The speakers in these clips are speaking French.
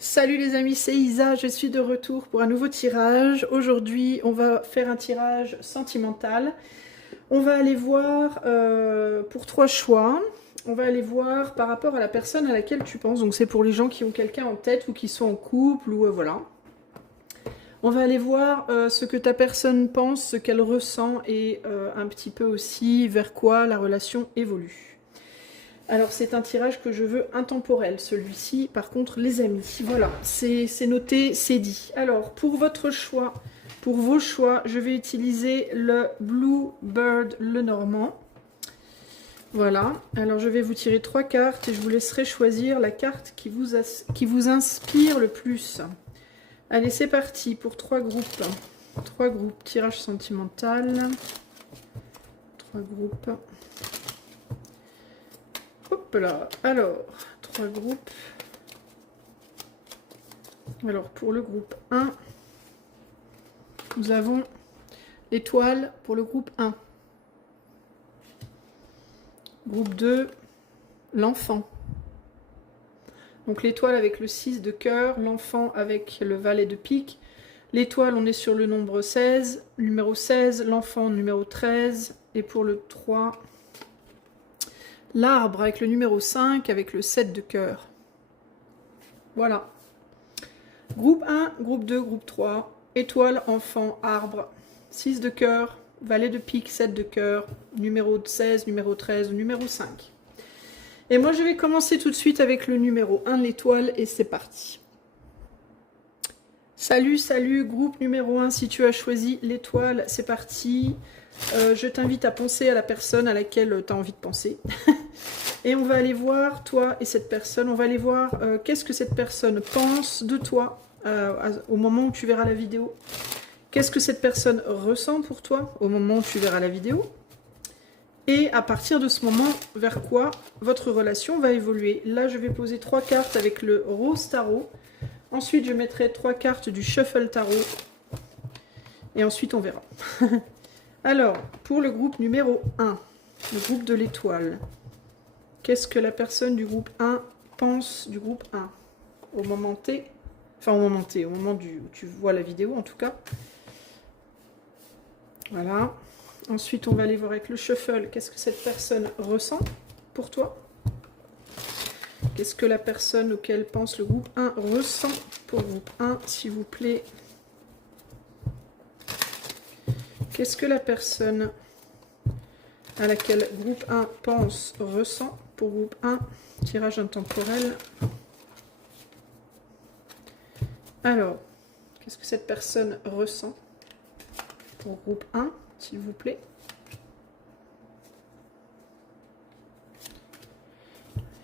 Salut les amis, c'est Isa, je suis de retour pour un nouveau tirage. Aujourd'hui, on va faire un tirage sentimental. On va aller voir pour 3 choix. On va aller voir par rapport à la personne à laquelle tu penses. Donc c'est pour les gens qui ont quelqu'un en tête ou qui sont en couple ou voilà. On va aller voir ce que ta personne pense, ce qu'elle ressent et un petit peu aussi vers quoi la relation évolue. Alors c'est un tirage que je veux intemporel, celui-ci, par contre les amis, voilà, c'est noté, c'est dit. Alors pour votre choix, pour vos choix, je vais utiliser le Bluebird Lenormand. Voilà, alors je vais vous tirer 3 cartes et je vous laisserai choisir la carte qui vous inspire le plus. Allez, c'est parti pour 3 groupes. 3 groupes, tirage sentimental. 3 groupes. Hop là, alors, 3 groupes. Alors, pour le groupe 1, nous avons l'étoile pour le groupe 1. Groupe 2, l'enfant. Donc l'étoile avec le 6 de cœur, l'enfant avec le valet de pique. L'étoile, on est sur le nombre 16, numéro 16, l'enfant numéro 13. Et pour le 3, l'arbre avec le numéro 5 avec le 7 de cœur. Voilà. Groupe 1, groupe 2, groupe 3. Étoile, enfant, arbre, 6 de cœur, valet de pique, 7 de cœur, numéro 16, numéro 13, numéro 5. Et moi, je vais commencer tout de suite avec le numéro 1 de l'étoile et c'est parti. Salut, salut, groupe numéro 1, si tu as choisi l'étoile, c'est parti. Je t'invite à penser à la personne à laquelle tu as envie de penser. Et on va aller voir, toi et cette personne, on va aller voir qu'est-ce que cette personne pense de toi au moment où tu verras la vidéo. Qu'est-ce que cette personne ressent pour toi au moment où tu verras la vidéo. Et à partir de ce moment, vers quoi votre relation va évoluer. Là, je vais poser 3 cartes avec le Rose Tarot. Ensuite, je mettrai 3 cartes du Shuffle Tarot. Et ensuite, on verra. Alors, pour le groupe numéro 1, le groupe de l'étoile, qu'est-ce que la personne du groupe 1 pense du groupe 1 au moment T, enfin au moment T, au moment où tu vois la vidéo en tout cas. Voilà. Ensuite, on va aller voir avec le shuffle, qu'est-ce que cette personne ressent pour toi. Qu'est-ce que la personne auquel pense le groupe 1 ressent pour le groupe 1, s'il vous plaît. Qu'est-ce que la personne à laquelle groupe 1 pense, ressent pour groupe 1, tirage intemporel. Alors, qu'est-ce que cette personne ressent pour groupe 1, s'il vous plaît.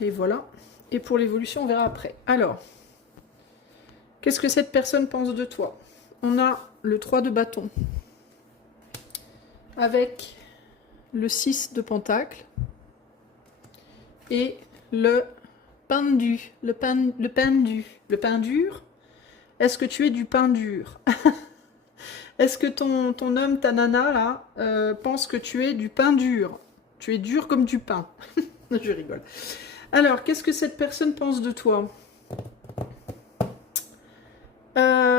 Et voilà. Et pour l'évolution, on verra après. Alors, qu'est-ce que cette personne pense de toi? On a le 3 de bâton avec le 6 de pentacle et le pendu, le pain dur. Est-ce que tu es du pain dur? Est-ce que ton homme, ta nana, là, pense que tu es du pain dur? Tu es dur comme du pain. Je rigole. Alors, qu'est-ce que cette personne pense de toi?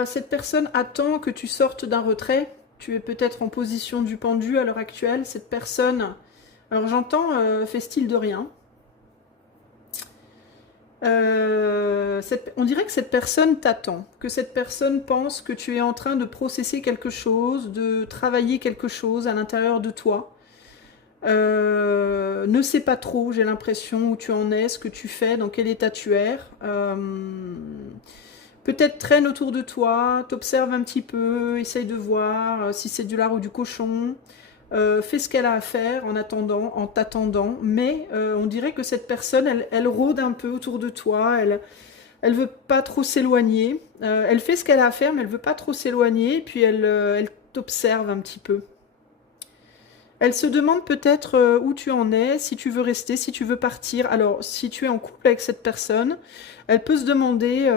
Cette personne attend que tu sortes d'un retrait. Tu es peut-être en position du pendu à l'heure actuelle. Cette personne, alors j'entends, fait style de rien. On dirait que cette personne t'attend, que cette personne pense que tu es en train de processer quelque chose, de travailler quelque chose à l'intérieur de toi. Ne sait pas trop, j'ai l'impression, où tu en es, ce que tu fais, dans quel état tu es. Peut-être traîne autour de toi, t'observe un petit peu, essaye de voir si c'est du lard ou du cochon. Fait ce qu'elle a à faire en attendant, en t'attendant, mais on dirait que cette personne, elle rôde un peu autour de toi, elle veut pas trop s'éloigner, elle fait ce qu'elle a à faire, mais elle veut pas trop s'éloigner, puis elle t'observe un petit peu. Elle se demande peut-être où tu en es, si tu veux rester, si tu veux partir. Alors, si tu es en couple avec cette personne, elle peut se demander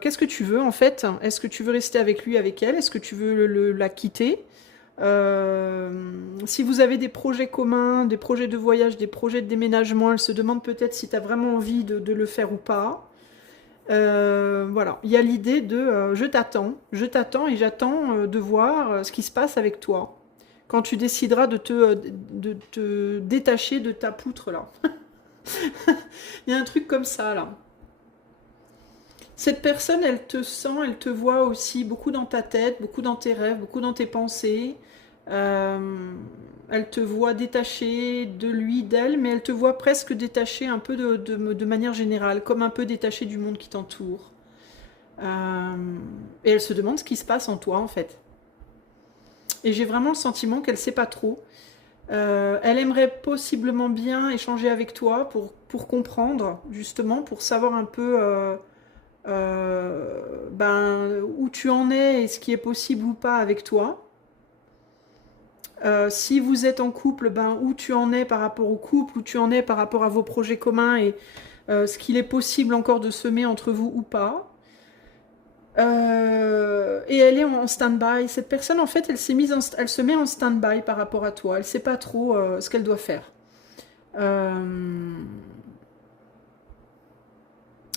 qu'est-ce que tu veux en fait. Est-ce que tu veux rester avec lui, avec elle? Est-ce que tu veux la quitter? Si vous avez des projets communs, des projets de voyage, des projets de déménagement, elle se demande peut-être si tu as vraiment envie de le faire ou pas. Voilà, il y a l'idée de je t'attends et j'attends de voir ce qui se passe avec toi quand tu décideras de te détacher de ta poutre là. Il y a un truc comme ça là. Cette personne, elle te sent, elle te voit aussi beaucoup dans ta tête, beaucoup dans tes rêves, beaucoup dans tes pensées. Euh, Elle te voit détachée de lui, d'elle, mais elle te voit presque détachée un peu de manière générale, comme un peu détachée du monde qui t'entoure. Euh, et elle se demande ce qui se passe en toi, en fait. Et j'ai vraiment le sentiment qu'elle ne sait pas trop. Elle aimerait possiblement bien échanger avec toi pour comprendre, justement, pour savoir un peu ben, où tu en es et ce qui est possible ou pas avec toi. Si vous êtes en couple, ben, où tu en es par rapport au couple, où tu en es par rapport à vos projets communs et ce qu'il est possible encore de semer entre vous ou pas. Et elle est en stand-by. Cette personne, en fait, elle se met en stand-by par rapport à toi. Elle ne sait pas trop ce qu'elle doit faire.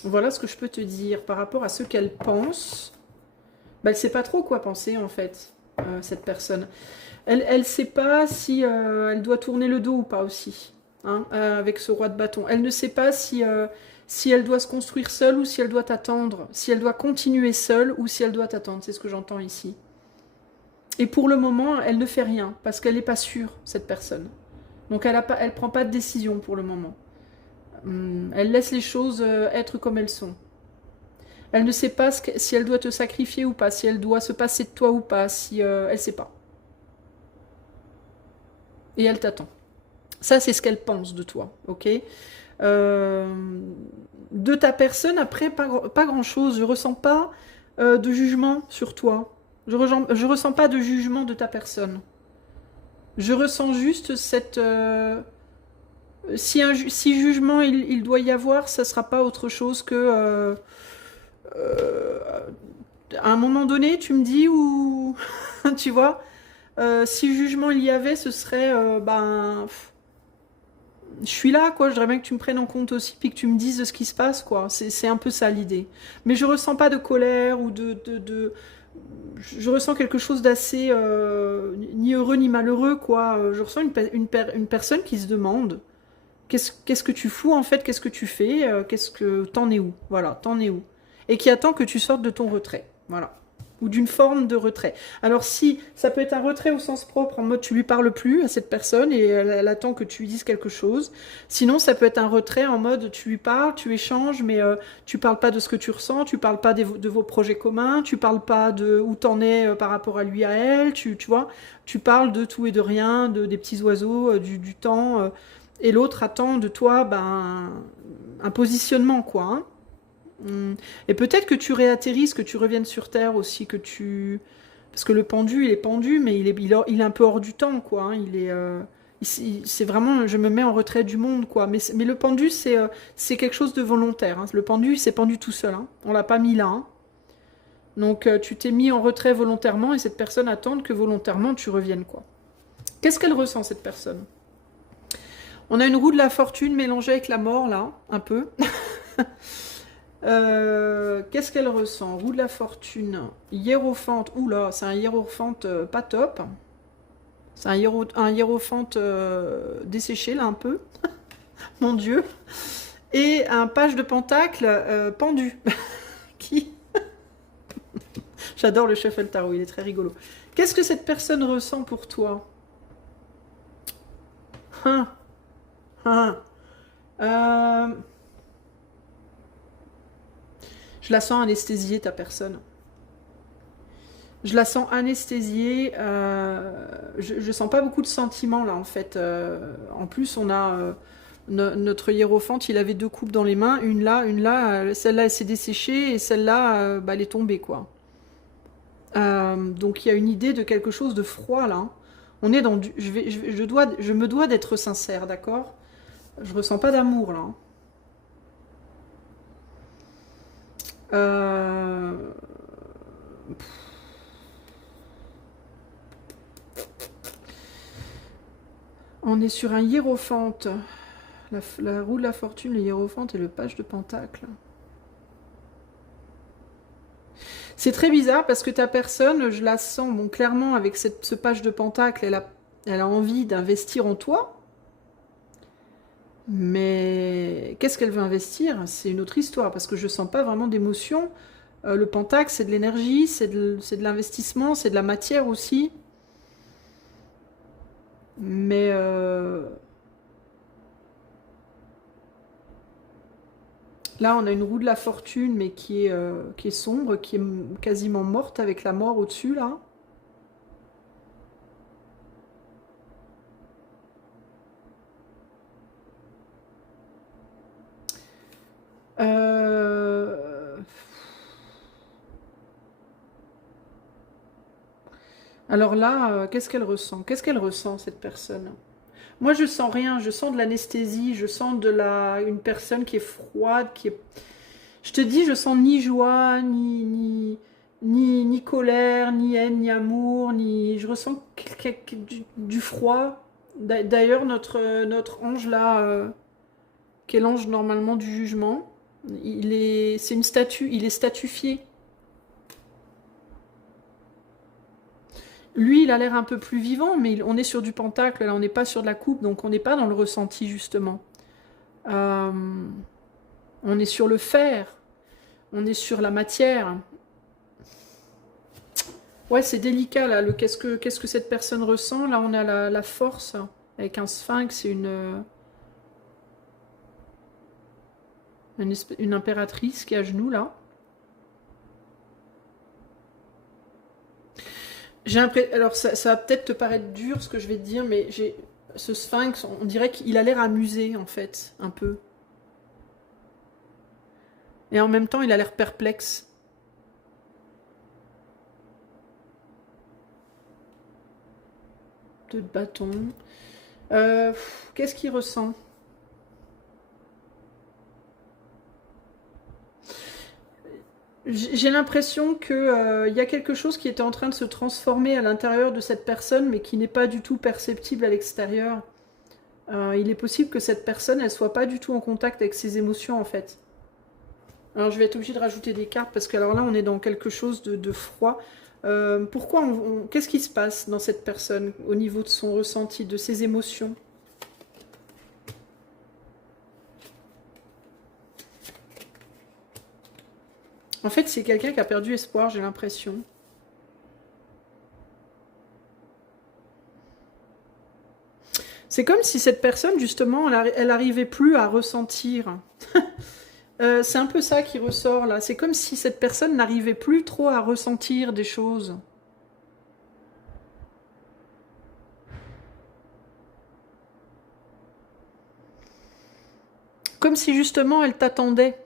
Voilà ce que je peux te dire par rapport à ce qu'elle pense. Ben, elle ne sait pas trop quoi penser, en fait, cette personne. Elle ne sait pas si elle doit tourner le dos ou pas aussi, hein, avec ce roi de bâton. Elle ne sait pas si elle doit se construire seule ou si elle doit t'attendre, si elle doit continuer seule ou si elle doit t'attendre, c'est ce que j'entends ici. Et pour le moment, elle ne fait rien, parce qu'elle n'est pas sûre, cette personne. Donc elle ne prend pas de décision pour le moment. Elle laisse les choses être comme elles sont. Elle ne sait pas si elle doit te sacrifier ou pas, si elle doit se passer de toi ou pas, si elle ne sait pas. Et elle t'attend. Ça, c'est ce qu'elle pense de toi, ok? De ta personne, après, pas grand-chose. Je ressens pas de jugement sur toi. Je ressens pas de jugement de ta personne. Je ressens juste cette... si jugement il doit y avoir, ça sera pas autre chose que... euh, à un moment donné, tu me dis, ou... tu vois, si jugement il y avait, ce serait... ben... Je suis là, quoi. Je voudrais bien que tu me prennes en compte aussi, puis que tu me dises de ce qui se passe, quoi. C'est un peu ça l'idée. Mais je ressens pas de colère ou je ressens quelque chose d'assez ni heureux ni malheureux, quoi. Je ressens une personne qui se demande qu'est-ce que tu fous en fait, qu'est-ce que tu fais, qu'est-ce que t'en es où, voilà, t'en es où, et qui attend que tu sortes de ton retrait, voilà, ou d'une forme de retrait. Alors si ça peut être un retrait au sens propre, en mode tu lui parles plus à cette personne et elle attend que tu lui dises quelque chose. Sinon ça peut être un retrait en mode tu lui parles, tu échanges, mais tu parles pas de ce que tu ressens, tu parles pas de vos projets communs, tu parles pas de où t'en es par rapport à lui à elle, tu vois, tu parles de tout et de rien, des petits oiseaux, du temps. Et l'autre attend de toi ben, un positionnement, quoi. Hein. Et peut-être que tu réatterrisses, que tu reviennes sur Terre aussi, que tu... Parce que le pendu, il est pendu, mais il est un peu hors du temps, quoi. Hein. C'est vraiment... Je me mets en retrait du monde, quoi. Mais le pendu, c'est quelque chose de volontaire. Hein. Le pendu, il s'est pendu tout seul. Hein. On l'a pas mis là. Hein. Donc tu t'es mis en retrait volontairement et cette personne attend que volontairement tu reviennes, quoi. Qu'est-ce qu'elle ressent, cette personne? On a une roue de la fortune mélangée avec la mort, là, un peu. Qu'est-ce qu'elle ressent? Roue de la fortune, hiérophante. Oula, c'est un hiérophante pas top. C'est un hiérophante desséché, là, un peu. Mon Dieu. Et un page de pentacle pendu. Qui? J'adore le Shuffle Tarot, il est très rigolo. Qu'est-ce que cette personne ressent pour toi? Hein? Hein? Je la sens anesthésiée, ta personne. Je la sens anesthésiée. Je sens pas beaucoup de sentiments, là, en fait. En plus, on a notre hiérophante, il avait deux coupes dans les mains. Une là. Celle-là, elle s'est desséchée. Et celle-là, bah, elle est tombée, quoi. Donc, il y a une idée de quelque chose de froid, là. On est dans du... Je me dois d'être sincère, d'accord? Je ressens pas d'amour, là. On est sur un hiérophante. La roue de la fortune, le hiérophante et le page de pentacle. C'est très bizarre parce que ta personne, je la sens, bon, clairement, avec ce page de pentacle, elle a envie d'investir en toi. Mais qu'est-ce qu'elle veut investir? C'est une autre histoire parce que je sens pas vraiment d'émotion. Le pentacle, c'est de l'énergie, c'est de l'investissement, c'est de la matière aussi. Mais là, on a une roue de la fortune, mais qui est sombre, qui est quasiment morte avec la mort au-dessus, là. Euh, Alors là, qu'est-ce qu'elle ressent? Qu'est-ce qu'elle ressent, cette personne? Moi, je sens rien. Je sens de l'anesthésie. Je sens une personne qui est froide, qui est... Je te dis, je sens ni joie, ni colère, ni haine, ni amour, ni... Je ressens du froid. D'ailleurs, notre ange là, qui est l'ange normalement du jugement, c'est une statue, il est statufié. Lui, il a l'air un peu plus vivant, mais on est sur du pentacle, là, on n'est pas sur de la coupe, donc on n'est pas dans le ressenti, justement. Euh, on est sur le fer, on est sur la matière. Ouais, c'est délicat, là, qu'est-ce que cette personne ressent. Là, on a la force, avec un sphinx et une impératrice qui est à genoux, là. Alors, ça va peut-être te paraître dur, ce que je vais te dire, mais ce sphinx, on dirait qu'il a l'air amusé, en fait, un peu. Et en même temps, il a l'air perplexe. Deux de bâton. Qu'est-ce qu'il ressent? J'ai l'impression que y a quelque chose qui était en train de se transformer à l'intérieur de cette personne, mais qui n'est pas du tout perceptible à l'extérieur. Il est possible que cette personne, elle soit pas du tout en contact avec ses émotions, en fait. Alors, je vais être obligée de rajouter des cartes, parce que alors là, on est dans quelque chose de froid. Pourquoi qu'est-ce qui se passe dans cette personne, au niveau de son ressenti, de ses émotions? En fait, c'est quelqu'un qui a perdu espoir, j'ai l'impression. C'est comme si cette personne, justement, elle n'arrivait plus à ressentir. C'est un peu ça qui ressort là. C'est comme si cette personne n'arrivait plus trop à ressentir des choses. Comme si justement elle t'attendait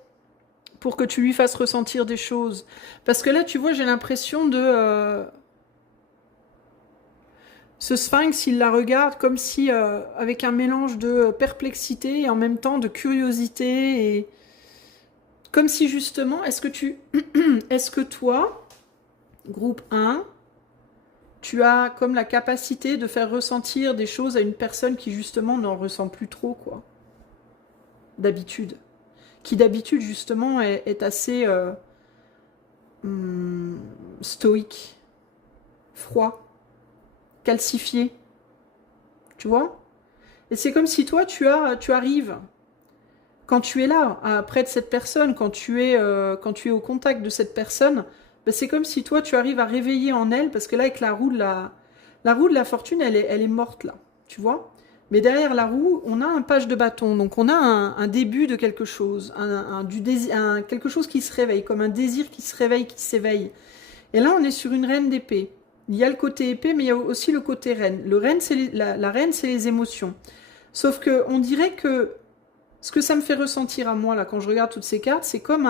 pour que tu lui fasses ressentir des choses. Parce que là, tu vois, j'ai l'impression de... ce sphinx, il la regarde comme si, avec un mélange de perplexité et en même temps de curiosité. Et comme si justement, est-ce que toi, groupe 1, tu as comme la capacité de faire ressentir des choses à une personne qui justement n'en ressent plus trop, quoi. D'habitude. Qui d'habitude justement est assez stoïque, froid, calcifié. Tu vois? Et c'est comme si toi, tu arrives, quand tu es là, près de cette personne, quand tu es au contact de cette personne, ben c'est comme si toi, tu arrives à réveiller en elle, parce que là, avec la roue de la fortune, elle est morte, là. Tu vois? Mais derrière la roue, on a un page de bâton. Donc on a un début de quelque chose, quelque chose qui se réveille, comme un désir qui se réveille, qui s'éveille. Et là, on est sur une reine d'épée. Il y a le côté épée, mais il y a aussi le côté reine. La reine, c'est les émotions. Sauf que on dirait que ce que ça me fait ressentir à moi, là, quand je regarde toutes ces cartes, c'est comme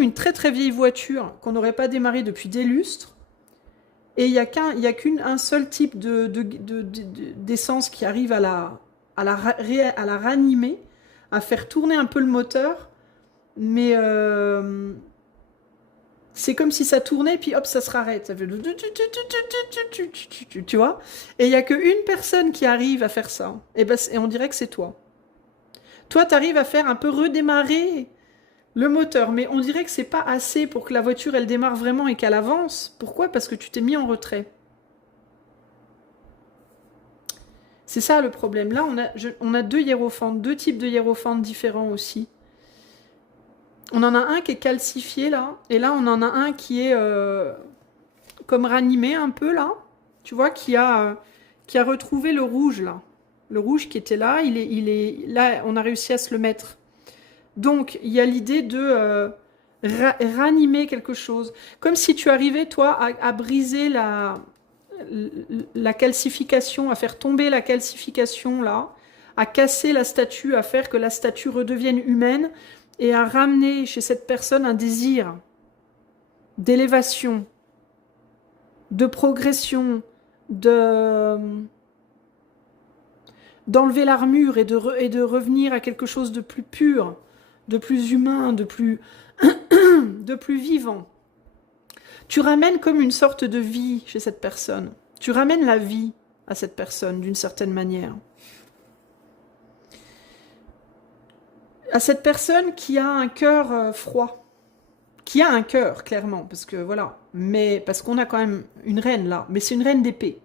une très très vieille voiture qu'on n'aurait pas démarrée depuis des lustres. Et il n'y a qu'un seul type d'essence qui arrive à la ranimer, à faire tourner un peu le moteur, mais c'est comme si ça tournait, puis hop, ça se rarrête. Ça fait... Tu vois? Et il n'y a qu'une personne qui arrive à faire ça. Et on dirait que c'est toi. Toi, tu arrives à faire un peu redémarrer Le moteur, mais on dirait que c'est pas assez pour que la voiture, elle démarre vraiment et qu'elle avance. Pourquoi? Parce que tu t'es mis en retrait. C'est ça le problème. Là, on a deux hiérophantes, deux types de hiérophantes différents aussi. On en a un qui est calcifié là, et là on en a un qui est comme ranimé un peu là. Tu vois, qui a retrouvé le rouge là. Le rouge qui était là, là, on a réussi à se le mettre. Donc, il y a l'idée de ranimer quelque chose. Comme si tu arrivais, toi, à briser la calcification, à faire tomber la calcification là, à casser la statue, à faire que la statue redevienne humaine et à ramener chez cette personne un désir d'élévation, de progression, d'enlever l'armure et de revenir à quelque chose de plus pur, de plus humain, de plus vivant. Tu ramènes comme une sorte de vie chez cette personne. Tu ramènes la vie à cette personne d'une certaine manière. À cette personne qui a un cœur froid. Qui a un cœur, clairement, parce que voilà. Mais parce qu'on a quand même une reine là. Mais c'est une reine d'épée.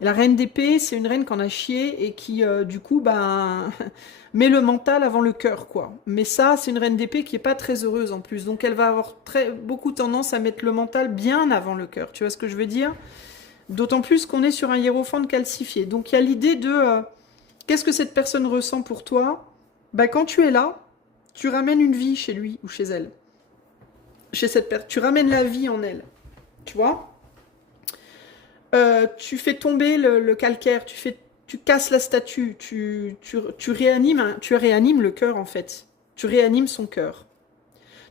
Et la reine d'épée, c'est une reine qu'on a chié et qui, du coup, ben, met le mental avant le cœur, quoi. Mais ça, c'est une reine d'épée qui est pas très heureuse en plus. Donc elle va avoir beaucoup tendance à mettre le mental bien avant le cœur. Tu vois ce que je veux dire? D'autant plus qu'on est sur un hiérophante calcifié. Donc il y a l'idée de qu'est-ce que cette personne ressent pour toi? Ben, quand tu es là, tu ramènes une vie chez lui ou chez elle. Chez cette personne. Tu ramènes la vie en elle. Tu vois? Tu fais tomber le calcaire, tu casses la statue, tu réanimes le cœur en fait. Tu réanimes son cœur.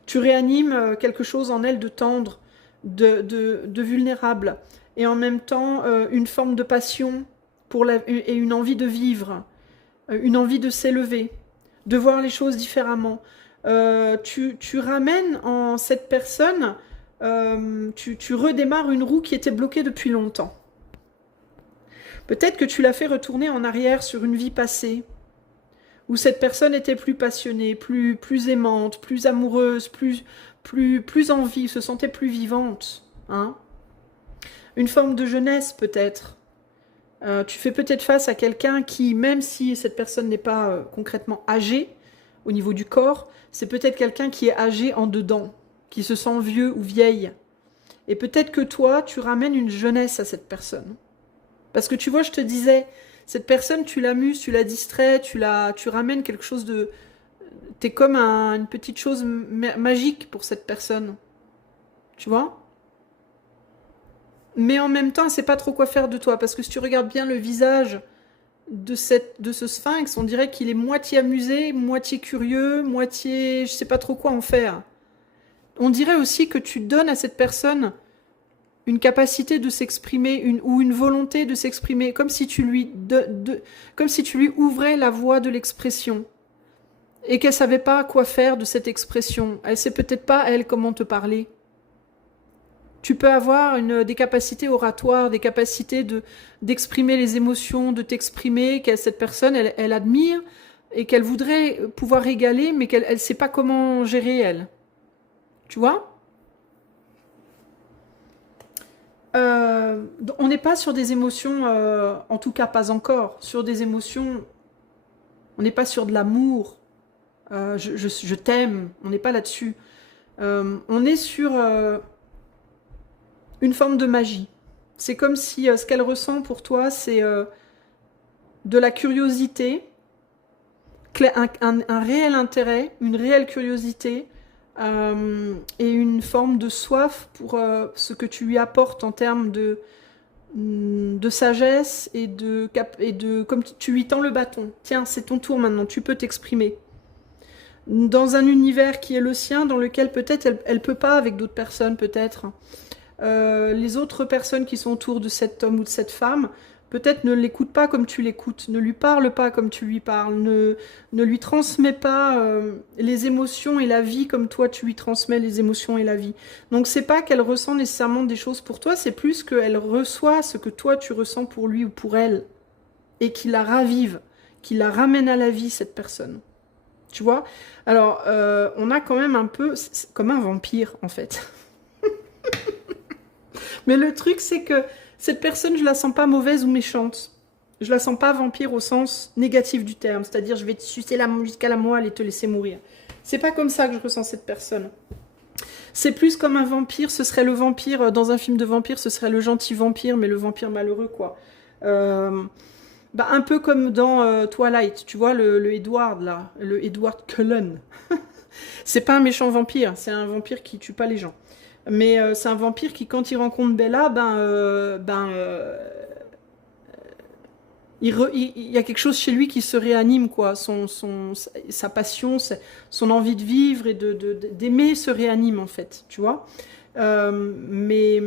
Tu réanimes quelque chose en elle de tendre, de vulnérable. Et en même temps, une forme de passion et une envie de vivre, une envie de s'élever, de voir les choses différemment. Tu ramènes en cette personne... tu redémarres une roue qui était bloquée depuis longtemps. Peut-être que tu l'as fait retourner en arrière sur une vie passée, où cette personne était plus passionnée, plus aimante, plus amoureuse, plus en vie, se sentait plus vivante. Hein, une forme de jeunesse peut-être. Tu fais peut-être face à quelqu'un qui, même si cette personne n'est pas concrètement âgée, au niveau du corps, c'est peut-être quelqu'un qui est âgé en dedans, qui se sent vieux ou vieille. Et peut-être que toi, tu ramènes une jeunesse à cette personne. Parce que tu vois, je te disais, cette personne, tu l'amuses, tu la distrais, tu ramènes quelque chose de... T'es comme une petite chose magique pour cette personne. Tu vois? Mais en même temps, elle sait pas trop quoi faire de toi. Parce que si tu regardes bien le visage de ce sphinx, on dirait qu'il est moitié amusé, moitié curieux, moitié... Je sais pas trop quoi en faire. On dirait aussi que tu donnes à cette personne une capacité de s'exprimer ou une volonté de s'exprimer, comme si tu lui ouvrais la voie de l'expression et qu'elle savait pas quoi faire de cette expression. Elle sait peut-être pas, elle, comment te parler. Tu peux avoir des capacités oratoires, des capacités d'exprimer les émotions, de t'exprimer, que cette personne, elle admire et qu'elle voudrait pouvoir régaler, mais qu'elle ne sait pas comment gérer, elle. Tu vois? On n'est pas sur des émotions, en tout cas pas encore, sur des émotions, on n'est pas sur de l'amour, je t'aime, on n'est pas là-dessus. On est sur une forme de magie. C'est comme si ce qu'elle ressent pour toi, c'est de la curiosité, un réel intérêt, une réelle curiosité, et une forme de soif pour ce que tu lui apportes en termes de sagesse et comme tu lui tends le bâton. Tiens, c'est ton tour maintenant, tu peux t'exprimer. Dans un univers qui est le sien, dans lequel peut-être elle peut pas avec d'autres personnes, peut-être. Les autres personnes qui sont autour de cet homme ou de cette femme, peut-être ne l'écoute pas comme tu l'écoutes, ne lui parle pas comme tu lui parles, ne lui transmets pas les émotions et la vie comme toi tu lui transmets les émotions et la vie. Donc c'est pas qu'elle ressent nécessairement des choses pour toi, c'est plus qu'elle reçoit ce que toi tu ressens pour lui ou pour elle, et qu'il la ravive, qu'il la ramène à la vie, cette personne. Tu vois? Alors, on a quand même un peu... C'est comme un vampire, en fait. Mais le truc, c'est que cette personne, je la sens pas mauvaise ou méchante. Je la sens pas vampire au sens négatif du terme. C'est-à-dire, je vais te sucer jusqu'à la moelle et te laisser mourir. C'est pas comme ça que je ressens cette personne. C'est plus comme un vampire, ce serait le vampire, dans un film de vampire, ce serait le gentil vampire, mais le vampire malheureux, quoi. Bah, un peu comme dans Twilight, tu vois, le Edward, là, le Edward Cullen. C'est pas un méchant vampire, c'est un vampire qui tue pas les gens. Mais c'est un vampire qui, quand il rencontre Bella, il y a quelque chose chez lui qui se réanime, quoi. Sa passion, son envie de vivre et d'aimer se réanime, en fait, tu vois. Mais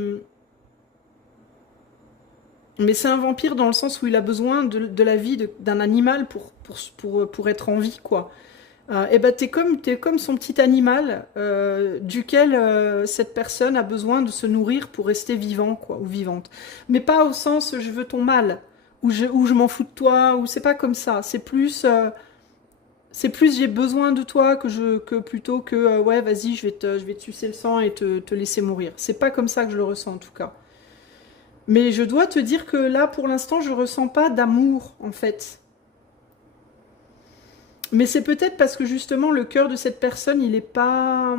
c'est un vampire dans le sens où il a besoin de la vie d'un animal pour être en vie, quoi. Et ben t'es comme son petit animal duquel cette personne a besoin de se nourrir pour rester vivant, quoi, ou vivante. Mais pas au sens je veux ton mal, ou je m'en fous de toi, ou c'est pas comme ça. C'est plus j'ai besoin de toi que plutôt que ouais vas-y je vais te sucer le sang et te laisser mourir. C'est pas comme ça que je le ressens en tout cas. Mais je dois te dire que là pour l'instant je ressens pas d'amour en fait. Mais c'est peut-être parce que justement le cœur de cette personne, il est pas...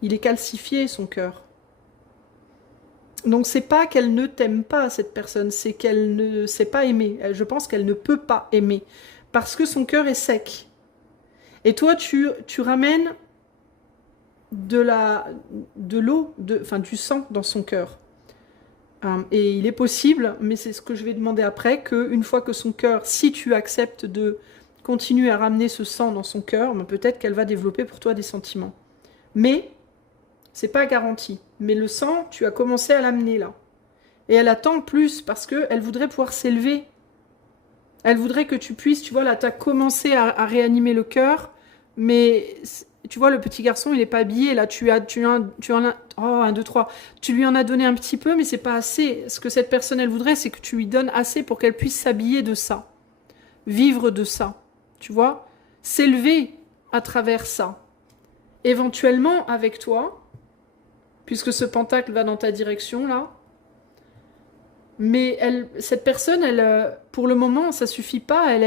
Il est calcifié, son cœur. Donc c'est pas qu'elle ne t'aime pas, cette personne, c'est qu'elle ne sait pas aimer. Je pense qu'elle ne peut pas aimer. Parce que son cœur est sec. Et toi, tu ramènes de l'eau, enfin du sang dans son cœur. Et il est possible, mais c'est ce que je vais demander après, qu'une fois que son cœur, si tu acceptes de continuer à ramener ce sang dans son cœur, ben peut-être qu'elle va développer pour toi des sentiments. Mais c'est pas garanti. Mais le sang, tu as commencé à l'amener là. Et elle attend plus parce qu'elle voudrait pouvoir s'élever. Elle voudrait que tu puisses, tu vois, là, tu as commencé à réanimer le cœur, mais tu vois, le petit garçon, il n'est pas habillé. Là, tu en as, oh, un, deux, trois. Tu lui en as donné un petit peu, mais c'est pas assez. Ce que cette personne, elle voudrait, c'est que tu lui donnes assez pour qu'elle puisse s'habiller de ça, vivre de ça, tu vois, s'élever à travers ça. Éventuellement, avec toi, puisque ce pentacle va dans ta direction, là, mais cette personne, pour le moment, ça suffit pas.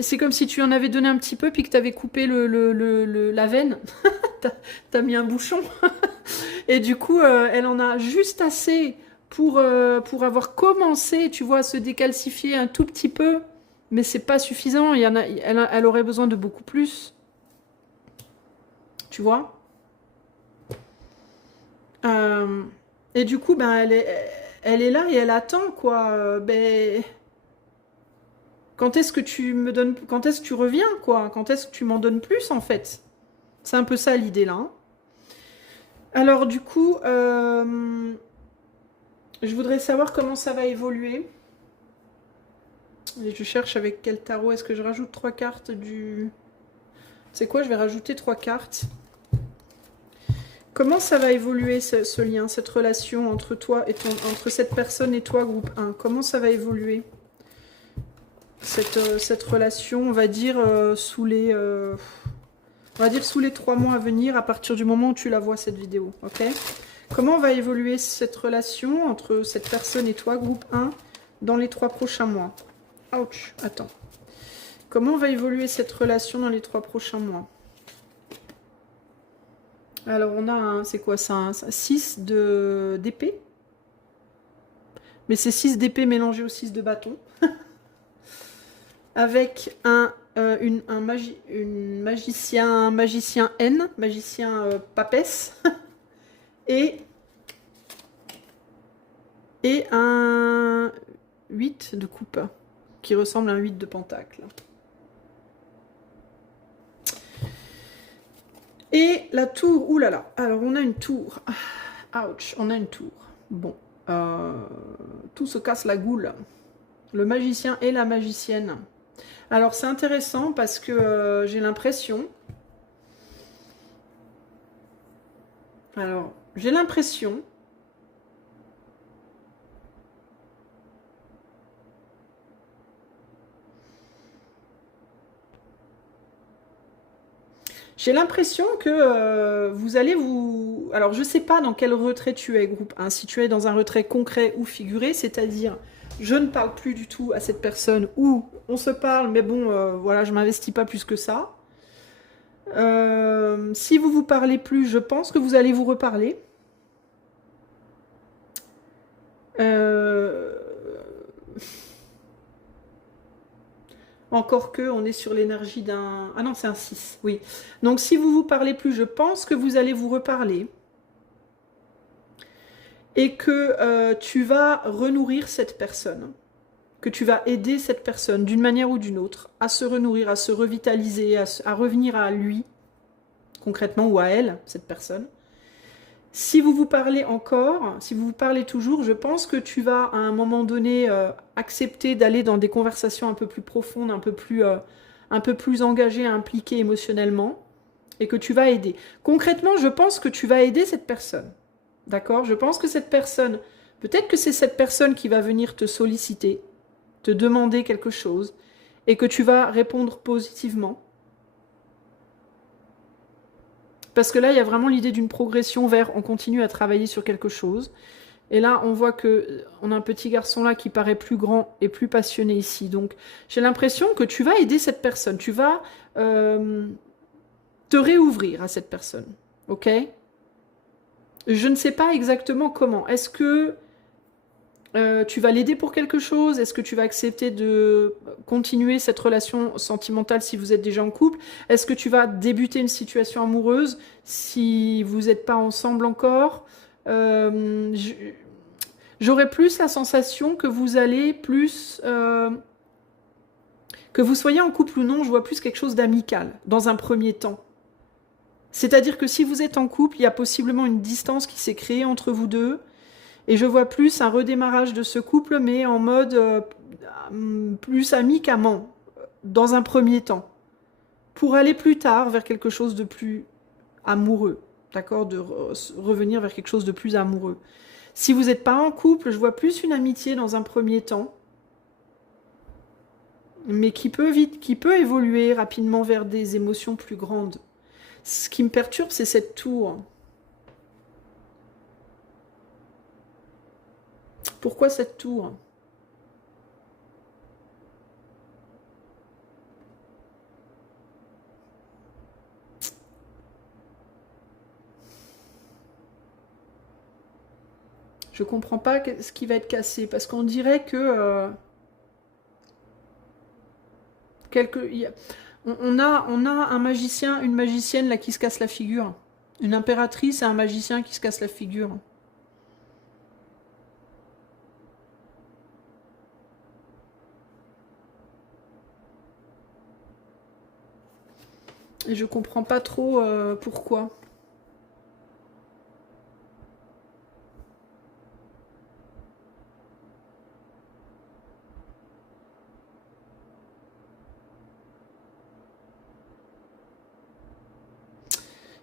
C'est comme si tu en avais donné un petit peu puis que tu avais coupé la veine. T'as mis un bouchon. Et du coup, elle en a juste assez pour avoir commencé, tu vois, à se décalcifier un tout petit peu. Mais c'est pas suffisant. Elle aurait besoin de beaucoup plus. Tu vois? Euh, et du coup, ben, elle est là et elle attend, quoi. Quand est-ce que tu me donnes, quand est-ce que tu reviens, quoi? Quand est-ce que tu m'en donnes plus, en fait? C'est un peu ça l'idée, là. Hein. Alors, du coup, je voudrais savoir comment ça va évoluer. Et je cherche avec quel tarot. Est-ce que je rajoute 3 cartes du... C'est quoi? Je vais rajouter 3 cartes. Comment ça va évoluer ce lien, cette relation entre toi et entre cette personne et toi, groupe 1? Comment ça va évoluer cette relation, on va dire, sous les 3 mois à venir, à partir du moment où tu la vois, cette vidéo, ok? Comment va évoluer cette relation entre cette personne et toi, groupe 1, dans les 3 prochains mois? Ouch, attends. Comment va évoluer cette relation dans les 3 prochains mois? Alors, on a c'est quoi ça? Un 6 d'épée. Mais c'est 6 d'épée mélangé au 6 de bâton. Avec un magicien N, magicien papesse, et un 8 de coupe, qui ressemble à un 8 de pentacle. Et la tour, oulala, alors on a une tour, ouch, on a une tour, bon, tout se casse la goule, le magicien et la magicienne. Alors c'est intéressant parce que j'ai l'impression... Alors, j'ai l'impression... J'ai l'impression que vous allez vous... Alors, je ne sais pas dans quel retrait tu es, groupe 1. Si tu es dans un retrait concret ou figuré, c'est-à-dire, je ne parle plus du tout à cette personne, ou on se parle, mais bon, voilà, je m'investis pas plus que ça. Si vous vous parlez plus, je pense que vous allez vous reparler. Euh, Encore que, on est sur l'énergie d'un... Ah non, c'est un 6, oui. Donc, si vous vous parlez plus, je pense que vous allez vous reparler. Et que tu vas renourrir cette personne. Que tu vas aider cette personne, d'une manière ou d'une autre, à se renourrir, à se revitaliser, à revenir à lui, concrètement, ou à elle, cette personne. Si vous vous parlez encore, si vous vous parlez toujours, je pense que tu vas, à un moment donné, accepter d'aller dans des conversations un peu plus profondes, un peu plus engagées, impliquées émotionnellement, et que tu vas aider. Concrètement, je pense que tu vas aider cette personne. D'accord? Je pense que cette personne, peut-être que c'est cette personne qui va venir te solliciter, te demander quelque chose, et que tu vas répondre positivement. Parce que là, il y a vraiment l'idée d'une progression vers on continue à travailler sur quelque chose. Et là, on voit que on a un petit garçon là qui paraît plus grand et plus passionné ici. Donc, j'ai l'impression que tu vas aider cette personne. Tu vas te réouvrir à cette personne. Ok? Je ne sais pas exactement comment. Est-ce que tu vas l'aider pour quelque chose? Est-ce que tu vas accepter de continuer cette relation sentimentale si vous êtes déjà en couple? Est-ce que tu vas débuter une situation amoureuse si vous n'êtes pas ensemble encore? J'aurais plus la sensation que vous allez plus... que vous soyez en couple ou non, je vois plus quelque chose d'amical dans un premier temps. C'est-à-dire que si vous êtes en couple, il y a possiblement une distance qui s'est créée entre vous deux. Et je vois plus un redémarrage de ce couple, mais en mode plus amicalement, dans un premier temps. Pour aller plus tard vers quelque chose de plus amoureux. D'accord? De revenir vers quelque chose de plus amoureux. Si vous n'êtes pas en couple, je vois plus une amitié dans un premier temps. Mais qui peut évoluer rapidement vers des émotions plus grandes. Ce qui me perturbe, c'est cette tour. Pourquoi cette tour? Je comprends pas ce qui va être cassé, parce qu'on dirait que on a un magicien, une magicienne là qui se casse la figure, une impératrice et un magicien qui se casse la figure. Et je comprends pas trop pourquoi.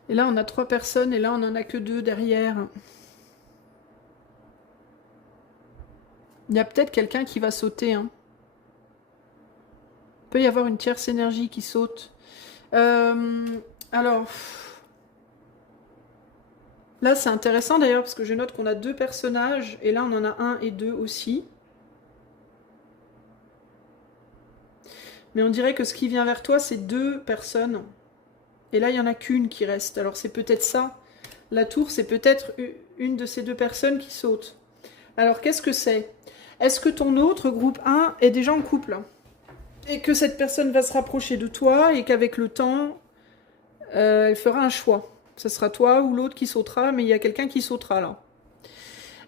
Et là, on a 3 personnes, et là, on en a que 2 derrière. Il y a peut-être quelqu'un qui va sauter. Hein. Il peut y avoir une tierce énergie qui saute. Alors... Là, c'est intéressant d'ailleurs, parce que je note qu'on a 2 personnages, et là, on en a 1 et 2 aussi. Mais on dirait que ce qui vient vers toi, c'est 2 personnes. Et là, il n'y en a qu'une qui reste. Alors, c'est peut-être ça. La tour, c'est peut-être une de ces 2 personnes qui saute. Alors, qu'est-ce que c'est? Est-ce que ton autre, groupe 1, est déjà en couple? Et que cette personne va se rapprocher de toi, et qu'avec le temps, elle fera un choix. Ce sera toi ou l'autre qui sautera, mais il y a quelqu'un qui sautera là.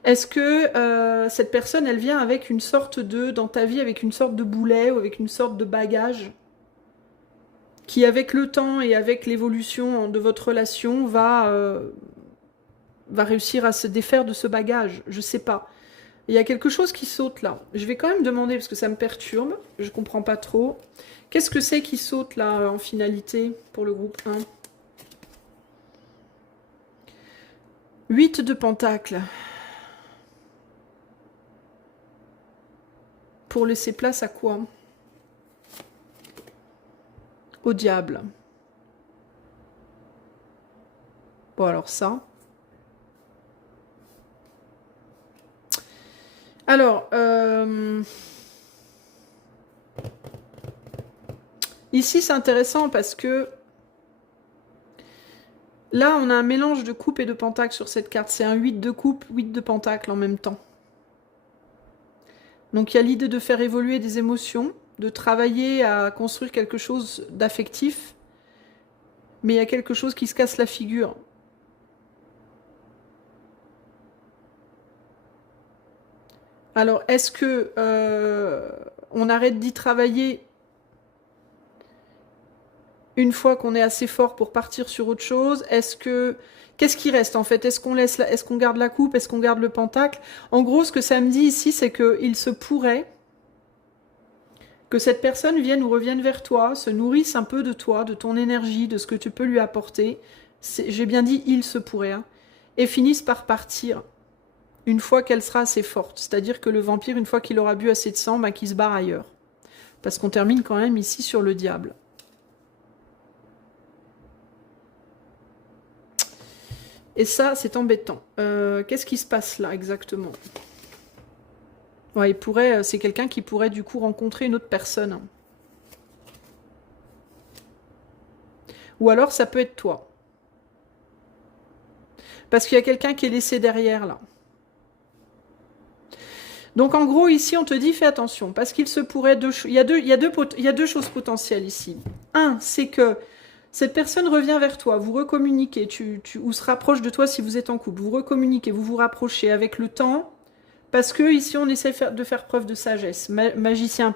Est-ce que cette personne, elle vient avec une sorte de, dans ta vie, avec une sorte de boulet ou avec une sorte de bagage qui, avec le temps et avec l'évolution de votre relation, va réussir à se défaire de ce bagage? Je sais pas. Il y a quelque chose qui saute là. Je vais quand même demander parce que ça me perturbe. Je comprends pas trop. Qu'est-ce que c'est qui saute là en finalité pour le groupe 1? 8 de pentacles. Pour laisser place à quoi? Au diable. Bon, alors ça. Alors, ici c'est intéressant parce que là on a un mélange de coupe et de pentacle sur cette carte. C'est un 8 de coupe, 8 de pentacle en même temps. Donc il y a l'idée de faire évoluer des émotions, de travailler à construire quelque chose d'affectif, mais il y a quelque chose qui se casse la figure. Alors, est-ce que on arrête d'y travailler une fois qu'on est assez fort pour partir sur autre chose? Qu'est-ce qui reste en fait? Est-ce qu'on garde la coupe? Est-ce qu'on garde le pentacle? En gros, ce que ça me dit ici, c'est qu'il se pourrait que cette personne vienne ou revienne vers toi, se nourrisse un peu de toi, de ton énergie, de ce que tu peux lui apporter. J'ai bien dit il se pourrait, hein, et finisse par partir une fois qu'elle sera assez forte. C'est-à-dire que le vampire, une fois qu'il aura bu assez de sang, bah, qu'il se barre ailleurs. Parce qu'on termine quand même ici sur le diable. Et ça, c'est embêtant. Qu'est-ce qui se passe là exactement? Ouais, c'est quelqu'un qui pourrait du coup rencontrer une autre personne. Ou alors ça peut être toi. Parce qu'il y a quelqu'un qui est laissé derrière là. Donc en gros ici on te dit fais attention parce qu'il se pourrait il y a deux choses potentielles ici. Un, c'est que cette personne revient vers toi, vous recommuniquez, ou se rapproche de toi si vous êtes en couple, vous recommuniquez, vous vous rapprochez avec le temps, parce que ici on essaie de faire preuve de sagesse, magicien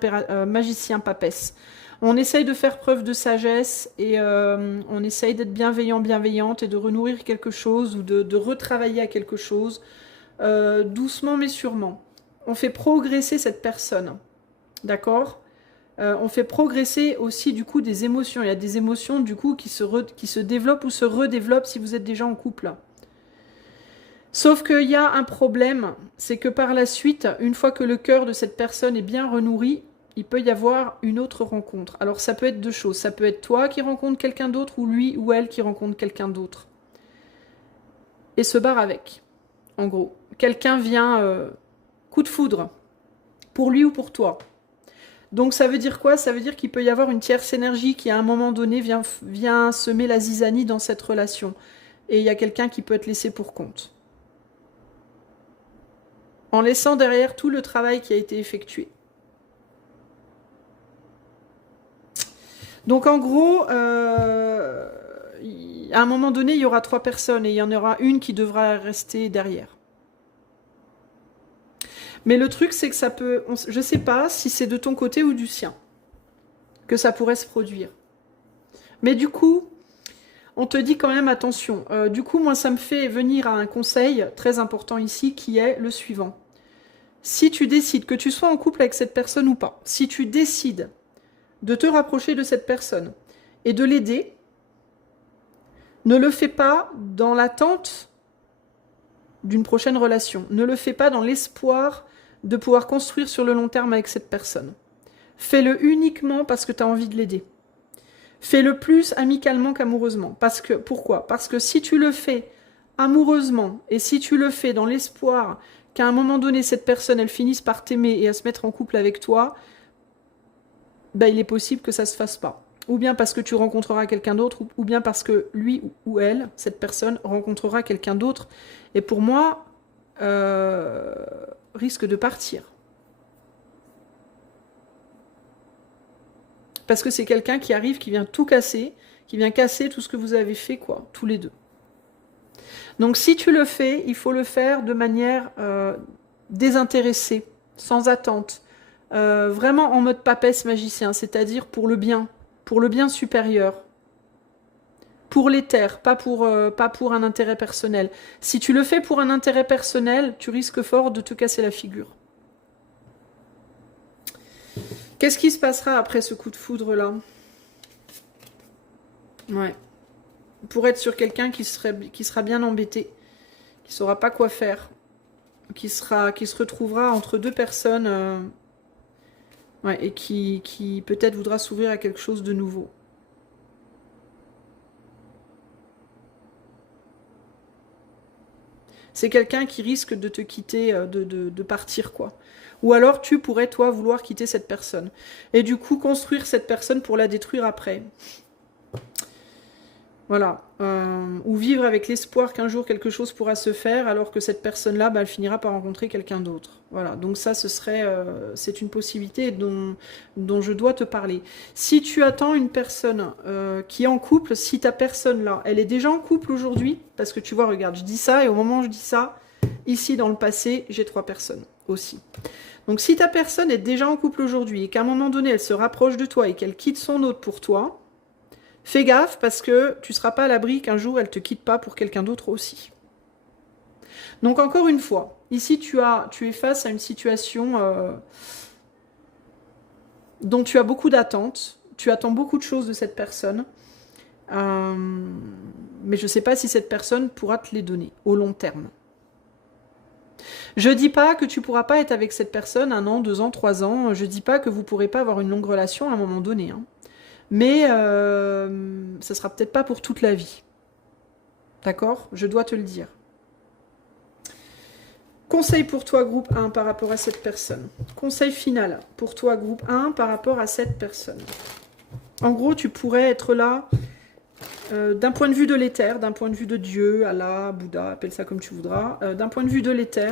papesse. On essaye de faire preuve de sagesse et on essaye d'être bienveillante et de renourrir quelque chose ou de retravailler à quelque chose, doucement mais sûrement. On fait progresser cette personne, d'accord? On fait progresser aussi du coup des émotions. Il y a des émotions du coup qui se développent ou se redéveloppent si vous êtes déjà en couple. Sauf qu'il y a un problème, c'est que par la suite, une fois que le cœur de cette personne est bien renourri, il peut y avoir une autre rencontre. Alors ça peut être deux choses, ça peut être toi qui rencontres quelqu'un d'autre ou lui ou elle qui rencontre quelqu'un d'autre. Et se barre avec, en gros. Quelqu'un vient, coup de foudre, pour lui ou pour toi. Donc ça veut dire quoi? Ça veut dire qu'il peut y avoir une tierce énergie qui à un moment donné vient semer la zizanie dans cette relation. Et il y a quelqu'un qui peut être laissé pour compte. En laissant derrière tout le travail qui a été effectué. Donc en gros, à un moment donné, il y aura 3 personnes et il y en aura une qui devra rester derrière. Mais le truc, c'est que ça peut... je ne sais pas si c'est de ton côté ou du sien que ça pourrait se produire. Mais du coup, on te dit quand même attention. Du coup, moi, ça me fait venir à un conseil très important ici qui est le suivant. Si tu décides, que tu sois en couple avec cette personne ou pas, si tu décides de te rapprocher de cette personne et de l'aider, ne le fais pas dans l'attente d'une prochaine relation. Ne le fais pas dans l'espoir de pouvoir construire sur le long terme avec cette personne. Fais-le uniquement parce que tu as envie de l'aider. Fais-le plus amicalement qu'amoureusement. Pourquoi? Parce que si tu le fais amoureusement et si tu le fais dans l'espoir qu'à un moment donné, cette personne, elle finisse par t'aimer et à se mettre en couple avec toi, ben, il est possible que ça ne se fasse pas. Ou bien parce que tu rencontreras quelqu'un d'autre, ou bien parce que lui ou elle, cette personne, rencontrera quelqu'un d'autre. Et pour moi, risque de partir. Parce que c'est quelqu'un qui arrive, qui vient tout casser, qui vient casser tout ce que vous avez fait, quoi, tous les deux. Donc si tu le fais, il faut le faire de manière désintéressée, sans attente. Vraiment en mode papesse magicien, c'est-à-dire pour le bien supérieur. Pour l'éther, pas pour un intérêt personnel. Si tu le fais pour un intérêt personnel, tu risques fort de te casser la figure. Qu'est-ce qui se passera après ce coup de foudre-là? Ouais. Pour être sur quelqu'un qui sera bien embêté, qui ne saura pas quoi faire, qui se retrouvera entre deux personnes ouais, et qui peut-être voudra s'ouvrir à quelque chose de nouveau. C'est quelqu'un qui risque de te quitter, de partir, quoi. Ou alors tu pourrais, toi, vouloir quitter cette personne. Et du coup, construire cette personne pour la détruire après. Voilà. Ou vivre avec l'espoir qu'un jour quelque chose pourra se faire, alors que cette personne-là, bah, elle finira par rencontrer quelqu'un d'autre. Voilà. Donc ça, c'est une possibilité dont je dois te parler. Si tu attends une personne qui est en couple, si ta personne-là, elle est déjà en couple aujourd'hui, parce que tu vois, regarde, je dis ça, et au moment où je dis ça, ici dans le passé, j'ai 3 personnes aussi. Donc si ta personne est déjà en couple aujourd'hui, et qu'à un moment donné, elle se rapproche de toi, et qu'elle quitte son autre pour toi, fais gaffe parce que tu ne seras pas à l'abri qu'un jour elle ne te quitte pas pour quelqu'un d'autre aussi. Donc encore une fois, ici tu es face à une situation dont tu as beaucoup d'attentes, tu attends beaucoup de choses de cette personne, mais je ne sais pas si cette personne pourra te les donner au long terme. Je dis pas que tu pourras pas être avec cette personne 1 an, 2 ans, 3 ans, je dis pas que vous pourrez pas avoir une longue relation à un moment donné, hein. Mais ça sera peut-être pas pour toute la vie. D'accord? Je dois te le dire. Conseil pour toi, groupe 1, par rapport à cette personne. Conseil final pour toi, groupe 1, par rapport à cette personne. En gros, tu pourrais être là d'un point de vue de l'éther, d'un point de vue de Dieu, Allah, Bouddha, appelle ça comme tu voudras. D'un point de vue de l'éther,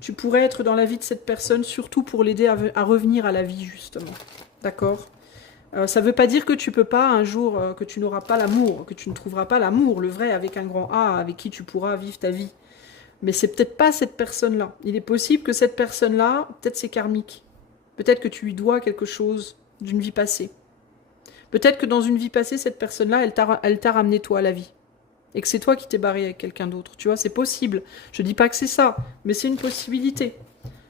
tu pourrais être dans la vie de cette personne, surtout pour l'aider à revenir à la vie, justement. D'accord? Ça ne veut pas dire que tu peux pas un jour, que tu n'auras pas l'amour, que tu ne trouveras pas l'amour, le vrai, avec un grand A, avec qui tu pourras vivre ta vie. Mais c'est peut-être pas cette personne-là. Il est possible que cette personne-là, peut-être c'est karmique. Peut-être que tu lui dois quelque chose d'une vie passée. Peut-être que dans une vie passée, cette personne-là, elle t'a ramené toi à la vie. Et que c'est toi qui t'es barré avec quelqu'un d'autre. Tu vois, c'est possible. Je dis pas que c'est ça, mais c'est une possibilité.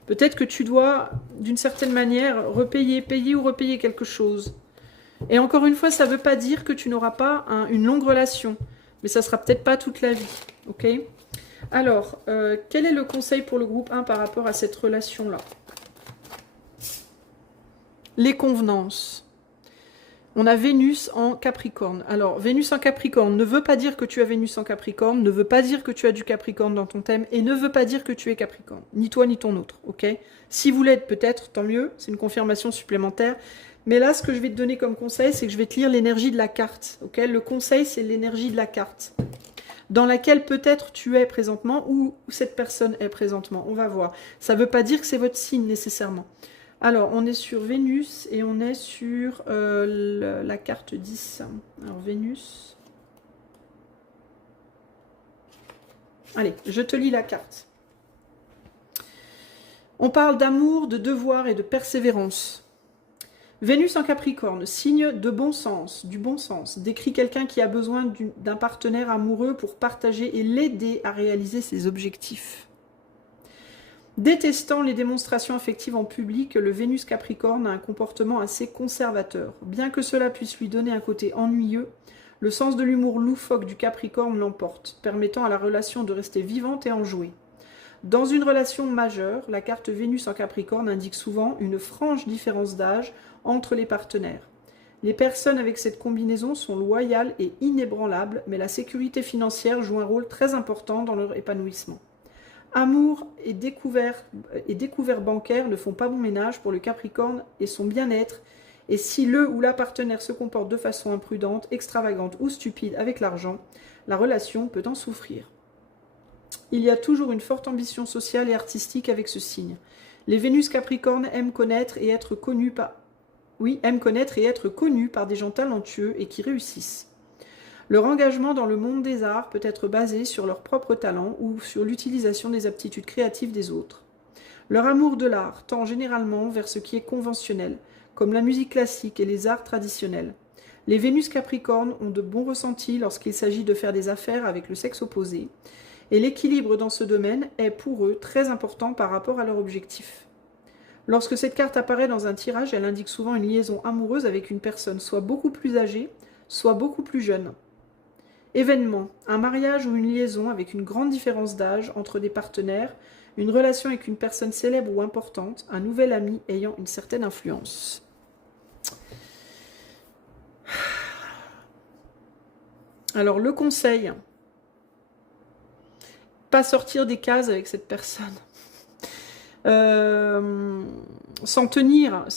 Peut-être que tu dois, d'une certaine manière, payer ou repayer quelque chose. Et encore une fois, ça ne veut pas dire que tu n'auras pas une longue relation. Mais ça ne sera peut-être pas toute la vie. Ok ? Alors, quel est le conseil pour le groupe 1 par rapport à cette relation-là? Les convenances. On a Vénus en Capricorne. Alors, Vénus en Capricorne ne veut pas dire que tu as Vénus en Capricorne, ne veut pas dire que tu as du Capricorne dans ton thème, et ne veut pas dire que tu es Capricorne. Ni toi, ni ton autre, ok? Si vous l'êtes, peut-être, tant mieux, c'est une confirmation supplémentaire. Mais là, ce que je vais te donner comme conseil, c'est que je vais te lire l'énergie de la carte, ok? Le conseil, c'est l'énergie de la carte, dans laquelle peut-être tu es présentement, ou cette personne est présentement. On va voir. Ça ne veut pas dire que c'est votre signe, nécessairement. Alors, on est sur Vénus et on est sur la carte 10. Alors, Vénus. Allez, je te lis la carte. On parle d'amour, de devoir et de persévérance. Vénus en Capricorne, signe de bon sens, du bon sens, décrit quelqu'un qui a besoin d'un partenaire amoureux pour partager et l'aider à réaliser ses objectifs. Détestant les démonstrations affectives en public, le Vénus Capricorne a un comportement assez conservateur. Bien que cela puisse lui donner un côté ennuyeux, le sens de l'humour loufoque du Capricorne l'emporte, permettant à la relation de rester vivante et enjouée. Dans une relation majeure, la carte Vénus en Capricorne indique souvent une franche différence d'âge entre les partenaires. Les personnes avec cette combinaison sont loyales et inébranlables, mais la sécurité financière joue un rôle très important dans leur épanouissement. Amour et découvert bancaire ne font pas bon ménage pour le Capricorne et son bien-être, et si le ou la partenaire se comporte de façon imprudente, extravagante ou stupide avec l'argent, la relation peut en souffrir. Il y a toujours une forte ambition sociale et artistique avec ce signe. Les Vénus Capricorne aiment connaître et être connus par des gens talentueux et qui réussissent. Leur engagement dans le monde des arts peut être basé sur leur propre talent ou sur l'utilisation des aptitudes créatives des autres. Leur amour de l'art tend généralement vers ce qui est conventionnel, comme la musique classique et les arts traditionnels. Les Vénus Capricornes ont de bons ressentis lorsqu'il s'agit de faire des affaires avec le sexe opposé, et l'équilibre dans ce domaine est pour eux très important par rapport à leur objectif. Lorsque cette carte apparaît dans un tirage, elle indique souvent une liaison amoureuse avec une personne soit beaucoup plus âgée, soit beaucoup plus jeune. Événement, un mariage ou une liaison avec une grande différence d'âge entre des partenaires, une relation avec une personne célèbre ou importante, un nouvel ami ayant une certaine influence. Alors le conseil, pas sortir des cases avec cette personne. S'en tenir à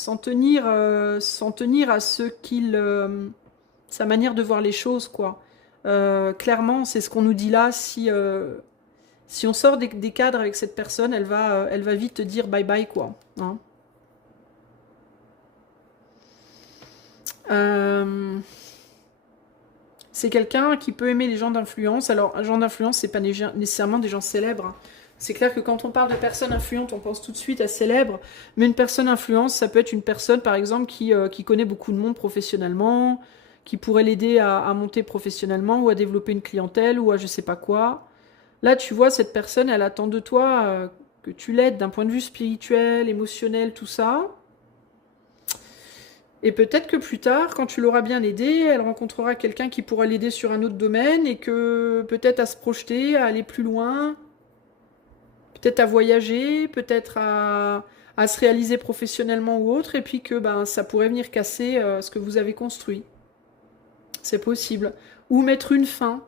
ce qu'il... sa manière de voir les choses, quoi. Clairement, c'est ce qu'on nous dit là. Si on sort des cadres avec cette personne, elle va vite te dire bye bye, quoi. Hein. C'est quelqu'un qui peut aimer les gens d'influence. Alors, un genre d'influence, c'est pas nécessairement des gens célèbres. Hein. C'est clair que quand on parle de personnes influentes, on pense tout de suite à célèbres. Mais une personne influence, ça peut être une personne, par exemple, qui connaît beaucoup de monde professionnellement, qui pourrait l'aider à monter professionnellement ou à développer une clientèle ou à je sais pas quoi. Là, tu vois, cette personne, elle attend de toi que tu l'aides d'un point de vue spirituel, émotionnel, tout ça. Et peut-être que plus tard, quand tu l'auras bien aidée, elle rencontrera quelqu'un qui pourra l'aider sur un autre domaine et que peut-être à se projeter, à aller plus loin, peut-être à voyager, peut-être à se réaliser professionnellement ou autre, et puis que ben, ça pourrait venir casser ce que vous avez construit. C'est possible. Ou mettre une fin.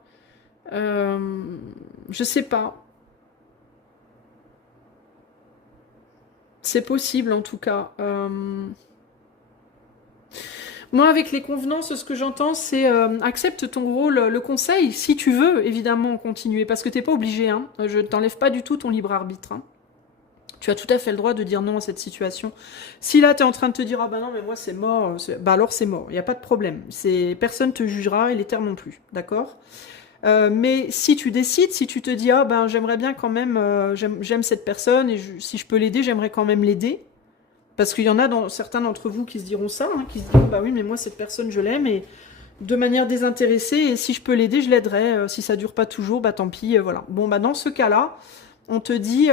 Je sais pas. C'est possible en tout cas. Moi, avec les convenances, ce que j'entends, c'est accepte ton rôle, le conseil, si tu veux, évidemment, continuer, parce que t'es pas obligé, hein. Je ne t'enlève pas du tout ton libre arbitre. Hein. Tu as tout à fait le droit de dire non à cette situation. Si là, tu es en train de te dire, ah bah non, mais moi, c'est mort, bah alors c'est mort, il n'y a pas de problème. Personne te jugera et les terres non plus, d'accord? Mais si tu décides, si tu te dis, ah ben j'aimerais bien quand même, j'aime cette personne et si je peux l'aider, j'aimerais quand même l'aider. Parce qu'il y en a certains d'entre vous qui se diront ça, hein, qui se diront, bah oui, mais moi cette personne je l'aime et de manière désintéressée et si je peux l'aider, je l'aiderai. Si ça dure pas toujours, bah tant pis, voilà. Bon, bah dans ce cas-là, on te dit,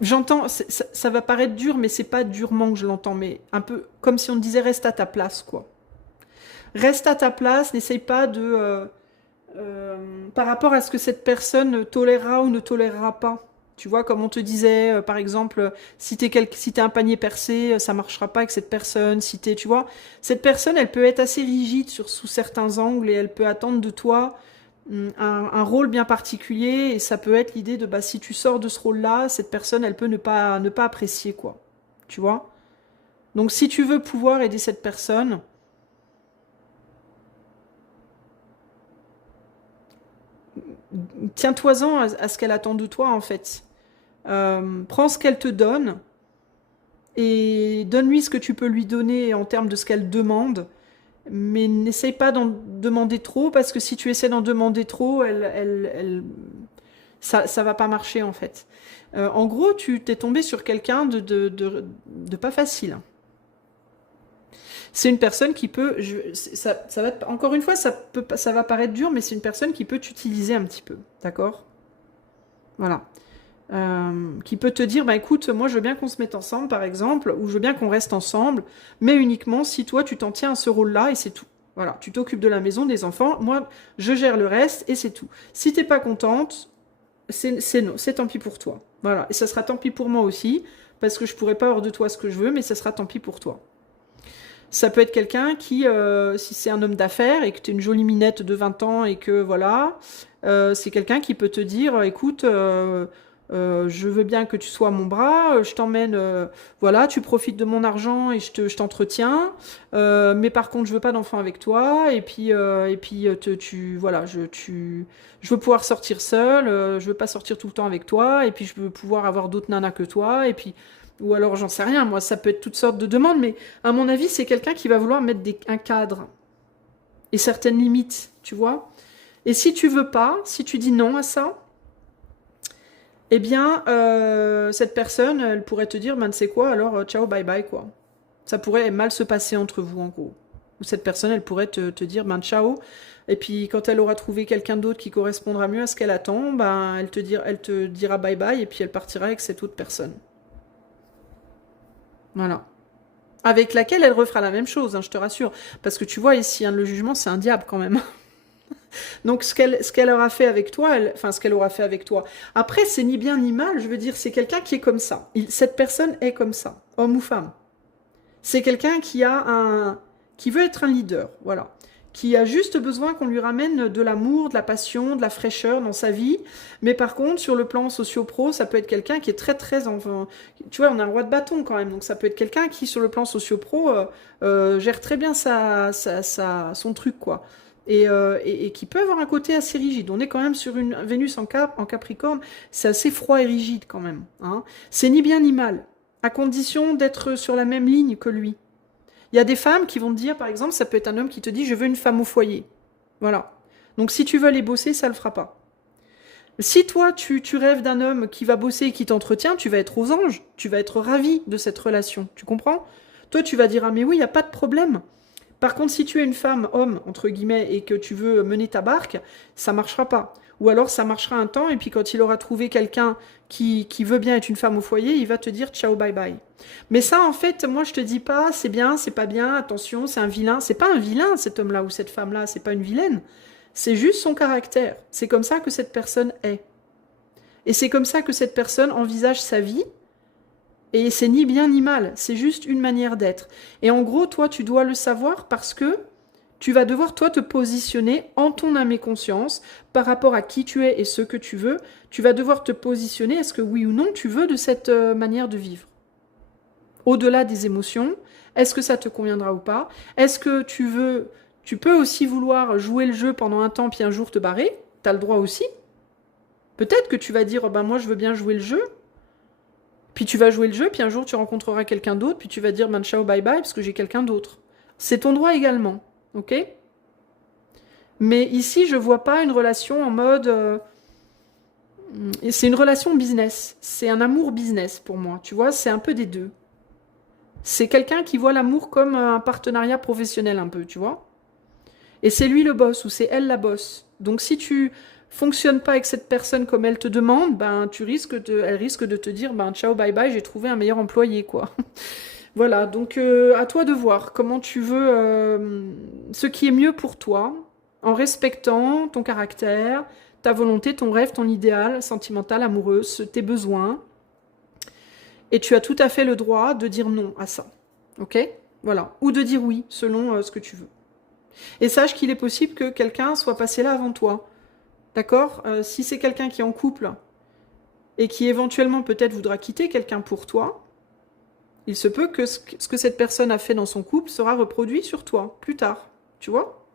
j'entends, ça va paraître dur, mais c'est pas durement que je l'entends, mais un peu comme si on te disait reste à ta place, quoi. Reste à ta place, n'essaye pas de... par rapport à ce que cette personne tolérera ou ne tolérera pas. Tu vois, comme on te disait, par exemple, si t'es un panier percé, ça marchera pas avec cette personne. Si tu vois, cette personne, elle peut être assez rigide sous certains angles et elle peut attendre de toi un rôle bien particulier. Et ça peut être l'idée de, bah, si tu sors de ce rôle-là, cette personne, elle peut ne pas apprécier, quoi. Tu vois? Donc, si tu veux pouvoir aider cette personne, tiens-toi-en à ce qu'elle attend de toi, en fait. Prends ce qu'elle te donne et donne-lui ce que tu peux lui donner en termes de ce qu'elle demande, mais n'essaye pas d'en demander trop, parce que si tu essaies d'en demander trop, ça va pas marcher, en fait. En gros, tu t'es tombé sur quelqu'un de pas facile. C'est une personne qui peut, ça va, encore une fois, ça va paraître dur, mais c'est une personne qui peut t'utiliser un petit peu, d'accord? Voilà. Qui peut te dire, bah écoute, moi je veux bien qu'on se mette ensemble, par exemple, ou je veux bien qu'on reste ensemble, mais uniquement si toi tu t'en tiens à ce rôle-là et c'est tout. Voilà, tu t'occupes de la maison, des enfants, moi je gère le reste et c'est tout. Si t'es pas contente, c'est tant pis pour toi. Voilà, et ça sera tant pis pour moi aussi, parce que je pourrai pas avoir de toi ce que je veux, mais ça sera tant pis pour toi. Ça peut être quelqu'un qui, si c'est un homme d'affaires et que tu es une jolie minette de 20 ans et que voilà, c'est quelqu'un qui peut te dire, écoute, je veux bien que tu sois mon bras, je t'emmène, voilà, tu profites de mon argent et je t'entretiens, mais par contre je veux pas d'enfant avec toi, et puis voilà, je veux pouvoir sortir seule, je veux pas sortir tout le temps avec toi, et puis je veux pouvoir avoir d'autres nanas que toi, et puis ou alors j'en sais rien, moi ça peut être toutes sortes de demandes, mais à mon avis c'est quelqu'un qui va vouloir mettre un cadre et certaines limites, tu vois. Et si tu veux pas, si tu dis non à ça, eh bien, cette personne, elle pourrait te dire, ben, tu sais quoi, alors, ciao, bye bye, quoi. Ça pourrait mal se passer entre vous, en gros. Ou cette personne, elle pourrait te dire, ben, ciao. Et puis, quand elle aura trouvé quelqu'un d'autre qui correspondra mieux à ce qu'elle attend, ben, elle te dira bye bye, et puis elle partira avec cette autre personne. Voilà. Avec laquelle elle refera la même chose, hein, je te rassure. Parce que tu vois, ici, hein, le jugement, c'est un diable, quand même. Donc ce qu'elle aura fait avec toi, enfin ce qu'elle aura fait avec toi. Après, c'est ni bien ni mal, je veux dire, c'est quelqu'un qui est comme ça. Cette personne est comme ça, homme ou femme. C'est quelqu'un qui veut être un leader, voilà. qui a juste besoin qu'on lui ramène de l'amour, de la passion, de la fraîcheur dans sa vie. Mais par contre, sur le plan socio-pro, ça peut être quelqu'un qui est très très... Enfin, tu vois, on a un roi de bâton quand même, donc ça peut être quelqu'un qui, sur le plan socio-pro, gère très bien son truc, quoi. Et qui peut avoir un côté assez rigide. On est quand même sur une Vénus en Capricorne, c'est assez froid et rigide quand même. Hein. C'est ni bien ni mal, à condition d'être sur la même ligne que lui. Il y a des femmes qui vont te dire, par exemple, ça peut être un homme qui te dit « je veux une femme au foyer ». Voilà. Donc si tu veux aller bosser, ça ne le fera pas. Si toi, tu rêves d'un homme qui va bosser et qui t'entretient, tu vas être aux anges. Tu vas être ravi de cette relation. Tu comprends? Toi, tu vas dire « ah mais oui, il n'y a pas de problème ». Par contre, si tu es une femme, homme, entre guillemets, et que tu veux mener ta barque, ça ne marchera pas. Ou alors ça marchera un temps, et puis quand il aura trouvé quelqu'un qui veut bien être une femme au foyer, il va te dire ciao, bye bye. Mais ça, en fait, moi je te dis pas, c'est bien, c'est pas bien, attention, c'est un vilain. C'est pas un vilain, cet homme-là ou cette femme-là, c'est pas une vilaine. C'est juste son caractère. C'est comme ça que cette personne est. Et c'est comme ça que cette personne envisage sa vie. Et c'est ni bien ni mal, c'est juste une manière d'être. Et en gros, toi, tu dois le savoir parce que tu vas devoir, toi, te positionner en ton âme et conscience par rapport à qui tu es et ce que tu veux. Tu vas devoir te positionner, est-ce que oui ou non, tu veux de cette manière de vivre? Au-delà des émotions, est-ce que ça te conviendra ou pas? Est-ce que tu peux aussi vouloir jouer le jeu pendant un temps puis un jour te barrer? Tu as le droit aussi. Peut-être que tu vas dire, oh ben moi je veux bien jouer le jeu. Puis tu vas jouer le jeu, puis un jour tu rencontreras quelqu'un d'autre, puis tu vas dire ben ciao bye bye parce que j'ai quelqu'un d'autre. C'est ton droit également, ok? Mais ici je vois pas une relation en mode, c'est une relation business, c'est un amour business pour moi, tu vois, c'est un peu des deux. C'est quelqu'un qui voit l'amour comme un partenariat professionnel un peu, tu vois? Et c'est lui le boss ou c'est elle la boss. Donc si tu fonctionnes pas avec cette personne comme elle te demande, ben elle risque de te dire ben ciao bye bye, j'ai trouvé un meilleur employé quoi. Voilà, donc à toi de voir comment tu veux ce qui est mieux pour toi, en respectant ton caractère, ta volonté, ton rêve, ton idéal sentimental, amoureux, tes besoins. Et tu as tout à fait le droit de dire non à ça. Ok? Voilà. Ou de dire oui, selon ce que tu veux. Et sache qu'il est possible que quelqu'un soit passé là avant toi. D'accord? Si c'est quelqu'un qui est en couple et qui éventuellement peut-être voudra quitter quelqu'un pour toi, il se peut que ce que cette personne a fait dans son couple sera reproduit sur toi, plus tard. Tu vois?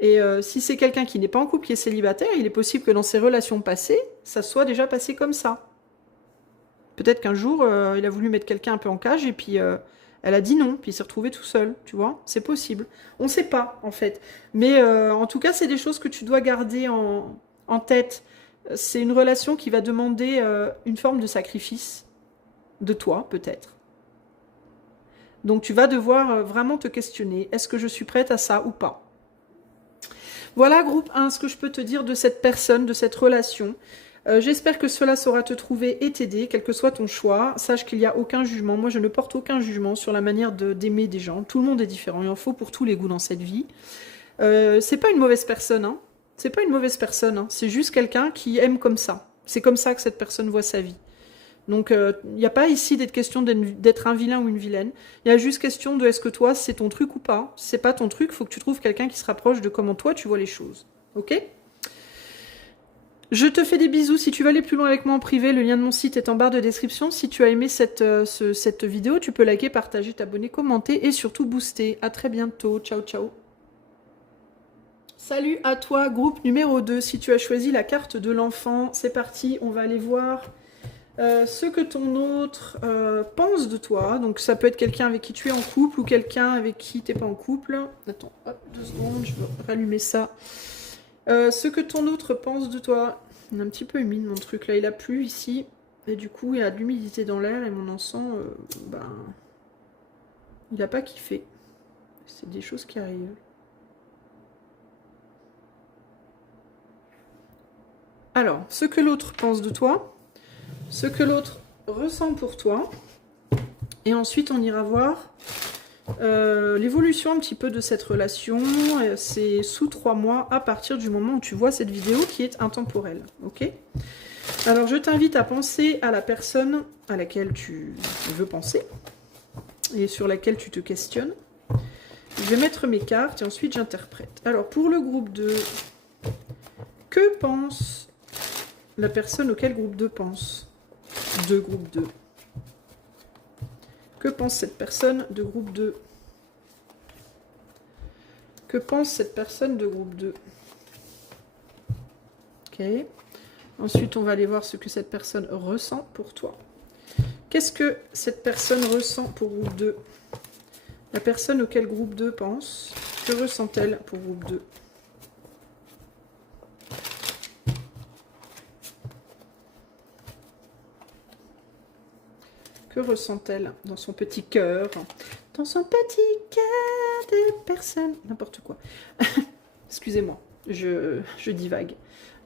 Et si c'est quelqu'un qui n'est pas en couple, qui est célibataire, il est possible que dans ses relations passées, ça soit déjà passé comme ça. Peut-être qu'un jour, il a voulu mettre quelqu'un un peu en cage et puis elle a dit non, puis il s'est retrouvé tout seul, tu vois? C'est possible. On ne sait pas, en fait. Mais en tout cas, c'est des choses que tu dois garder en tête. C'est une relation qui va demander une forme de sacrifice de toi, peut-être. Donc tu vas devoir vraiment te questionner. Est-ce que je suis prête à ça ou pas? Voilà, groupe 1, ce que je peux te dire de cette personne, de cette relation. J'espère que cela saura te trouver et t'aider, quel que soit ton choix. Sache qu'il n'y a aucun jugement. Moi, je ne porte aucun jugement sur la manière d'aimer des gens. Tout le monde est différent. Il en faut pour tous les goûts dans cette vie. C'est pas une mauvaise personne, hein. C'est pas une mauvaise personne, hein. C'est juste quelqu'un qui aime comme ça. C'est comme ça que cette personne voit sa vie. Donc, il n'y a pas ici d'être question d'être un vilain ou une vilaine. Il y a juste question de est-ce que toi, c'est ton truc ou pas. Si c'est pas ton truc, il faut que tu trouves quelqu'un qui se rapproche de comment toi, tu vois les choses. Ok ? Je te fais des bisous. Si tu veux aller plus loin avec moi en privé, le lien de mon site est en barre de description. Si tu as aimé cette vidéo, tu peux liker, partager, t'abonner, commenter et surtout booster. À très bientôt. Ciao, ciao. Salut à toi, groupe numéro 2. Si tu as choisi la carte de l'enfant, c'est parti. On va aller voir ce que ton autre pense de toi. Donc ça peut être quelqu'un avec qui tu es en couple ou quelqu'un avec qui tu n'es pas en couple. Attends, hop, 2 secondes, je vais rallumer ça. Ce que ton autre pense de toi. Il est un petit peu humide mon truc là, il a plu ici. Et du coup il y a de l'humidité dans l'air et mon encens, il n'a pas kiffé. C'est des choses qui arrivent. Alors, ce que l'autre pense de toi, ce que l'autre ressent pour toi. Et ensuite on ira voir l'évolution un petit peu de cette relation. C'est sous 3 mois à partir du moment où tu vois cette vidéo qui est intemporelle. Ok ? Alors je t'invite à penser à la personne à laquelle tu veux penser et sur laquelle tu te questionnes. Je vais mettre mes cartes et ensuite j'interprète. Alors, pour le groupe 2, que pense la personne auquel groupe 2 pense? De groupe 2. Que pense cette personne de groupe 2? Que pense cette personne de groupe 2? Ok. Ensuite, on va aller voir ce que cette personne ressent pour toi. Qu'est-ce que cette personne ressent pour groupe 2? La personne auquel groupe 2 pense, que ressent-elle pour groupe 2? Que ressent-elle dans son petit cœur? Dans son petit cœur de personne. N'importe quoi. Excusez-moi, je divague.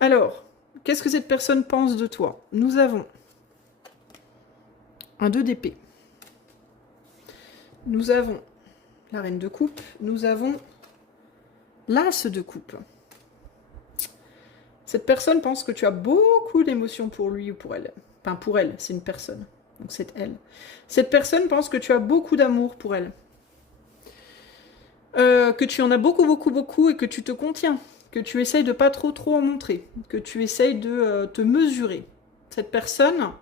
Alors, qu'est-ce que cette personne pense de toi? Nous avons un 2 d'épée. Nous avons la reine de coupe. Nous avons l'as de coupe. Cette personne pense que tu as beaucoup d'émotions pour lui ou pour elle. Enfin, pour elle, c'est une personne. Donc c'est elle. Cette personne pense que tu as beaucoup d'amour pour elle. Que tu en as beaucoup, beaucoup, beaucoup et que tu te contiens. Que tu essayes de pas trop en montrer. Que tu essayes de te mesurer. Cette personne,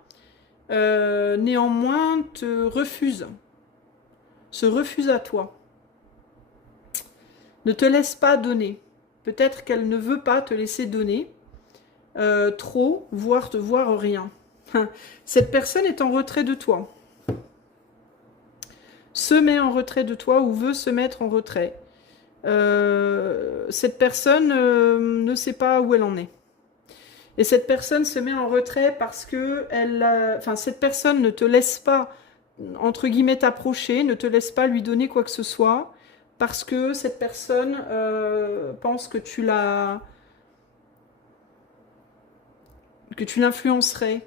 néanmoins, te refuse. Se refuse à toi. Ne te laisse pas donner. Peut-être qu'elle ne veut pas te laisser donner trop, voire te voir rien. Cette personne est en retrait de toi. Se met en retrait de toi ou veut se mettre en retrait. Cette personne ne sait pas où elle en est. Et cette personne se met en retrait parce que cette personne ne te laisse pas, entre guillemets, t'approcher, ne te laisse pas lui donner quoi que ce soit, parce que cette personne pense que tu l'influencerais.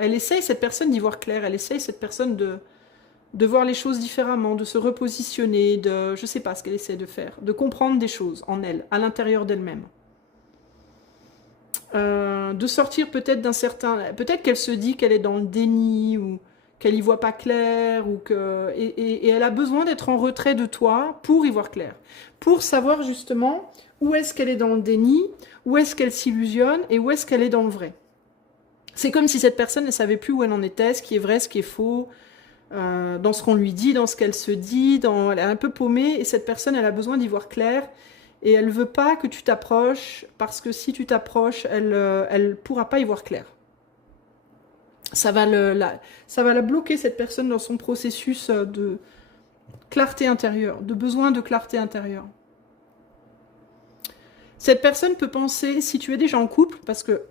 Elle essaye, cette personne, d'y voir clair. Elle essaye, cette personne, de voir les choses différemment, de se repositionner, je sais pas ce qu'elle essaie de faire, de comprendre des choses en elle, à l'intérieur d'elle-même. De sortir peut-être d'un certain... Peut-être qu'elle se dit qu'elle est dans le déni, ou qu'elle y voit pas clair, et elle a besoin d'être en retrait de toi pour y voir clair. Pour savoir justement où est-ce qu'elle est dans le déni, où est-ce qu'elle s'illusionne, et où est-ce qu'elle est dans le vrai. C'est comme si cette personne ne savait plus où elle en était, ce qui est vrai, ce qui est faux, dans ce qu'on lui dit, dans ce qu'elle se dit, elle est un peu paumée, et cette personne, elle a besoin d'y voir clair, et elle ne veut pas que tu t'approches, parce que si tu t'approches, elle ne pourra pas y voir clair. Ça va la bloquer, cette personne, dans son processus de clarté intérieure, de besoin de clarté intérieure. Cette personne peut penser, si tu es déjà en couple, parce que...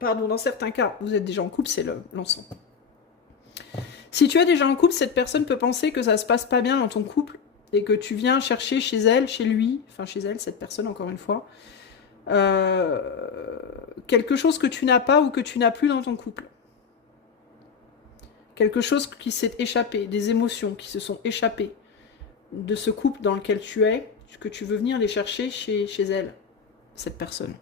Pardon, dans certains cas, vous êtes déjà en couple, c'est l'encens. Si tu es déjà en couple, cette personne peut penser que ça se passe pas bien dans ton couple et que tu viens chercher chez elle, chez lui, enfin chez elle, cette personne encore une fois, quelque chose que tu n'as pas ou que tu n'as plus dans ton couple. Quelque chose qui s'est échappé, des émotions qui se sont échappées de ce couple dans lequel tu es, que tu veux venir les chercher chez elle, cette personne.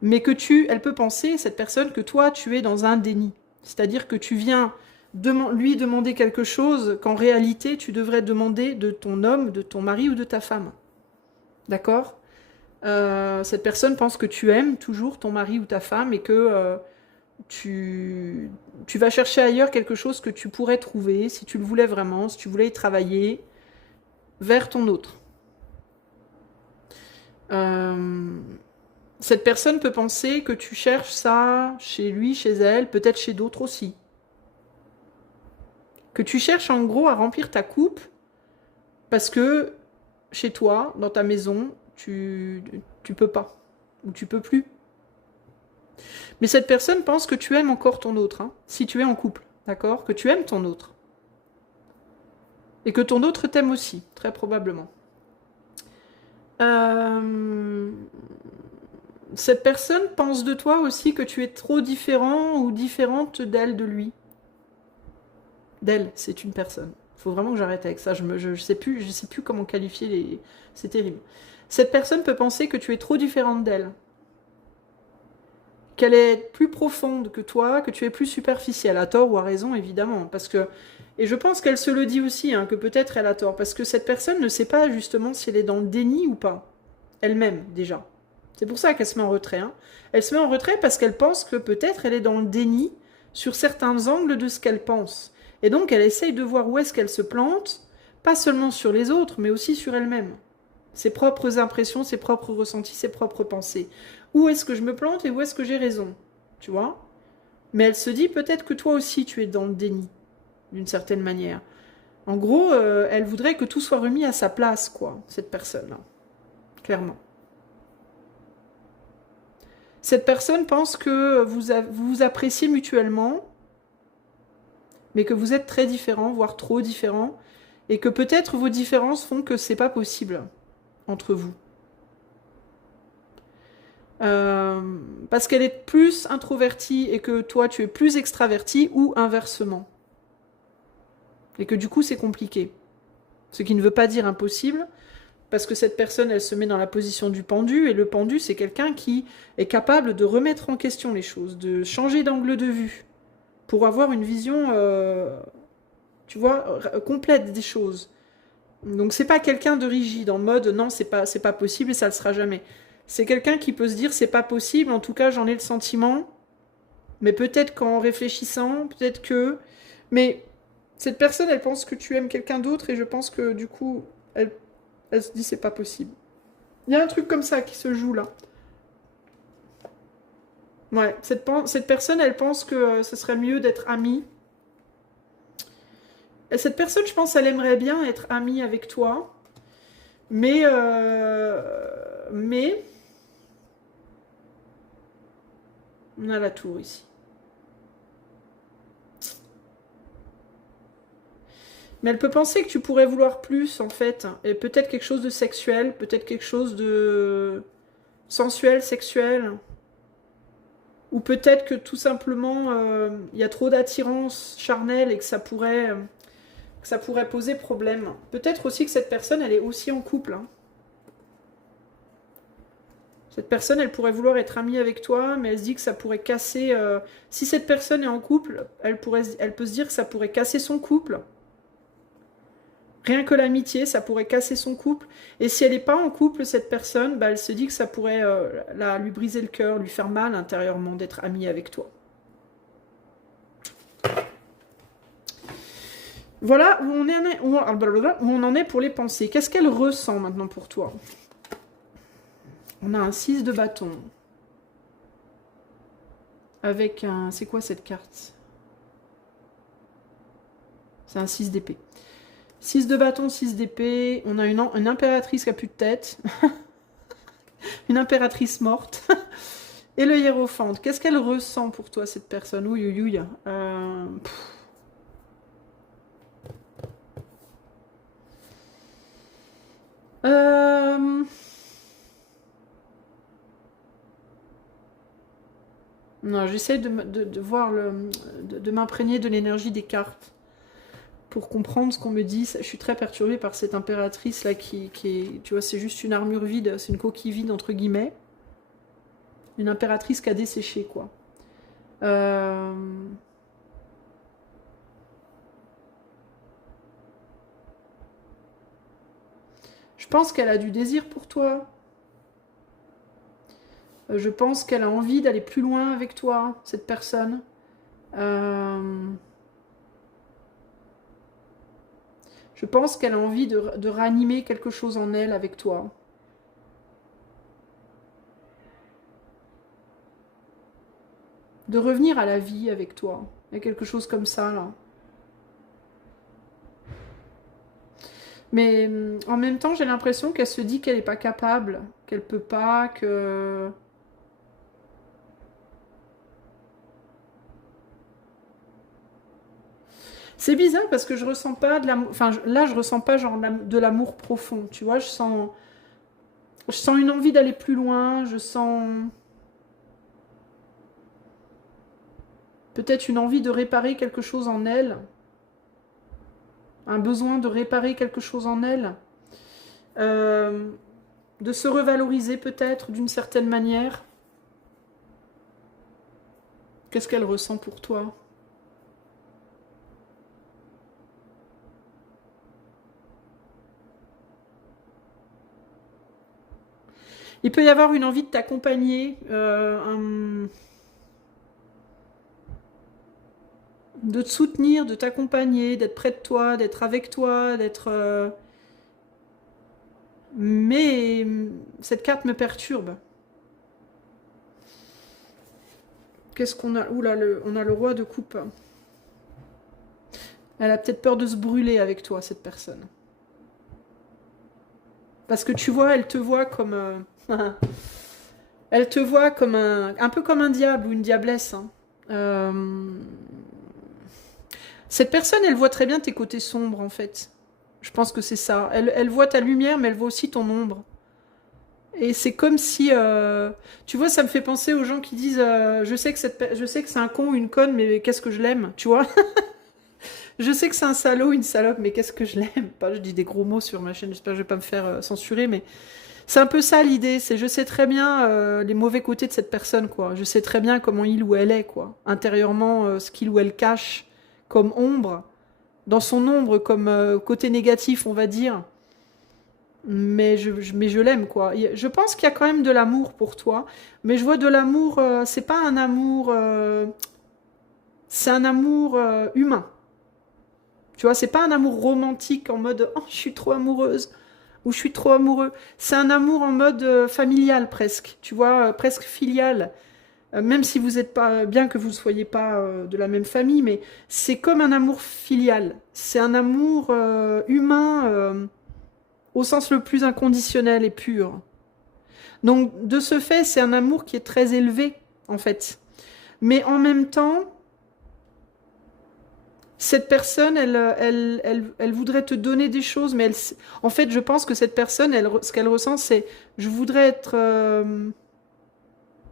Mais que elle peut penser, cette personne, que toi, tu es dans un déni. C'est-à-dire que tu viens lui demander quelque chose qu'en réalité, tu devrais demander de ton homme, de ton mari ou de ta femme. D'accord ? Cette personne pense que tu aimes toujours ton mari ou ta femme et que tu vas chercher ailleurs quelque chose que tu pourrais trouver, si tu le voulais vraiment, si tu voulais y travailler, vers ton autre. Cette personne peut penser que tu cherches ça chez lui, chez elle, peut-être chez d'autres aussi. Que tu cherches en gros à remplir ta coupe parce que chez toi, dans ta maison, tu peux pas. Ou tu peux plus. Mais cette personne pense que tu aimes encore ton autre, hein, si tu es en couple, d'accord ? Que tu aimes ton autre. Et que ton autre t'aime aussi, très probablement. Cette personne pense de toi aussi que tu es trop différent ou différente d'elle, de lui. D'elle, c'est une personne. Il faut vraiment que j'arrête avec ça. Je sais plus comment qualifier les... C'est terrible. Cette personne peut penser que tu es trop différente d'elle. Qu'elle est plus profonde que toi, que tu es plus superficielle. À tort ou à raison, évidemment. Parce que Et je pense qu'elle se le dit aussi, hein, que peut-être elle a tort, parce que cette personne ne sait pas justement si elle est dans le déni ou pas, elle-même déjà. C'est pour ça qu'elle se met en retrait. Hein. Elle se met en retrait parce qu'elle pense que peut-être elle est dans le déni sur certains angles de ce qu'elle pense. Et donc elle essaye de voir où est-ce qu'elle se plante, pas seulement sur les autres, mais aussi sur elle-même. Ses propres impressions, ses propres ressentis, ses propres pensées. Où est-ce que je me plante et où est-ce que j'ai raison? Tu vois? Mais elle se dit peut-être que toi aussi tu es dans le déni, d'une certaine manière. En gros, elle voudrait que tout soit remis à sa place, quoi, cette personne-là. Clairement. Cette personne pense que vous vous appréciez mutuellement, mais que vous êtes très différents, voire trop différents, et que peut-être vos différences font que c'est pas possible entre vous. Parce qu'elle est plus introvertie et que toi tu es plus extraverti, ou inversement. Et que du coup c'est compliqué. Ce qui ne veut pas dire impossible, parce que cette personne elle se met dans la position du pendu, et le pendu c'est quelqu'un qui est capable de remettre en question les choses, de changer d'angle de vue, pour avoir une vision, tu vois, complète des choses. Donc c'est pas quelqu'un de rigide, en mode non c'est pas possible et ça le sera jamais. C'est quelqu'un qui peut se dire c'est pas possible, en tout cas j'en ai le sentiment, mais peut-être qu'en réfléchissant, peut-être que... Mais cette personne elle pense que tu aimes quelqu'un d'autre et je pense que du coup elle se dit c'est pas possible. Il y a un truc comme ça qui se joue là. Ouais, cette personne elle pense que ce serait mieux d'être amie. Et cette personne je pense elle aimerait bien être amie avec toi, mais on a la tour ici. Mais elle peut penser que tu pourrais vouloir plus, en fait. Et peut-être quelque chose de sexuel, peut-être quelque chose de sensuel, sexuel. Ou peut-être que tout simplement, il y a trop d'attirance charnelle et que ça pourrait poser problème. Peut-être aussi que cette personne, elle est aussi en couple. Hein. Cette personne, elle pourrait vouloir être amie avec toi, mais elle se dit que ça pourrait casser... Si cette personne est en couple, elle peut se dire que ça pourrait casser son couple. Rien que l'amitié, ça pourrait casser son couple. Et si elle n'est pas en couple, cette personne, bah, elle se dit que ça pourrait lui briser le cœur, lui faire mal intérieurement d'être amie avec toi. Voilà où on en est pour les pensées. Qu'est-ce qu'elle ressent maintenant pour toi? On a un 6 de bâton. Avec un... C'est quoi cette carte? C'est un 6 d'épée. 6 de bâton, 6 d'épée. On a une impératrice qui a plus de tête. Une impératrice morte. Et le hiérophante. Qu'est-ce qu'elle ressent pour toi, cette personne? Ouïe, ouïe, ouïe. Non, j'essaie de voir de m'imprégner de l'énergie des cartes pour comprendre ce qu'on me dit. Je suis très perturbée par cette impératrice là qui est, tu vois, c'est juste une armure vide, c'est une coquille vide entre guillemets. Une impératrice qui a desséché, quoi. Je pense qu'elle a du désir pour toi. Je pense qu'elle a envie d'aller plus loin avec toi, cette personne. Je pense qu'elle a envie de ranimer quelque chose en elle avec toi. De revenir à la vie avec toi. Il y a quelque chose comme ça, là. Mais en même temps, j'ai l'impression qu'elle se dit qu'elle n'est pas capable, qu'elle peut pas, que... C'est bizarre parce que je ressens pas de l'amour... Enfin, là, je ressens pas genre de l'amour profond, tu vois. Je sens une envie d'aller plus loin, je sens... Peut-être une envie de réparer quelque chose en elle. Un besoin de réparer quelque chose en elle. De se revaloriser peut-être d'une certaine manière. Qu'est-ce qu'elle ressent pour toi? Il peut y avoir une envie de t'accompagner, de te soutenir, de t'accompagner, d'être près de toi, d'être avec toi, d'être... Mais cette carte me perturbe. Qu'est-ce qu'on a? Oula, on a le roi de coupe. Elle a peut-être peur de se brûler avec toi, cette personne. Parce que tu vois, elle te voit comme... elle te voit comme un peu comme un diable ou une diablesse. Hein. Cette personne, elle voit très bien tes côtés sombres, en fait. Je pense que c'est ça. Elle voit ta lumière, mais elle voit aussi ton ombre. Et c'est comme si... tu vois, ça me fait penser aux gens qui disent je sais que c'est un con ou une conne, mais qu'est-ce que je l'aime, tu vois. Je sais que c'est un salaud, une salope, mais qu'est-ce que je l'aime. Pas, je dis des gros mots sur ma chaîne, j'espère que je vais pas me faire censurer, mais c'est un peu ça l'idée. C'est je sais très bien les mauvais côtés de cette personne, quoi. Je sais très bien comment il ou elle est, quoi. Intérieurement, ce qu'il ou elle cache comme ombre, dans son ombre comme côté négatif, on va dire. Mais je l'aime, quoi. Je pense qu'il y a quand même de l'amour pour toi, mais je vois de l'amour, c'est pas un amour, c'est un amour humain. Tu vois, c'est pas un amour romantique en mode oh, je suis trop amoureuse ou je suis trop amoureux. C'est un amour en mode familial presque, tu vois, presque filial. Même si vous êtes pas, bien que vous ne soyez pas de la même famille, mais c'est comme un amour filial. C'est un amour humain au sens le plus inconditionnel et pur. Donc, de ce fait, c'est un amour qui est très élevé, en fait. Mais en même temps, cette personne, elle voudrait te donner des choses, mais en fait, je pense que cette personne, ce qu'elle ressent, c'est je voudrais être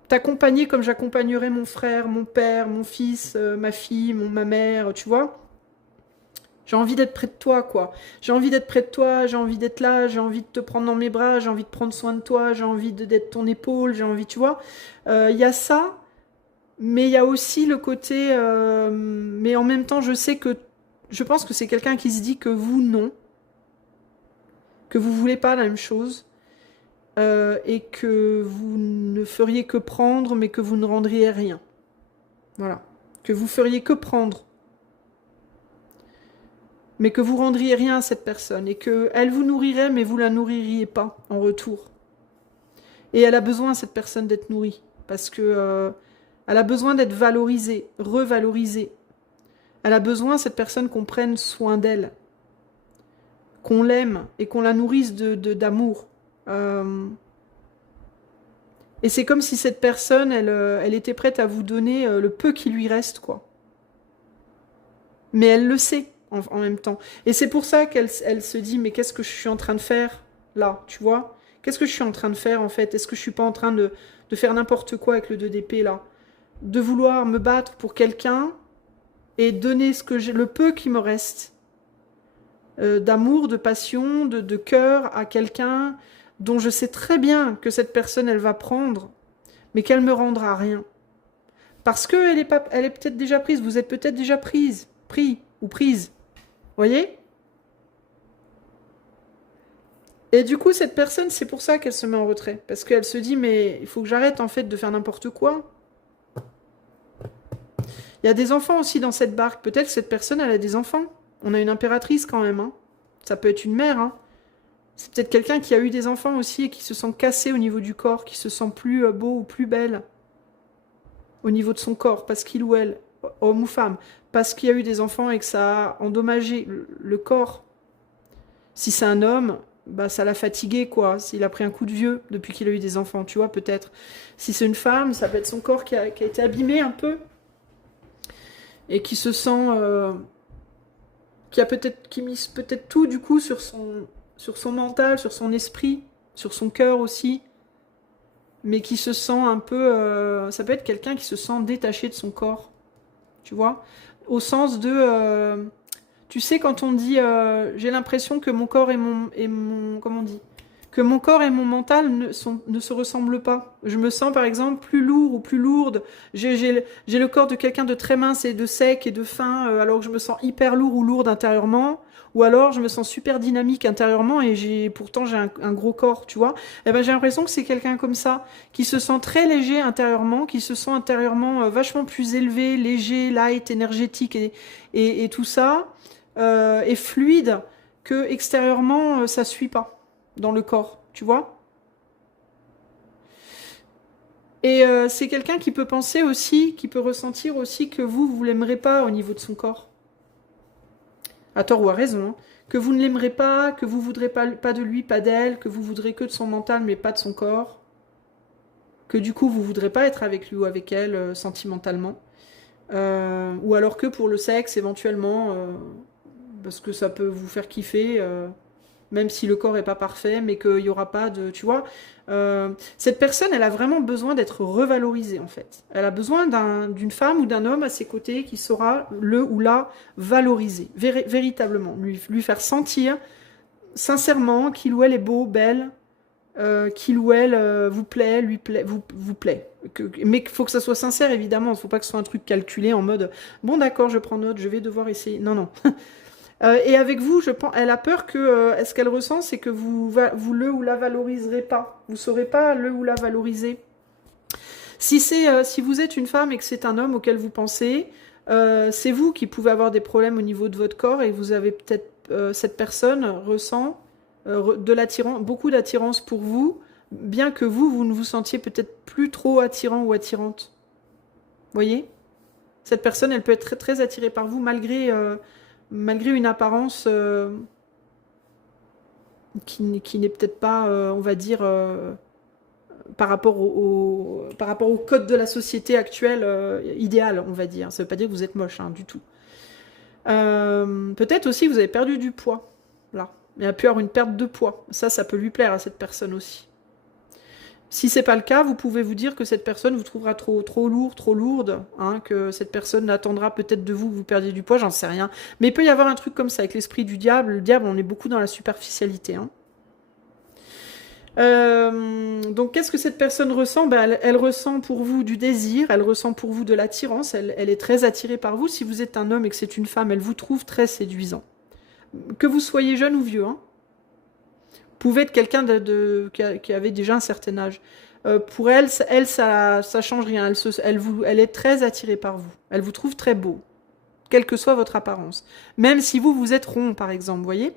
t'accompagner comme j'accompagnerais mon frère, mon père, mon fils, ma fille, ma mère, tu vois. J'ai envie d'être près de toi, quoi. J'ai envie d'être près de toi, j'ai envie d'être là, j'ai envie de te prendre dans mes bras, j'ai envie de prendre soin de toi, j'ai envie d'être ton épaule, j'ai envie, tu vois. Il y a ça, mais il y a aussi le côté... mais en même temps, je sais que... Je pense que c'est quelqu'un qui se dit que vous, non. Que vous voulez pas la même chose. Et que vous ne feriez que prendre, mais que vous ne rendriez rien. Voilà. Que vous feriez que prendre. Mais que vous rendriez rien à cette personne. Et qu'elle vous nourrirait, mais vous la nourririez pas en retour. Et elle a besoin, cette personne, d'être nourrie. Parce que... elle a besoin d'être valorisée, revalorisée. Elle a besoin, cette personne, qu'on prenne soin d'elle. Qu'on l'aime et qu'on la nourrisse d'amour. Et c'est comme si cette personne, elle était prête à vous donner le peu qui lui reste, quoi. Mais elle le sait, en même temps. Et c'est pour ça qu'elle se dit, mais qu'est-ce que je suis en train de faire, là, tu vois? Qu'est-ce que je suis en train de faire, en fait? Est-ce que je suis pas en train de faire n'importe quoi avec le 2 d'épée, là? De vouloir me battre pour quelqu'un et donner ce que j'ai, le peu qui me reste. D'amour, de passion, de cœur à quelqu'un dont je sais très bien que cette personne, elle va prendre, mais qu'elle me rendra rien. Parce qu'elle est, elle est peut-être déjà prise, vous êtes peut-être déjà pris ou prise. Voyez? Et du coup, cette personne, c'est pour ça qu'elle se met en retrait. Parce qu'elle se dit, mais il faut que j'arrête en fait de faire n'importe quoi. Il y a des enfants aussi dans cette barque. Peut-être que cette personne, elle a des enfants. On a une impératrice quand même. Hein. Ça peut être une mère. Hein. C'est peut-être quelqu'un qui a eu des enfants aussi et qui se sent cassé au niveau du corps, qui se sent plus beau ou plus belle au niveau de son corps, parce qu'il ou elle, homme ou femme, parce qu'il y a eu des enfants et que ça a endommagé le corps. Si c'est un homme, bah ça l'a fatigué, quoi. S'il a pris un coup de vieux depuis qu'il a eu des enfants, tu vois, peut-être. Si c'est une femme, ça peut être son corps qui a été abîmé un peu et qui se sent... qui mise peut-être tout, du coup, sur son mental, sur son esprit, sur son cœur aussi, mais qui se sent un peu... ça peut être quelqu'un qui se sent détaché de son corps, tu vois, au sens de... tu sais, quand on dit j'ai l'impression que mon corps est mon... Comment on dit? que mon corps et mon mental ne se ressemblent pas. Je me sens par exemple plus lourd ou plus lourde. J'ai le corps de quelqu'un de très mince et de sec et de fin, alors que je me sens hyper lourd ou lourde intérieurement. Ou alors je me sens super dynamique intérieurement et pourtant j'ai un gros corps, tu vois. Eh ben, j'ai l'impression que c'est quelqu'un comme ça, qui se sent très léger intérieurement, qui se sent intérieurement vachement plus élevé, léger, light, énergétique et tout ça, et fluide, que extérieurement ça suit pas dans le corps, tu vois. Et c'est quelqu'un qui peut penser aussi, qui peut ressentir aussi que vous l'aimerez pas au niveau de son corps. À tort ou à raison, hein. Que vous ne l'aimerez pas, que vous voudrez pas de lui, pas d'elle, que vous voudrez que de son mental mais pas de son corps, que du coup vous voudrez pas être avec lui ou avec elle sentimentalement, ou alors que pour le sexe éventuellement, parce que ça peut vous faire kiffer, même si le corps est pas parfait, mais qu'il y aura pas de, tu vois, cette personne, elle a vraiment besoin d'être revalorisée en fait. Elle a besoin d'une femme ou d'un homme à ses côtés qui saura le ou la valoriser, véritablement, lui faire sentir sincèrement qu'il ou elle est beau, belle, qu'il ou elle vous plaît, vous plaît. Mais il faut que ça soit sincère évidemment, il ne faut pas que ce soit un truc calculé en mode bon d'accord, je prends note, je vais devoir essayer. Non, non. Et avec vous, je pense, elle a peur que, ce qu'elle ressent, c'est que vous le ou la valoriserez pas. Vous saurez pas le ou la valoriser. Si vous êtes une femme et que c'est un homme auquel vous pensez, c'est vous qui pouvez avoir des problèmes au niveau de votre corps et vous avez peut-être, cette personne ressent de l'attirance, beaucoup d'attirance pour vous, bien que vous ne vous sentiez peut-être plus trop attirant ou attirante. Vous voyez? Cette personne, elle peut être très, très attirée par vous malgré une apparence qui n'est peut-être pas, on va dire, par rapport au code de la société actuelle idéal, on va dire. Ça ne veut pas dire que vous êtes moche, hein, du tout. Peut-être aussi que vous avez perdu du poids, là. Il y a pu avoir une perte de poids. Ça peut lui plaire à cette personne aussi. Si c'est pas le cas, vous pouvez vous dire que cette personne vous trouvera trop lourd, trop lourde, hein, que cette personne attendra peut-être de vous que vous perdiez du poids, j'en sais rien. Mais il peut y avoir un truc comme ça avec l'esprit du diable. Le diable, on est beaucoup dans la superficialité. Hein. Donc qu'est-ce que cette personne ressent? Ben, elle ressent pour vous du désir, elle ressent pour vous de l'attirance, elle est très attirée par vous. Si vous êtes un homme et que c'est une femme, elle vous trouve très séduisant. Que vous soyez jeune ou vieux, hein. Vous pouvez être quelqu'un qui avait déjà un certain âge. Pour elle, ça change rien. Elle est très attirée par vous. Elle vous trouve très beau, quelle que soit votre apparence. Même si vous êtes rond, par exemple, vous voyez.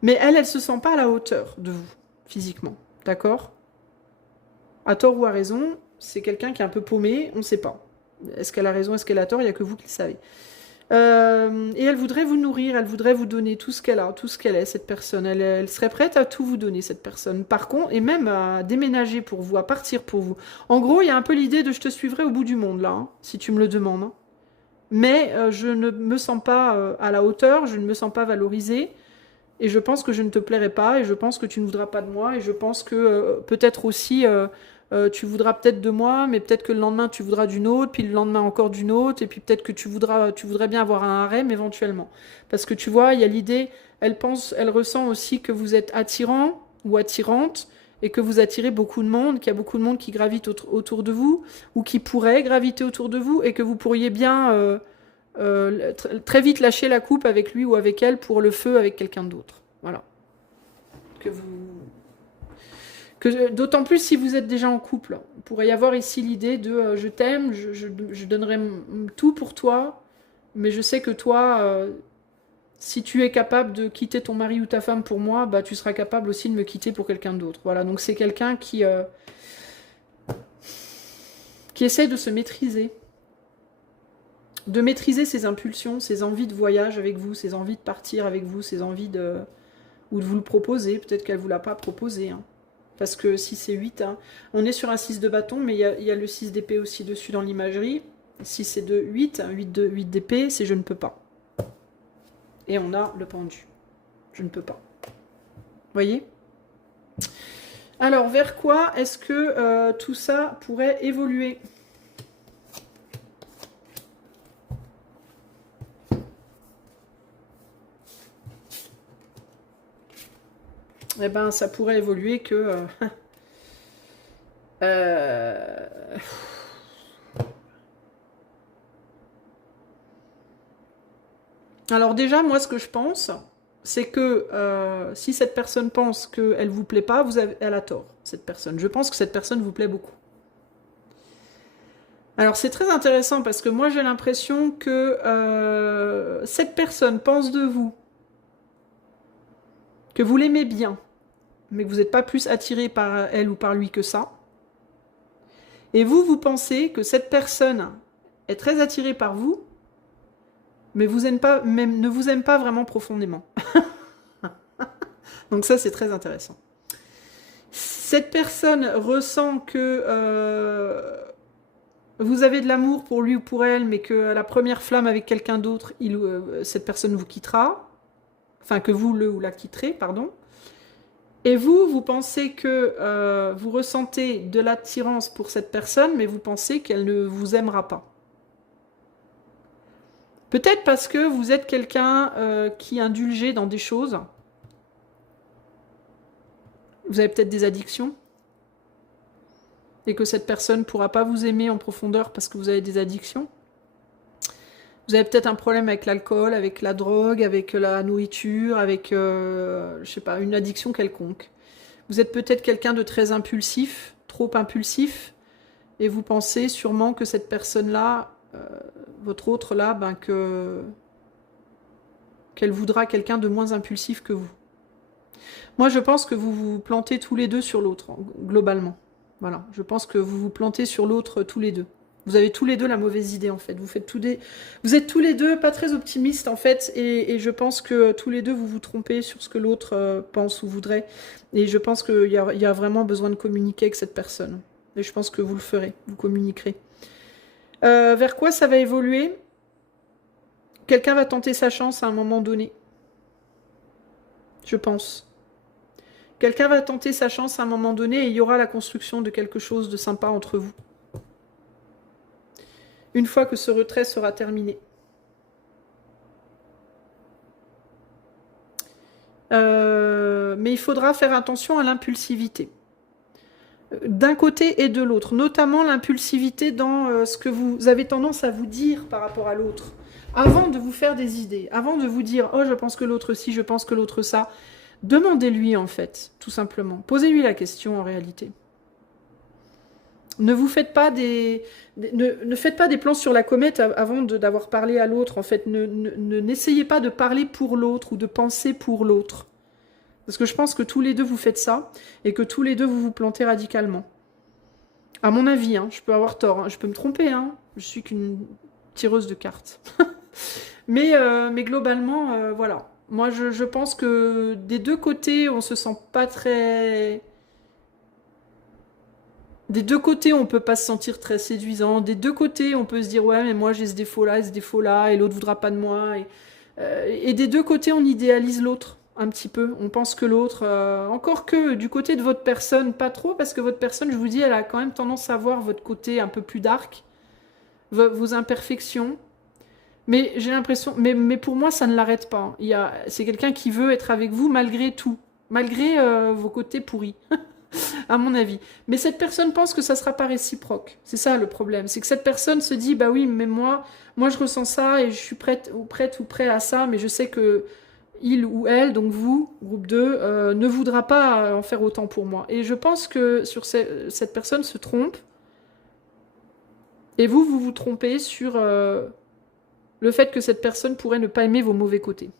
Mais elle se sent pas à la hauteur de vous, physiquement. D'accord? À tort ou à raison, c'est quelqu'un qui est un peu paumé, on ne sait pas. Est-ce qu'elle a raison, est-ce qu'elle a tort? Il n'y a que vous qui le savez. Et elle voudrait vous nourrir, elle voudrait vous donner tout ce qu'elle a, tout ce qu'elle est, cette personne. Elle serait prête à tout vous donner, cette personne. Par contre, et même à déménager pour vous, à partir pour vous. En gros, il y a un peu l'idée de je te suivrai au bout du monde, là, hein, si tu me le demandes. Hein. Mais je ne me sens pas à la hauteur, je ne me sens pas valorisée, et je pense que je ne te plairai pas, et je pense que tu ne voudras pas de moi, et je pense que peut-être aussi... tu voudras peut-être de moi, mais peut-être que le lendemain tu voudras d'une autre, puis le lendemain encore d'une autre, et puis peut-être que tu voudrais bien avoir un harem éventuellement. Parce que tu vois, il y a l'idée, elle ressent aussi que vous êtes attirant ou attirante, et que vous attirez beaucoup de monde, qu'il y a beaucoup de monde qui gravite autour de vous, ou qui pourrait graviter autour de vous, et que vous pourriez bien très vite lâcher la coupe avec lui ou avec elle pour le feu avec quelqu'un d'autre. Voilà. D'autant plus si vous êtes déjà en couple. Il pourrait y avoir ici l'idée de je t'aime, je donnerai tout pour toi, mais je sais que toi, si tu es capable de quitter ton mari ou ta femme pour moi, bah, tu seras capable aussi de me quitter pour quelqu'un d'autre. Voilà, donc c'est quelqu'un qui essaie de se maîtriser. De maîtriser ses impulsions, ses envies de voyage avec vous, ses envies de partir avec vous, ses envies ou de vous le proposer. Peut-être qu'elle ne vous l'a pas proposé. Hein. Parce que si c'est 8, hein, on est sur un 6 de bâton, mais il y a le 6 d'épée aussi dessus dans l'imagerie. Si c'est de 8, 8 d'épée, c'est je ne peux pas. Et on a le pendu. Je ne peux pas. Vous voyez? Alors, vers quoi est-ce que tout ça pourrait évoluer? eh ben, ça pourrait évoluer que... euh, Alors déjà, moi, ce que je pense, c'est que si cette personne pense qu'elle vous plaît pas, elle a tort, cette personne. Je pense que cette personne vous plaît beaucoup. Alors c'est très intéressant parce que moi j'ai l'impression que cette personne pense de vous, que vous l'aimez bien, mais que vous n'êtes pas plus attiré par elle ou par lui que ça. Et vous, vous pensez que cette personne est très attirée par vous, mais ne vous aime pas vraiment profondément. Donc ça, c'est très intéressant. Cette personne ressent que vous avez de l'amour pour lui ou pour elle, mais que à la première flamme avec quelqu'un d'autre, cette personne vous quittera. Enfin, que vous le ou la quitterez, pardon. Et vous, vous pensez que vous ressentez de l'attirance pour cette personne, mais vous pensez qu'elle ne vous aimera pas. Peut-être parce que vous êtes quelqu'un qui indulge dans des choses. Vous avez peut-être des addictions. Et que cette personne ne pourra pas vous aimer en profondeur parce que vous avez des addictions. Vous avez peut-être un problème avec l'alcool, avec la drogue, avec la nourriture, avec, je sais pas, une addiction quelconque. Vous êtes peut-être quelqu'un de très impulsif, trop impulsif, et vous pensez sûrement que cette personne-là, votre autre là, qu'elle voudra quelqu'un de moins impulsif que vous. Moi, je pense que vous vous plantez tous les deux sur l'autre, globalement. Voilà, je pense que vous vous plantez sur l'autre tous les deux. Vous avez tous les deux la mauvaise idée, en fait. Vous êtes tous les deux pas très optimistes, en fait, et je pense que tous les deux, vous vous trompez sur ce que l'autre pense ou voudrait. Et je pense qu'il y a vraiment besoin de communiquer avec cette personne. Et je pense que vous le ferez, vous communiquerez. Vers quoi ça va évoluer? Quelqu'un va tenter sa chance à un moment donné. Je pense. Quelqu'un va tenter sa chance à un moment donné et il y aura la construction de quelque chose de sympa entre vous. Une fois que ce retrait sera terminé. Mais il faudra faire attention à l'impulsivité. D'un côté et de l'autre. Notamment l'impulsivité dans ce que vous avez tendance à vous dire par rapport à l'autre. Avant de vous faire des idées. Avant de vous dire « Oh, je pense que l'autre ci, je pense que l'autre ça ». Demandez-lui en fait, tout simplement. Posez-lui la question en réalité. Ne vous faites pas ne faites pas des plans sur la comète avant d'avoir parlé à l'autre. En fait, n'essayez pas de parler pour l'autre ou de penser pour l'autre. Parce que je pense que tous les deux vous faites ça et que tous les deux vous vous plantez radicalement. À mon avis, hein, je peux avoir tort, hein, je peux me tromper, hein, je suis qu'une tireuse de cartes. mais globalement, voilà. Moi, je pense que des deux côtés, on se sent pas très... Des deux côtés, on peut pas se sentir très séduisant. Des deux côtés, on peut se dire, ouais, mais moi j'ai ce défaut-là et ce défaut-là, et l'autre voudra pas de moi. Et des deux côtés, on idéalise l'autre un petit peu. On pense que l'autre... encore que du côté de votre personne, pas trop, parce que votre personne, je vous dis, elle a quand même tendance à voir votre côté un peu plus dark, vos imperfections. Mais j'ai l'impression... Mais pour moi, ça ne l'arrête pas. C'est quelqu'un qui veut être avec vous malgré tout. Malgré vos côtés pourris. À mon avis. Mais cette personne pense que ça sera pas réciproque. C'est ça le problème. C'est que cette personne se dit, bah oui, mais moi je ressens ça et je suis prête ou prêt à ça, mais je sais que il ou elle, donc vous, groupe 2, ne voudra pas en faire autant pour moi. Et je pense que cette personne se trompe. Et vous vous trompez sur le fait que cette personne pourrait ne pas aimer vos mauvais côtés.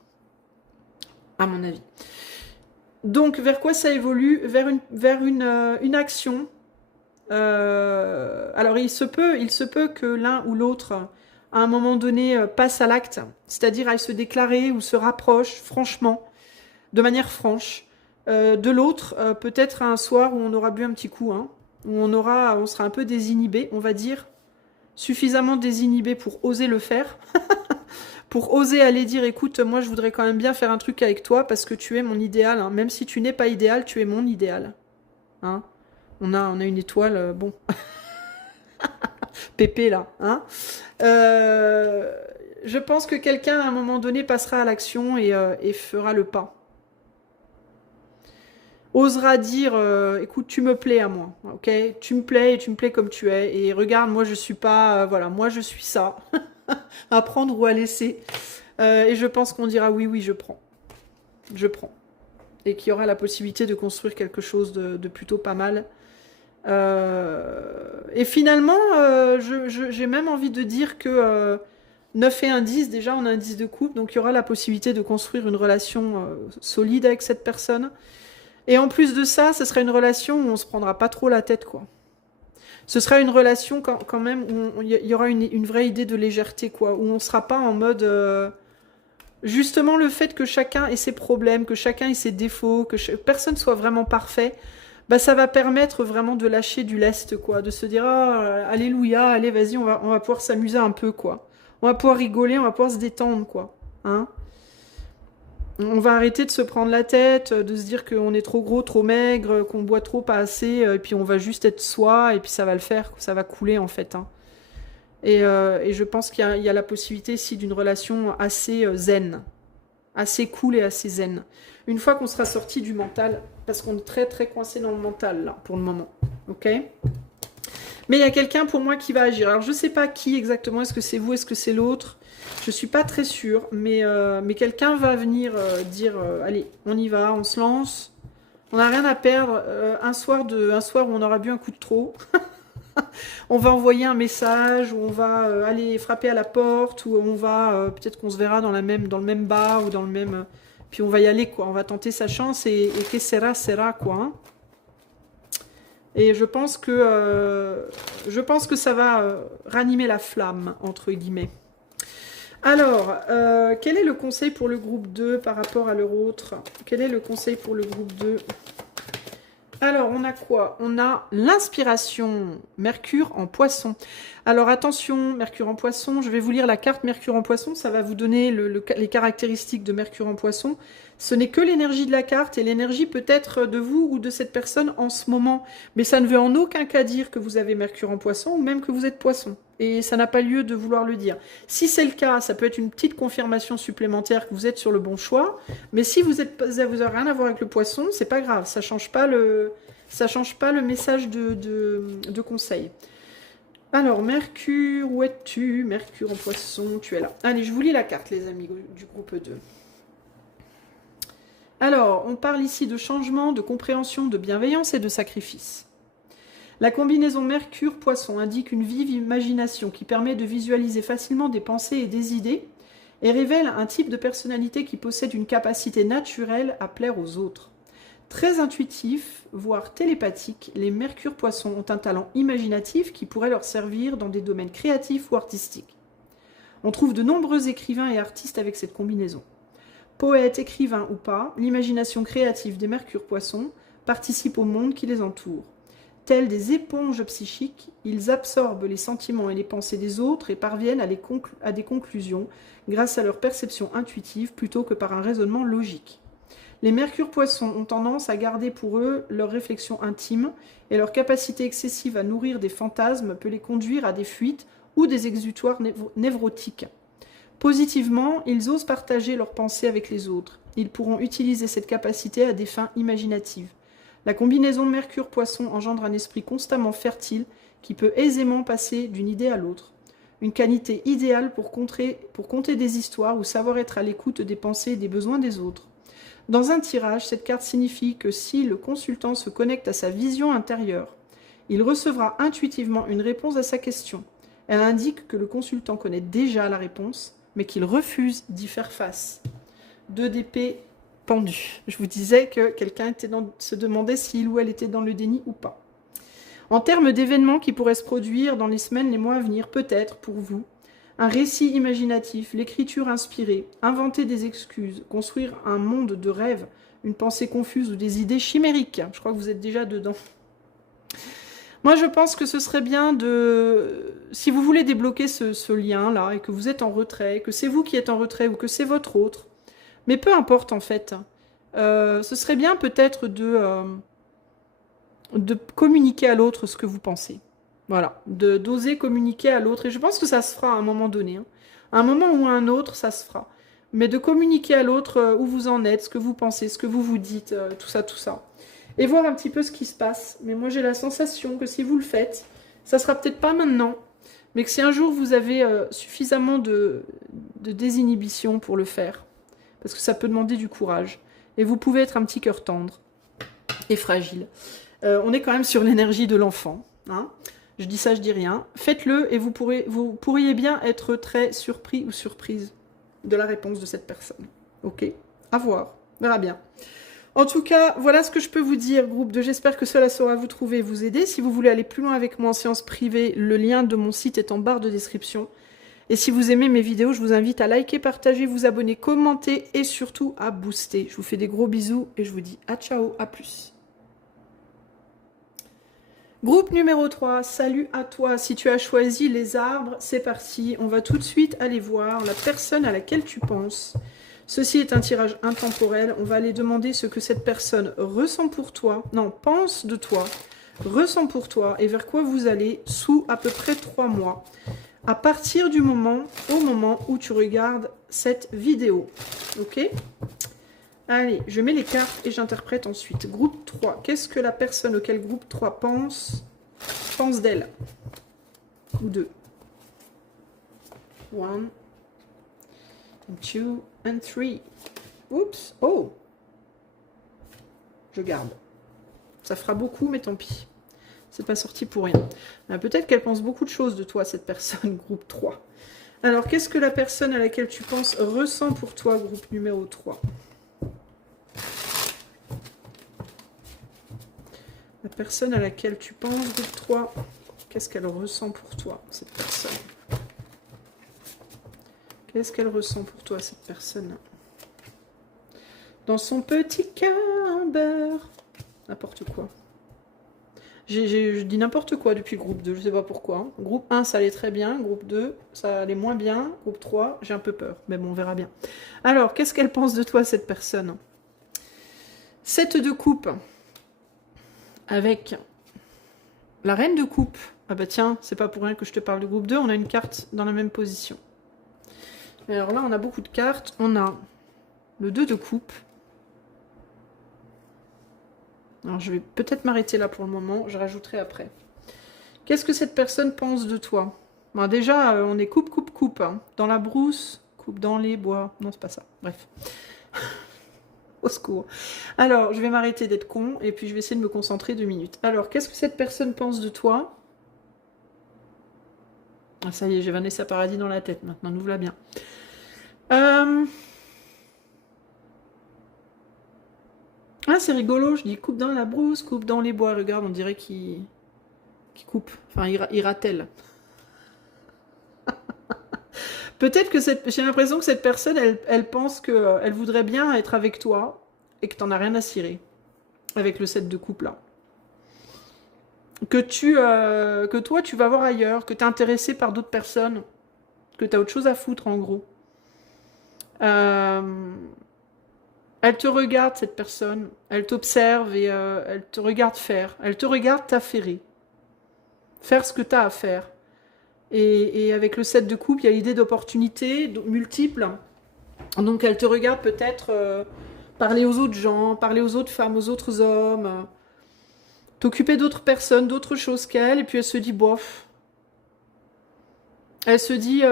À mon avis. Donc, vers quoi ça évolue? Vers une action. Alors, il se peut que l'un ou l'autre, à un moment donné, passe à l'acte, c'est-à-dire aille se déclarer ou se rapproche, franchement, de manière franche, de l'autre, peut-être un soir où on aura bu un petit coup, hein, où on sera un peu désinhibé, on va dire, suffisamment désinhibé pour oser le faire. Pour oser aller dire, écoute, moi je voudrais quand même bien faire un truc avec toi parce que tu es mon idéal. Hein. Même si tu n'es pas idéal, tu es mon idéal. Hein, on a une étoile, bon. Pépé là. Hein, je pense que quelqu'un à un moment donné passera à l'action et fera le pas. osera dire écoute, tu me plais à moi, ok? Tu me plais et tu me plais comme tu es. Et regarde, moi je suis pas, voilà, moi je suis ça. À prendre ou à laisser. Et je pense qu'on dira oui, oui, je prends. Je prends. Et qu'il y aura la possibilité de construire quelque chose de plutôt pas mal. Et finalement, j'ai même envie de dire que 9 et un 10, déjà on a un 10 de couple, donc il y aura la possibilité de construire une relation solide avec cette personne. Et en plus de ça, ce sera une relation où on se prendra pas trop la tête, quoi. Ce sera une relation quand même où il y aura une vraie idée de légèreté, quoi, où on sera pas en mode... justement, le fait que chacun ait ses problèmes, que chacun ait ses défauts, que personne soit vraiment parfait, bah ça va permettre vraiment de lâcher du lest, quoi, de se dire ah, alléluia, allez, vas-y, on va pouvoir s'amuser un peu, quoi. On va pouvoir rigoler, on va pouvoir se détendre, quoi. Hein? On va arrêter de se prendre la tête, de se dire qu'on est trop gros, trop maigre, qu'on boit trop, pas assez, et puis on va juste être soi, et puis ça va le faire, ça va couler en fait. Hein. Et je pense qu'il y a la possibilité ici d'une relation assez zen, assez cool et assez zen. Une fois qu'on sera sorti du mental, parce qu'on est très très coincé dans le mental là, pour le moment. Ok ? Mais il y a quelqu'un pour moi qui va agir. Alors je ne sais pas qui exactement, est-ce que c'est vous, est-ce que c'est l'autre ? Je ne suis pas très sûre, mais quelqu'un va venir dire allez, on y va, on se lance. On n'a rien à perdre. Un soir où on aura bu un coup de trop. On va envoyer un message, ou on va aller frapper à la porte, ou on va peut-être qu'on se verra dans le même bar ou dans le même. Puis on va y aller quoi. On va tenter sa chance et que sera quoi. Hein. Et je pense que ça va ranimer la flamme entre guillemets. Alors, quel est le conseil pour le groupe 2 par rapport à leur autre? Quel est le conseil pour le groupe 2? Alors, on a quoi? On a l'inspiration, Mercure en poisson. Alors, attention, Mercure en poisson, je vais vous lire la carte Mercure en poisson, ça va vous donner les caractéristiques de Mercure en poisson. Ce n'est que l'énergie de la carte et l'énergie peut-être de vous ou de cette personne en ce moment. Mais ça ne veut en aucun cas dire que vous avez Mercure en poisson ou même que vous êtes poisson. Et ça n'a pas lieu de vouloir le dire. Si c'est le cas, ça peut être une petite confirmation supplémentaire que vous êtes sur le bon choix. Mais si vous n'avez rien à voir avec le poisson, c'est pas grave. Ça change pas le message de conseil. Alors, Mercure, où es-tu? Mercure en poisson, tu es là. Allez, je vous lis la carte, les amis du groupe 2. Alors, on parle ici de changement, de compréhension, de bienveillance et de sacrifice. La combinaison Mercure-Poisson indique une vive imagination qui permet de visualiser facilement des pensées et des idées et révèle un type de personnalité qui possède une capacité naturelle à plaire aux autres. Très intuitifs, voire télépathiques, les Mercure-Poissons ont un talent imaginatif qui pourrait leur servir dans des domaines créatifs ou artistiques. On trouve de nombreux écrivains et artistes avec cette combinaison. Poètes, écrivains ou pas, l'imagination créative des Mercure-Poissons participe au monde qui les entoure. Tels des éponges psychiques, ils absorbent les sentiments et les pensées des autres et parviennent à des conclusions grâce à leur perception intuitive plutôt que par un raisonnement logique. Les Mercure-Poissons ont tendance à garder pour eux leurs réflexions intimes et leur capacité excessive à nourrir des fantasmes peut les conduire à des fuites ou des exutoires névrotiques. Positivement, ils osent partager leurs pensées avec les autres. Ils pourront utiliser cette capacité à des fins imaginatives. La combinaison Mercure-Poisson engendre un esprit constamment fertile qui peut aisément passer d'une idée à l'autre. Une qualité idéale pour conter des histoires ou savoir être à l'écoute des pensées et des besoins des autres. Dans un tirage, cette carte signifie que si le consultant se connecte à sa vision intérieure, il recevra intuitivement une réponse à sa question. Elle indique que le consultant connaît déjà la réponse, mais qu'il refuse d'y faire face. 2 d'épée pendu. Je vous disais que quelqu'un se demandait s'il ou elle était dans le déni ou pas. En termes d'événements qui pourraient se produire dans les semaines, les mois à venir, peut-être pour vous, un récit imaginatif, l'écriture inspirée, inventer des excuses, construire un monde de rêves, une pensée confuse ou des idées chimériques. Je crois que vous êtes déjà dedans. Moi, je pense que ce serait bien de... Si vous voulez débloquer ce lien-là et que vous êtes en retrait, que c'est vous qui êtes en retrait ou que c'est votre autre, mais peu importe en fait, ce serait bien peut-être de communiquer à l'autre ce que vous pensez. Voilà, d'oser communiquer à l'autre. Et je pense que ça se fera à un moment donné. Hein. À un moment ou à un autre, ça se fera. Mais de communiquer à l'autre où vous en êtes, ce que vous pensez, ce que vous vous dites, tout ça, tout ça. et voir un petit peu ce qui se passe. Mais moi, j'ai la sensation que si vous le faites, ça sera peut-être pas maintenant, mais que si un jour vous avez suffisamment de désinhibition pour le faire, parce que ça peut demander du courage, et vous pouvez être un petit cœur tendre et fragile. On est quand même sur l'énergie de l'enfant, hein. Je dis ça, je dis rien. Faites-le et vous pourriez bien être très surpris ou surprise de la réponse de cette personne. Ok? À voir. On verra bien. En tout cas, voilà ce que je peux vous dire, groupe 2. J'espère que cela saura vous trouver et vous aider. Si vous voulez aller plus loin avec moi en séance privée, le lien de mon site est en barre de description. Et si vous aimez mes vidéos, je vous invite à liker, partager, vous abonner, commenter et surtout à booster. Je vous fais des gros bisous et je vous dis à ciao, à plus. Groupe numéro 3, salut à toi. Si tu as choisi les arbres, c'est parti. On va tout de suite aller voir la personne à laquelle tu penses. Ceci est un tirage intemporel. On va aller demander ce que cette personne ressent pour toi. Non, pense de toi, ressent pour toi et vers quoi vous allez sous à peu près 3 mois. À partir du moment, au moment où tu regardes cette vidéo. Ok ? Allez, je mets les cartes et j'interprète ensuite. Groupe 3. Qu'est-ce que la personne auquel groupe 3 pense d'elle? Ou 2. 1, 2 and 3. Oups. Oh. Je garde. Ça fera beaucoup, mais tant pis. C'est pas sorti pour rien. Peut-être qu'elle pense beaucoup de choses de toi, cette personne, groupe 3. Alors, qu'est-ce que la personne à laquelle tu penses ressent pour toi, groupe numéro 3? La personne à laquelle tu penses, groupe 3, qu'est-ce qu'elle ressent pour toi, cette personne? Qu'est-ce qu'elle ressent pour toi, cette personne? Dans son petit cœur en beurre. N'importe quoi. Je dis n'importe quoi depuis le groupe 2, je sais pas pourquoi. Hein. Groupe 1, ça allait très bien. Groupe 2, ça allait moins bien. Groupe 3, j'ai un peu peur. Mais bon, on verra bien. Alors, qu'est-ce qu'elle pense de toi, cette personne? 7 de coupe. Avec la reine de coupe. Ah bah tiens, c'est pas pour rien que je te parle de groupe 2. On a une carte dans la même position. Alors là, on a beaucoup de cartes. On a le 2 de coupe. Alors, je vais peut-être m'arrêter là pour le moment. Je rajouterai après. Qu'est-ce que cette personne pense de toi? Bon, déjà, on est coupe, coupe, coupe. Hein. Dans la brousse, coupe dans les bois. Non, c'est pas ça. Bref. Au secours. Alors, je vais m'arrêter d'être con. Et puis, je vais essayer de me concentrer 2 minutes. Alors, qu'est-ce que cette personne pense de toi? Ah, ça y est, j'ai Vanessa Paradis dans la tête. Maintenant, nous voilà bien. Ah, c'est rigolo, je dis coupe dans la brousse, coupe dans les bois. Regarde, on dirait qu'il coupe. Enfin, il ratelle. Peut-être que j'ai l'impression que cette personne, elle pense qu'elle voudrait bien être avec toi et que t'en as rien à cirer avec le 7 de coupe là. Que toi, tu vas voir ailleurs, que t'es intéressé par d'autres personnes, que t'as autre chose à foutre en gros. Elle te regarde, cette personne. Elle t'observe et elle te regarde faire. Elle te regarde t'affairer. Faire ce que tu as à faire. Et avec le 7 de coupe, il y a l'idée d'opportunités multiples. Donc elle te regarde peut-être parler aux autres gens, parler aux autres femmes, aux autres hommes, t'occuper d'autres personnes, d'autres choses qu'elle. Et puis elle se dit, bof. Elle se dit...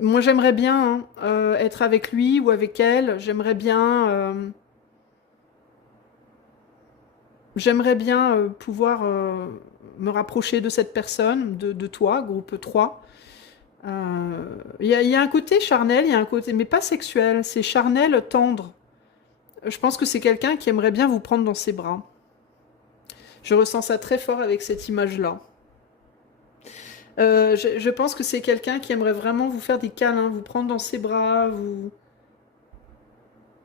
moi, j'aimerais bien être avec lui ou avec elle. J'aimerais bien pouvoir me rapprocher de cette personne, de toi, groupe 3. Il y a un côté charnel, il y a un côté, mais pas sexuel. C'est charnel, tendre. Je pense que c'est quelqu'un qui aimerait bien vous prendre dans ses bras. Je ressens ça très fort avec cette image-là. Je pense que c'est quelqu'un qui aimerait vraiment vous faire des câlins, vous prendre dans ses bras,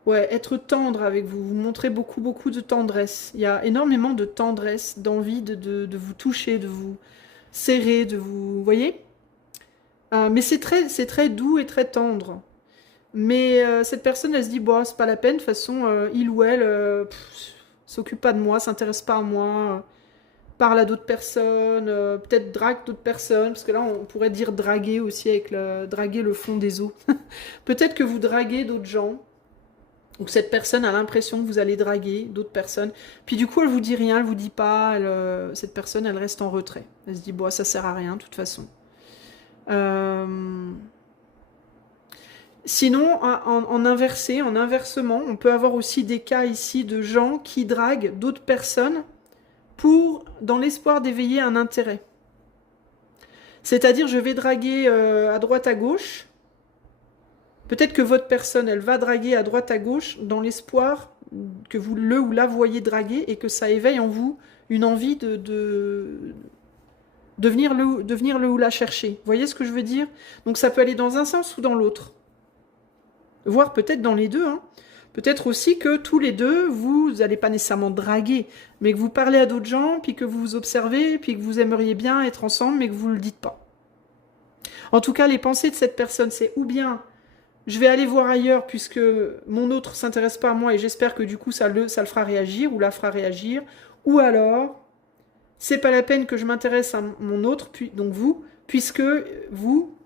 ouais, être tendre avec vous, vous montrer beaucoup, beaucoup de tendresse. Il y a énormément de tendresse, d'envie de vous toucher, de vous serrer, de vous... voyez? Mais c'est très doux et très tendre. Mais cette personne, elle se dit, bon, c'est pas la peine, de toute façon, il ou elle s'occupe pas de moi, s'intéresse pas à moi... parle à d'autres personnes, peut-être drague d'autres personnes, parce que là on pourrait dire draguer aussi, avec draguer le fond des eaux. Peut-être que vous draguez d'autres gens, Ou que cette personne a l'impression que vous allez draguer d'autres personnes. Puis du coup, elle vous dit rien, elle vous dit pas. Cette personne, elle reste en retrait. Elle se dit, bon, ça sert à rien, de toute façon. Sinon, en inversement, on peut avoir aussi des cas ici de gens qui draguent d'autres personnes dans l'espoir d'éveiller un intérêt. C'est-à-dire, je vais draguer à droite à gauche. Peut-être que votre personne, elle va draguer à droite à gauche dans l'espoir que vous le ou la voyez draguer et que ça éveille en vous une envie de venir le ou la chercher. Vous voyez ce que je veux dire? Donc ça peut aller dans un sens ou dans l'autre. Voire peut-être dans les deux. Hein. Peut-être aussi que tous les deux, vous n'allez pas nécessairement draguer, mais que vous parlez à d'autres gens, puis que vous vous observez, puis que vous aimeriez bien être ensemble, mais que vous ne le dites pas. En tout cas, les pensées de cette personne, c'est ou bien je vais aller voir ailleurs puisque mon autre s'intéresse pas à moi et j'espère que du coup ça le fera réagir ou la fera réagir, ou alors c'est pas la peine que je m'intéresse à mon autre, donc vous, puisque vous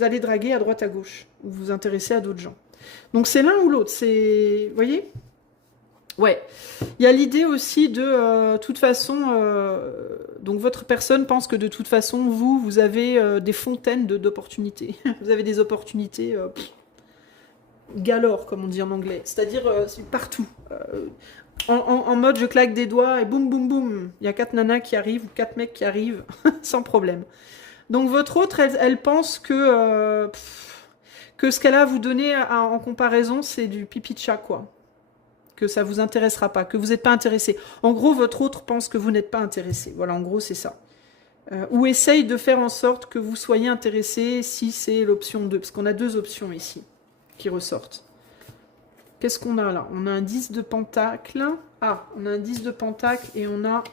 allez draguer à droite à gauche, ou vous intéressez à d'autres gens. Donc c'est l'un ou l'autre, c'est... Vous voyez? Ouais. Il y a l'idée aussi de toute façon... donc votre personne pense que de toute façon, vous avez des fontaines d'opportunités. Vous avez des opportunités galore, comme on dit en anglais. C'est-à-dire partout. En mode je claque des doigts et boum boum boum. Il y a 4 nanas qui arrivent ou 4 mecs qui arrivent sans problème. Donc votre autre, elle pense que ce qu'elle a à vous donner en comparaison, c'est du pipi de chat, quoi. Que ça vous intéressera pas, que vous n'êtes pas intéressé. En gros, votre autre pense que vous n'êtes pas intéressé. Voilà, en gros, c'est ça. Ou essaye de faire en sorte que vous soyez intéressé si c'est l'option 2. Parce qu'on a 2 options ici qui ressortent. Qu'est-ce qu'on a là? On a un 10 de pentacle. Ah, on a un 10 de pentacle et on a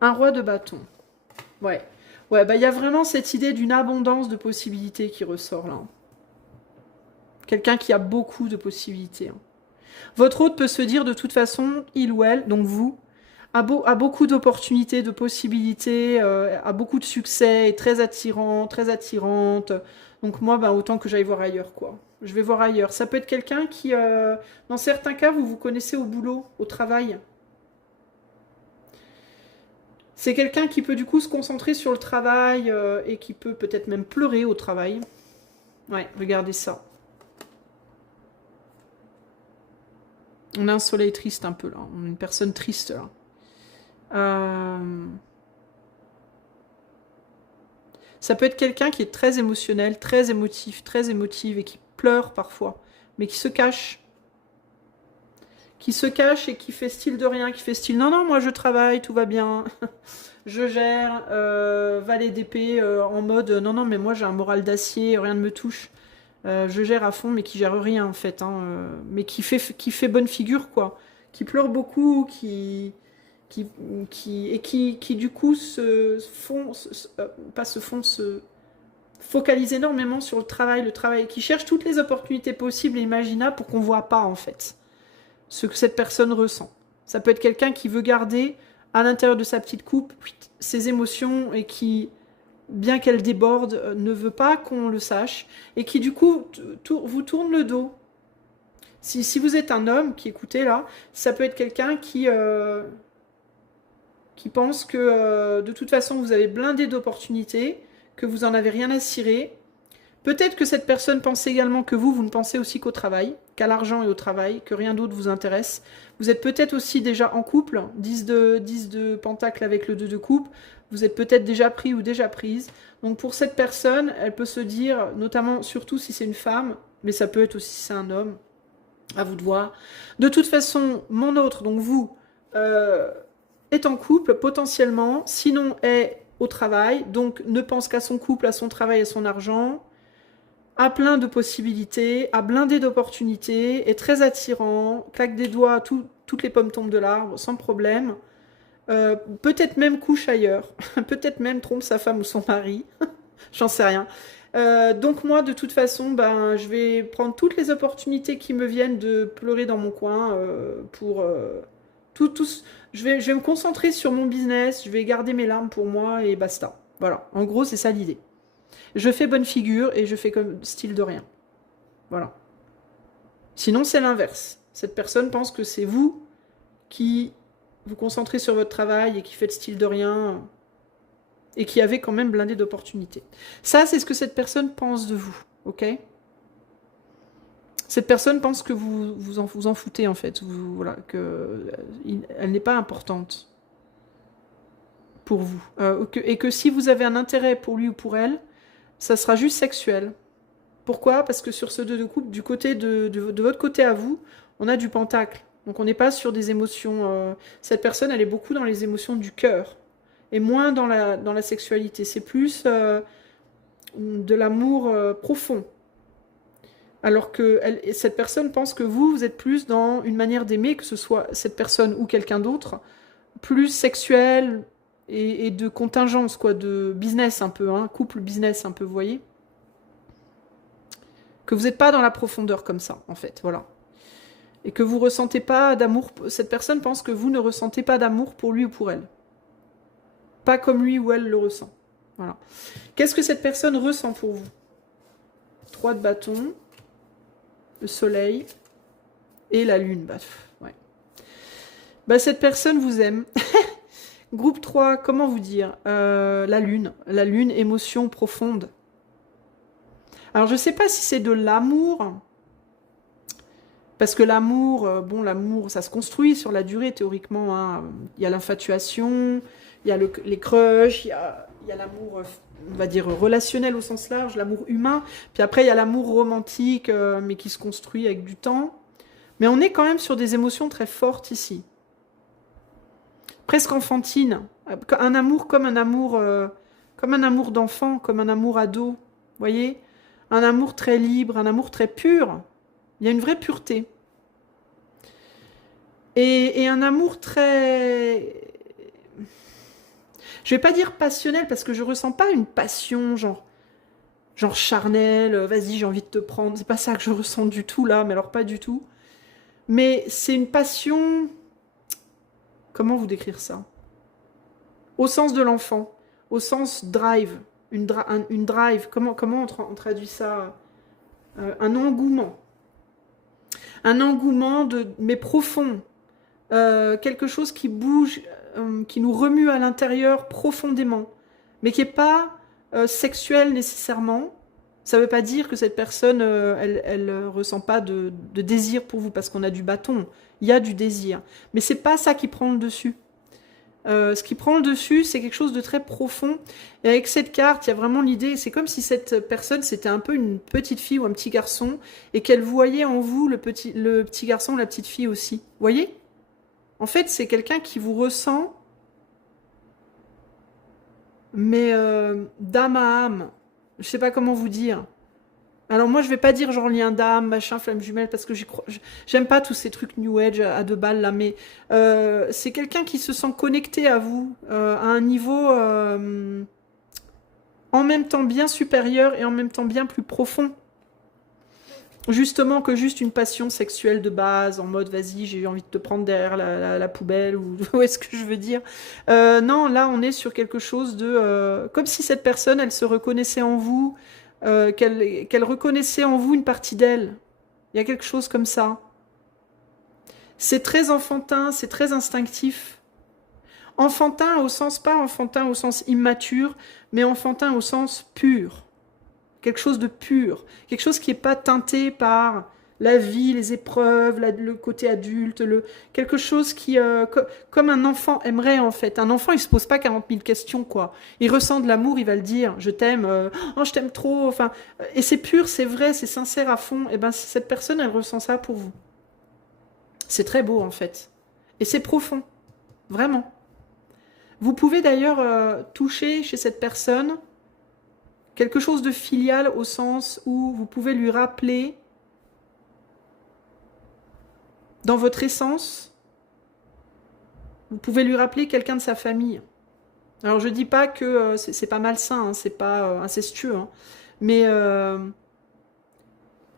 un roi de bâton. Ouais. Ouais, bah il y a vraiment cette idée d'une abondance de possibilités qui ressort là. Quelqu'un qui a beaucoup de possibilités. Votre autre peut se dire de toute façon, il ou elle, donc vous, a beaucoup d'opportunités, de possibilités, a beaucoup de succès, est très attirant, très attirante. Donc moi, bah, autant que j'aille voir ailleurs, quoi. Je vais voir ailleurs. Ça peut être quelqu'un qui, dans certains cas, vous connaissez au boulot, au travail. C'est quelqu'un qui peut du coup se concentrer sur le travail et qui peut peut-être même pleurer au travail. Ouais, regardez ça. On a un soleil triste un peu là. On a une personne triste là. Ça peut être quelqu'un qui est très émotionnel, très émotif, très émotive et qui pleure parfois, mais qui se cache. Qui se cache et qui fait style de rien, qui fait style non, non, moi je travaille, tout va bien, je gère, valet d'épée en mode non, non, mais moi j'ai un moral d'acier, rien ne me touche. Je gère à fond, mais qui gère rien en fait, hein, mais qui fait bonne figure quoi, qui pleure beaucoup, qui du coup se focalise énormément sur le travail, qui cherche toutes les opportunités possibles et imaginables pour qu'on voit pas en fait ce que cette personne ressent. Ça peut être quelqu'un qui veut garder à l'intérieur de sa petite coupe ses émotions et qui, bien qu'elle déborde, ne veut pas qu'on le sache et qui du coup vous tourne le dos. Si vous êtes un homme qui écoutez là, ça peut être quelqu'un qui pense que de toute façon vous avez blindé d'opportunités, que vous en avez rien à cirer. Peut-être que cette personne pense également que vous ne pensez aussi qu'au travail, qu'à l'argent et au travail, que rien d'autre vous intéresse. Vous êtes peut-être aussi déjà en couple, 10 de pentacle avec le 2 de coupe, vous êtes peut-être déjà pris ou déjà prise. Donc pour cette personne, elle peut se dire, notamment, surtout si c'est une femme, mais ça peut être aussi si c'est un homme, à vous de voir. De toute façon, mon autre, donc vous, est en couple potentiellement, sinon est au travail, donc ne pense qu'à son couple, à son travail, à son argent, a plein de possibilités, a blindé d'opportunités, est très attirant, claque des doigts, toutes les pommes tombent de l'arbre, sans problème. Peut-être même couche ailleurs, peut-être même trompe sa femme ou son mari, j'en sais rien. Donc moi, de toute façon, ben, je vais prendre toutes les opportunités qui me viennent de pleurer dans mon coin pour... je vais me concentrer sur mon business, je vais garder mes larmes pour moi et basta. Voilà, en gros, c'est ça l'idée. Je fais bonne figure et je fais comme style de rien. Voilà. Sinon, c'est l'inverse. Cette personne pense que c'est vous qui vous concentrez sur votre travail et qui faites style de rien et qui avez quand même blindé d'opportunités. Ça, c'est ce que cette personne pense de vous, ok? Cette personne pense que vous en foutez, en fait. Voilà, elle n'est pas importante pour vous. Et que si vous avez un intérêt pour lui ou pour elle, ça sera juste sexuel. Pourquoi? Parce que sur ce 2 de coupe, du côté de votre côté à vous, on a du pentacle. Donc on n'est pas sur des émotions... cette personne, elle est beaucoup dans les émotions du cœur. Et moins dans la sexualité. C'est plus de l'amour profond. Alors que cette personne pense que vous êtes plus dans une manière d'aimer, que ce soit cette personne ou quelqu'un d'autre, plus sexuelle et de contingence, quoi, de business un peu, hein, couple business un peu, vous voyez? Que vous n'êtes pas dans la profondeur comme ça, en fait, voilà. Et que vous ressentez pas d'amour, cette personne pense que vous ne ressentez pas d'amour pour lui ou pour elle. Pas comme lui ou elle le ressent. Voilà. Qu'est-ce que cette personne ressent pour vous? 3 de bâton, le soleil et la lune. Bah, ouais. Bah, cette personne vous aime. Groupe 3, comment vous dire? La lune, émotion profonde. Alors, je ne sais pas si c'est de l'amour, parce que l'amour, bon, l'amour, ça se construit sur la durée, théoriquement. Hein. Il y a l'infatuation, il y a les crushs, il y a l'amour, on va dire, relationnel au sens large, l'amour humain. Puis après, il y a l'amour romantique, mais qui se construit avec du temps. Mais on est quand même sur des émotions très fortes ici. Presque enfantine. Un amour comme un amour d'enfant, comme un amour ado. Vous voyez? Un amour très libre, un amour très pur. Il y a une vraie pureté. Et un amour très... Je vais pas dire passionnel, parce que je ressens pas une passion, genre charnelle, vas-y, j'ai envie de te prendre. C'est pas ça que je ressens du tout, là, mais alors pas du tout. Mais c'est une passion... Comment vous décrire ça? Au sens de l'enfant, au sens drive. Une drive, comment on traduit ça? Un engouement. Un engouement, mais profond. Quelque chose qui bouge, qui nous remue à l'intérieur profondément. Mais qui n'est pas sexuel nécessairement. Ça ne veut pas dire que cette personne, elle ressent pas de désir pour vous, parce qu'on a du bâton. Il y a du désir. Mais c'est pas ça qui prend le dessus. Ce qui prend le dessus, c'est quelque chose de très profond. Et avec cette carte, il y a vraiment l'idée, c'est comme si cette personne, c'était un peu une petite fille ou un petit garçon, et qu'elle voyait en vous le petit garçon ou la petite fille aussi. Vous voyez? En fait, c'est quelqu'un qui vous ressent, mais d'âme à âme. Je sais pas comment vous dire. Alors moi, je vais pas dire genre lien d'âme, machin, flamme jumelle, parce que j'aime pas tous ces trucs New Age à 2 balles là, mais c'est quelqu'un qui se sent connecté à vous, à un niveau en même temps bien supérieur et en même temps bien plus profond. Justement que juste une passion sexuelle de base, en mode vas-y, j'ai envie de te prendre derrière la poubelle, ou où est-ce que je veux dire. Non, là on est sur quelque chose de... comme si cette personne, elle se reconnaissait en vous, qu'elle reconnaissait en vous une partie d'elle. Il y a quelque chose comme ça. C'est très enfantin, c'est très instinctif. Enfantin au sens, pas enfantin au sens immature, mais enfantin au sens pur. Quelque chose de pur. Quelque chose qui n'est pas teinté par la vie, les épreuves, le côté adulte, quelque chose qui, comme un enfant aimerait en fait. Un enfant, il se pose pas 40 000 questions, quoi. Il ressent de l'amour, il va le dire, je t'aime, oh, je t'aime trop, enfin, et c'est pur, c'est vrai, c'est sincère à fond. Et ben cette personne, elle ressent ça pour vous. C'est très beau en fait. Et c'est profond, vraiment. Vous pouvez d'ailleurs toucher chez cette personne quelque chose de filial au sens où vous pouvez lui rappeler dans votre essence, vous pouvez lui rappeler quelqu'un de sa famille. Alors je dis pas que c'est pas malsain, hein, c'est pas incestueux, hein, mais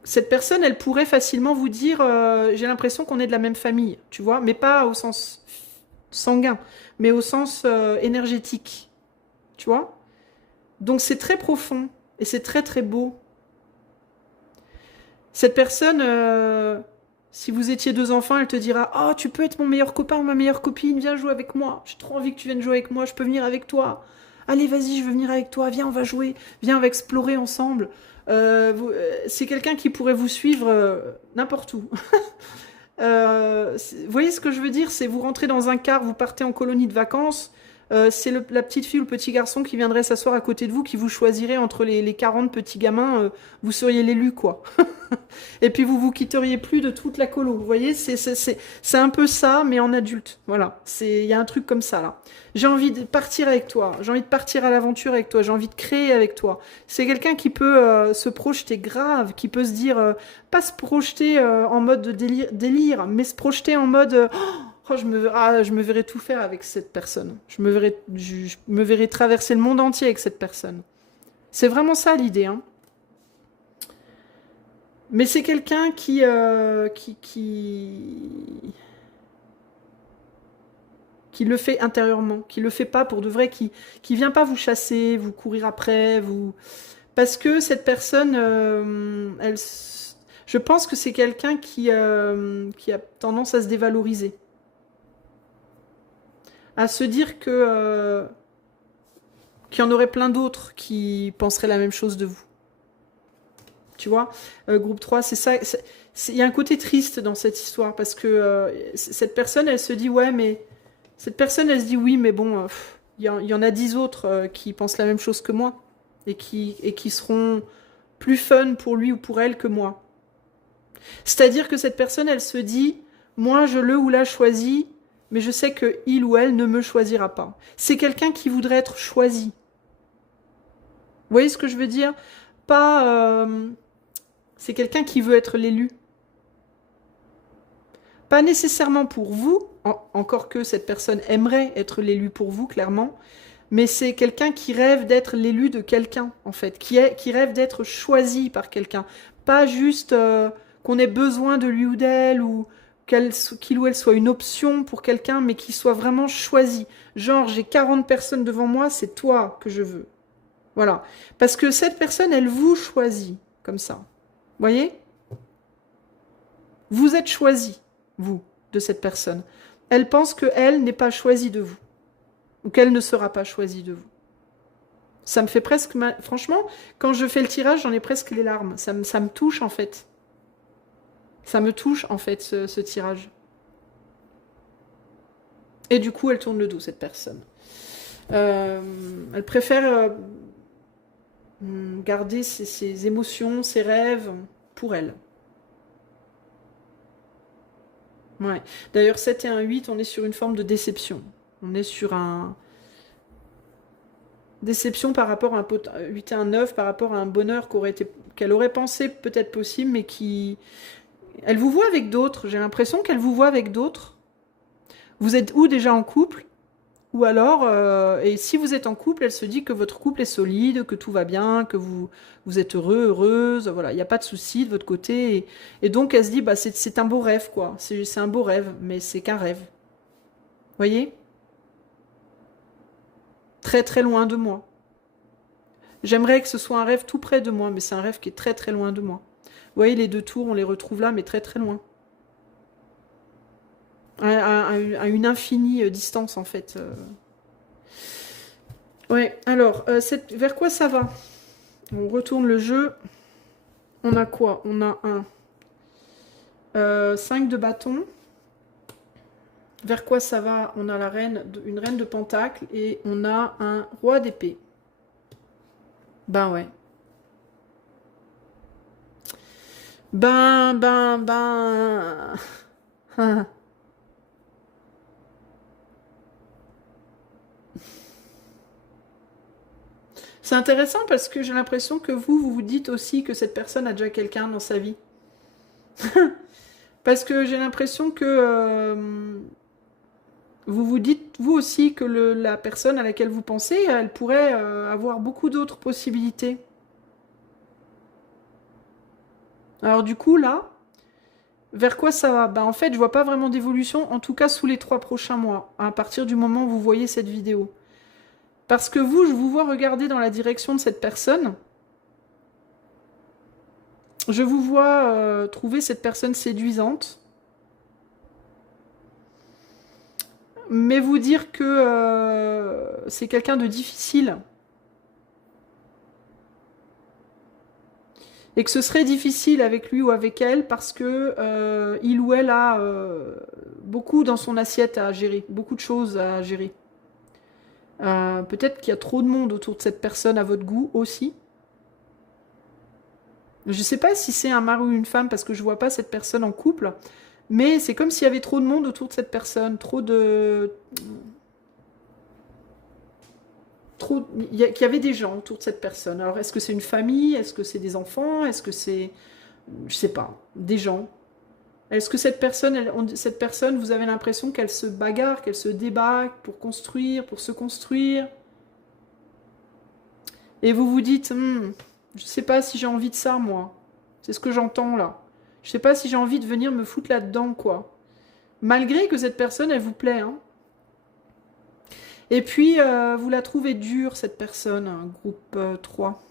cette personne, elle pourrait facilement vous dire j'ai l'impression qu'on est de la même famille, tu vois, mais pas au sens sanguin, mais au sens énergétique, tu vois. Donc c'est très profond et c'est très très beau. Cette personne, Si vous étiez 2 enfants, elle te dira « Oh, tu peux être mon meilleur copain ou ma meilleure copine, viens jouer avec moi. J'ai trop envie que tu viennes jouer avec moi, je peux venir avec toi. Allez, vas-y, je veux venir avec toi, viens, on va jouer. Viens, on va explorer ensemble. » C'est quelqu'un qui pourrait vous suivre n'importe où. Vous voyez ce que je veux dire? C'est vous rentrez dans un car, vous partez en colonie de vacances, c'est la petite fille ou le petit garçon qui viendrait s'asseoir à côté de vous, qui vous choisirait entre les 40 petits gamins, vous seriez l'élu, quoi. Et puis vous quitteriez plus de toute la colo. Vous voyez, c'est un peu ça, mais en adulte. Voilà, il y a un truc comme ça, là. J'ai envie de partir avec toi, j'ai envie de partir à l'aventure avec toi, j'ai envie de créer avec toi. C'est quelqu'un qui peut se projeter grave, qui peut se dire, pas se projeter en mode de délire, mais se projeter en mode... Oh, je me verrais tout faire avec cette personne. Je me verrais traverser le monde entier avec cette personne. C'est vraiment ça l'idée, hein. Mais c'est quelqu'un qui le fait intérieurement, qui le fait pas pour de vrai, qui vient pas vous chasser, vous courir après, parce que cette personne, je pense que c'est quelqu'un qui a tendance à se dévaloriser, à se dire que qu'il y en aurait plein d'autres qui penseraient la même chose de vous. Tu vois, groupe 3, c'est ça. Il y a un côté triste dans cette histoire parce que cette personne, elle se dit, ouais, mais... Cette personne, elle se dit, oui, mais bon, il y en a 10 autres qui pensent la même chose que moi et qui seront plus fun pour lui ou pour elle que moi. C'est-à-dire que cette personne, elle se dit, moi, je le ou la choisis, mais je sais que il ou elle ne me choisira pas. C'est quelqu'un qui voudrait être choisi. Vous voyez ce que je veux dire? Pas... c'est quelqu'un qui veut être l'élu. Pas nécessairement pour vous, encore que cette personne aimerait être l'élu pour vous, clairement, mais c'est quelqu'un qui rêve d'être l'élu de quelqu'un, en fait, qui rêve d'être choisi par quelqu'un. Pas juste qu'on ait besoin de lui ou d'elle, ou qu'il ou elle soit une option pour quelqu'un, mais qu'il soit vraiment choisi. Genre, j'ai 40 personnes devant moi, c'est toi que je veux. Voilà. Parce que cette personne, elle vous choisit, comme ça. Vous voyez? Vous êtes choisi, vous, de cette personne. Elle pense qu'elle n'est pas choisie de vous. Ou qu'elle ne sera pas choisie de vous. Ça me fait presque mal. Franchement, quand je fais le tirage, j'en ai presque les larmes. Ça me touche, en fait. Ça me touche, en fait, ce tirage. Et du coup, elle tourne le dos, cette personne. Elle préfère garder ses émotions, ses rêves pour elle. Ouais. D'ailleurs, 7 et un 8, on est sur une forme de déception. On est sur un... Déception par rapport à un 8 et un 9, par rapport à un bonheur qu'elle aurait pensé peut-être possible, mais qui... Elle vous voit avec d'autres. J'ai l'impression qu'elle vous voit avec d'autres. Vous êtes ou déjà en couple, ou alors, et si vous êtes en couple, elle se dit que votre couple est solide, que tout va bien, que vous êtes heureux, heureuse, voilà, il n'y a pas de souci de votre côté. Et donc, elle se dit, bah, c'est un beau rêve, quoi. C'est un beau rêve, mais c'est qu'un rêve. Vous voyez? Très, très loin de moi. J'aimerais que ce soit un rêve tout près de moi, mais c'est un rêve qui est très, très loin de moi. Vous voyez, les 2 tours, on les retrouve là, mais très, très loin. À une infinie distance, en fait. Ouais, alors, vers quoi ça va? On retourne le jeu. On a quoi? On a un 5 de bâton. Vers quoi ça va? On a une reine de pentacle et on a un roi d'épée. Ben ouais. Ben... C'est intéressant parce que j'ai l'impression que vous vous dites aussi que cette personne a déjà quelqu'un dans sa vie. Parce que j'ai l'impression que vous vous dites, vous aussi, que la personne à laquelle vous pensez, elle pourrait avoir beaucoup d'autres possibilités. Alors du coup, là, vers quoi ça va? Ben, en fait, je vois pas vraiment d'évolution, en tout cas sous les 3 prochains mois, à partir du moment où vous voyez cette vidéo. Parce que vous, je vous vois regarder dans la direction de cette personne. Je vous vois trouver cette personne séduisante. mais vous dire que c'est quelqu'un de difficile. Et que ce serait difficile avec lui ou avec elle parce que il ou elle a beaucoup dans son assiette à gérer, beaucoup de choses à gérer. Peut-être qu'il y a trop de monde autour de cette personne à votre goût aussi. Je ne sais pas si c'est un mari ou une femme parce que je ne vois pas cette personne en couple, mais c'est comme s'il y avait trop de monde autour de cette personne, qu'il y avait des gens autour de cette personne. Alors, est-ce que c'est une famille? Est-ce que c'est des enfants? Est-ce que c'est, je sais pas, des gens? Est-ce que cette personne, cette personne, vous avez l'impression qu'elle se bagarre, qu'elle se débat pour construire, pour se construire? Et vous vous dites, je sais pas si j'ai envie de ça, moi. C'est ce que j'entends là. Je sais pas si j'ai envie de venir me foutre là-dedans, quoi. Malgré que cette personne, elle vous plaît, hein. Et puis, vous la trouvez dure, cette personne, hein, groupe 3.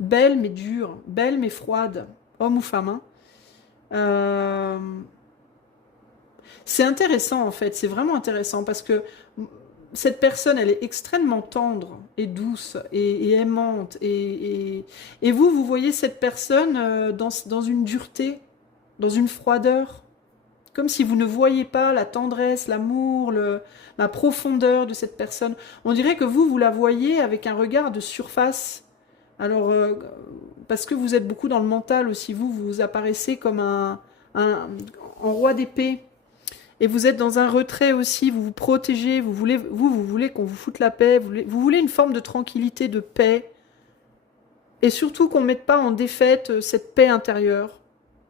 Belle mais dure, belle mais froide, homme ou femme, hein. C'est intéressant en fait, c'est vraiment intéressant parce que cette personne, elle est extrêmement tendre et douce et aimante. Et vous, vous voyez cette personne dans une dureté, dans une froideur. Comme si vous ne voyiez pas la tendresse, l'amour, la profondeur de cette personne. On dirait que vous la voyez avec un regard de surface. Alors, parce que vous êtes beaucoup dans le mental aussi, vous apparaissez comme un roi d'épée. Et vous êtes dans un retrait aussi, vous vous protégez, vous voulez qu'on vous foute la paix, vous voulez une forme de tranquillité, de paix. Et surtout qu'on ne mette pas en défaite cette paix intérieure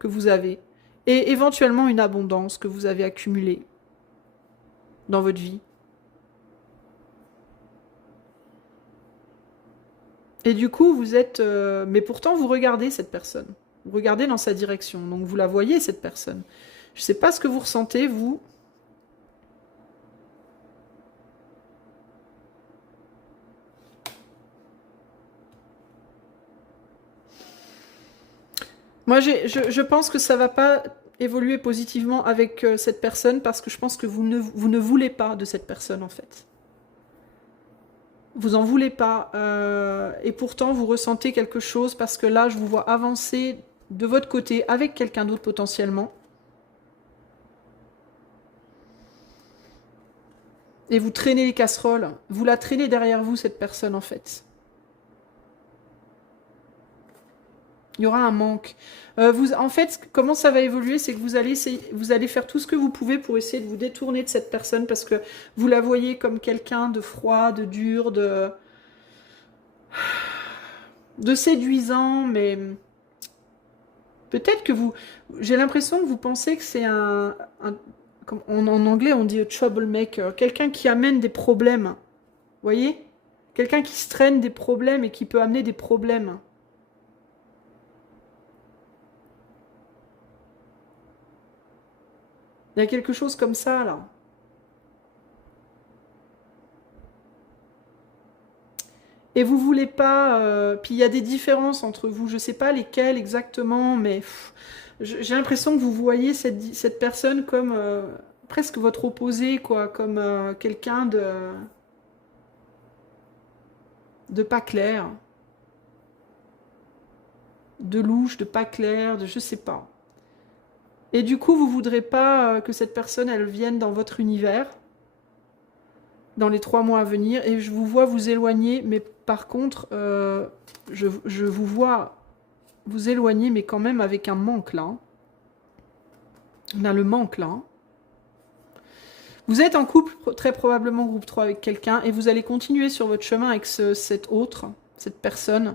que vous avez. Et éventuellement une abondance que vous avez accumulée dans votre vie. Et du coup, vous êtes... mais pourtant, vous regardez cette personne. Vous regardez dans sa direction. Donc, vous la voyez, cette personne. Je ne sais pas ce que vous ressentez, vous. Moi, je pense que ça ne va pas évoluer positivement avec cette personne parce que je pense que vous ne voulez pas de cette personne, en fait. Vous en voulez pas. Et pourtant, vous ressentez quelque chose parce que là, je vous vois avancer de votre côté avec quelqu'un d'autre potentiellement. Et vous traînez les casseroles. Vous la traînez derrière vous, cette personne, en fait. Il y aura un manque. En fait, comment ça va évoluer, c'est que vous allez faire tout ce que vous pouvez pour essayer de vous détourner de cette personne parce que vous la voyez comme quelqu'un de froid, de dur, de séduisant, mais peut-être que vous... J'ai l'impression que vous pensez que c'est en anglais, on dit a troublemaker, quelqu'un qui amène des problèmes. Vous voyez? Quelqu'un qui se traîne des problèmes et qui peut amener des problèmes. Il y a quelque chose comme ça, là. Et vous voulez pas... puis il y a des différences entre vous. Je sais pas lesquelles exactement, mais j'ai l'impression que vous voyez cette personne comme presque votre opposé, quoi. Comme quelqu'un de pas clair. De louche, de pas clair, de je sais pas. Et du coup, vous voudrez pas que cette personne, elle vienne dans votre univers dans les 3 mois à venir. Et je vous vois vous éloigner, mais par contre, je vous vois vous éloigner, mais quand même avec un manque, là. On a le manque, là. Vous êtes en couple, très probablement groupe 3 avec quelqu'un, et vous allez continuer sur votre chemin avec cette personne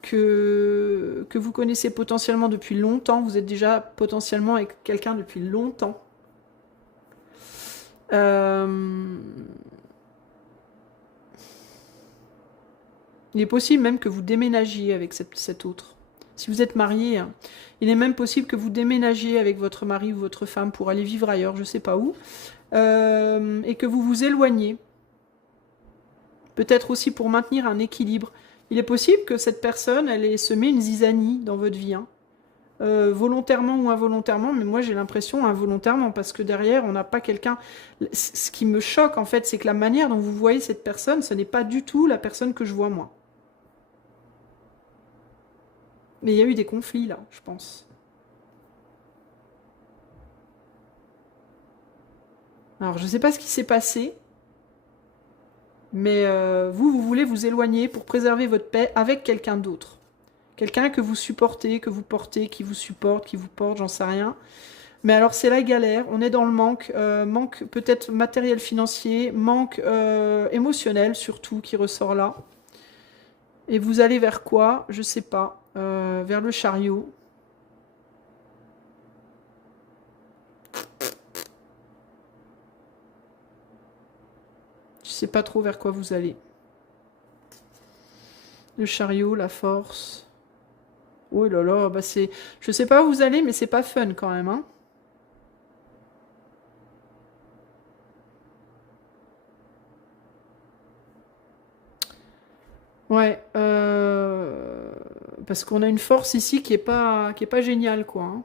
que vous connaissez potentiellement depuis longtemps. Vous êtes déjà potentiellement avec quelqu'un depuis longtemps. Il est possible même que vous déménagiez avec cet autre. Si vous êtes marié, hein, il est même possible que vous déménagiez avec votre mari ou votre femme pour aller vivre ailleurs, je ne sais pas où, et que vous vous éloignez. Peut-être aussi pour maintenir un équilibre. Il est possible que cette personne, elle ait semé une zizanie dans votre vie. Hein. volontairement ou involontairement, mais moi j'ai l'impression involontairement, parce que derrière, on n'a pas quelqu'un... Ce qui me choque, en fait, c'est que la manière dont vous voyez cette personne, ce n'est pas du tout la personne que je vois moi. Mais il y a eu des conflits, là, je pense. Alors, je ne sais pas ce qui s'est passé, mais vous voulez vous éloigner pour préserver votre paix avec quelqu'un d'autre. Quelqu'un que vous supportez, que vous portez, qui vous supporte, qui vous porte, j'en sais rien. Mais alors, c'est la galère, on est dans le manque, manque peut-être matériel financier, manque émotionnel surtout qui ressort là. Et vous allez vers quoi? Je sais pas. Vers le chariot. Je sais pas trop vers quoi vous allez. Le chariot, la force. Oh là là, bah c'est... Je sais pas où vous allez, mais c'est pas fun quand même, hein. Ouais, parce qu'on a une force ici qui est pas géniale, quoi, hein.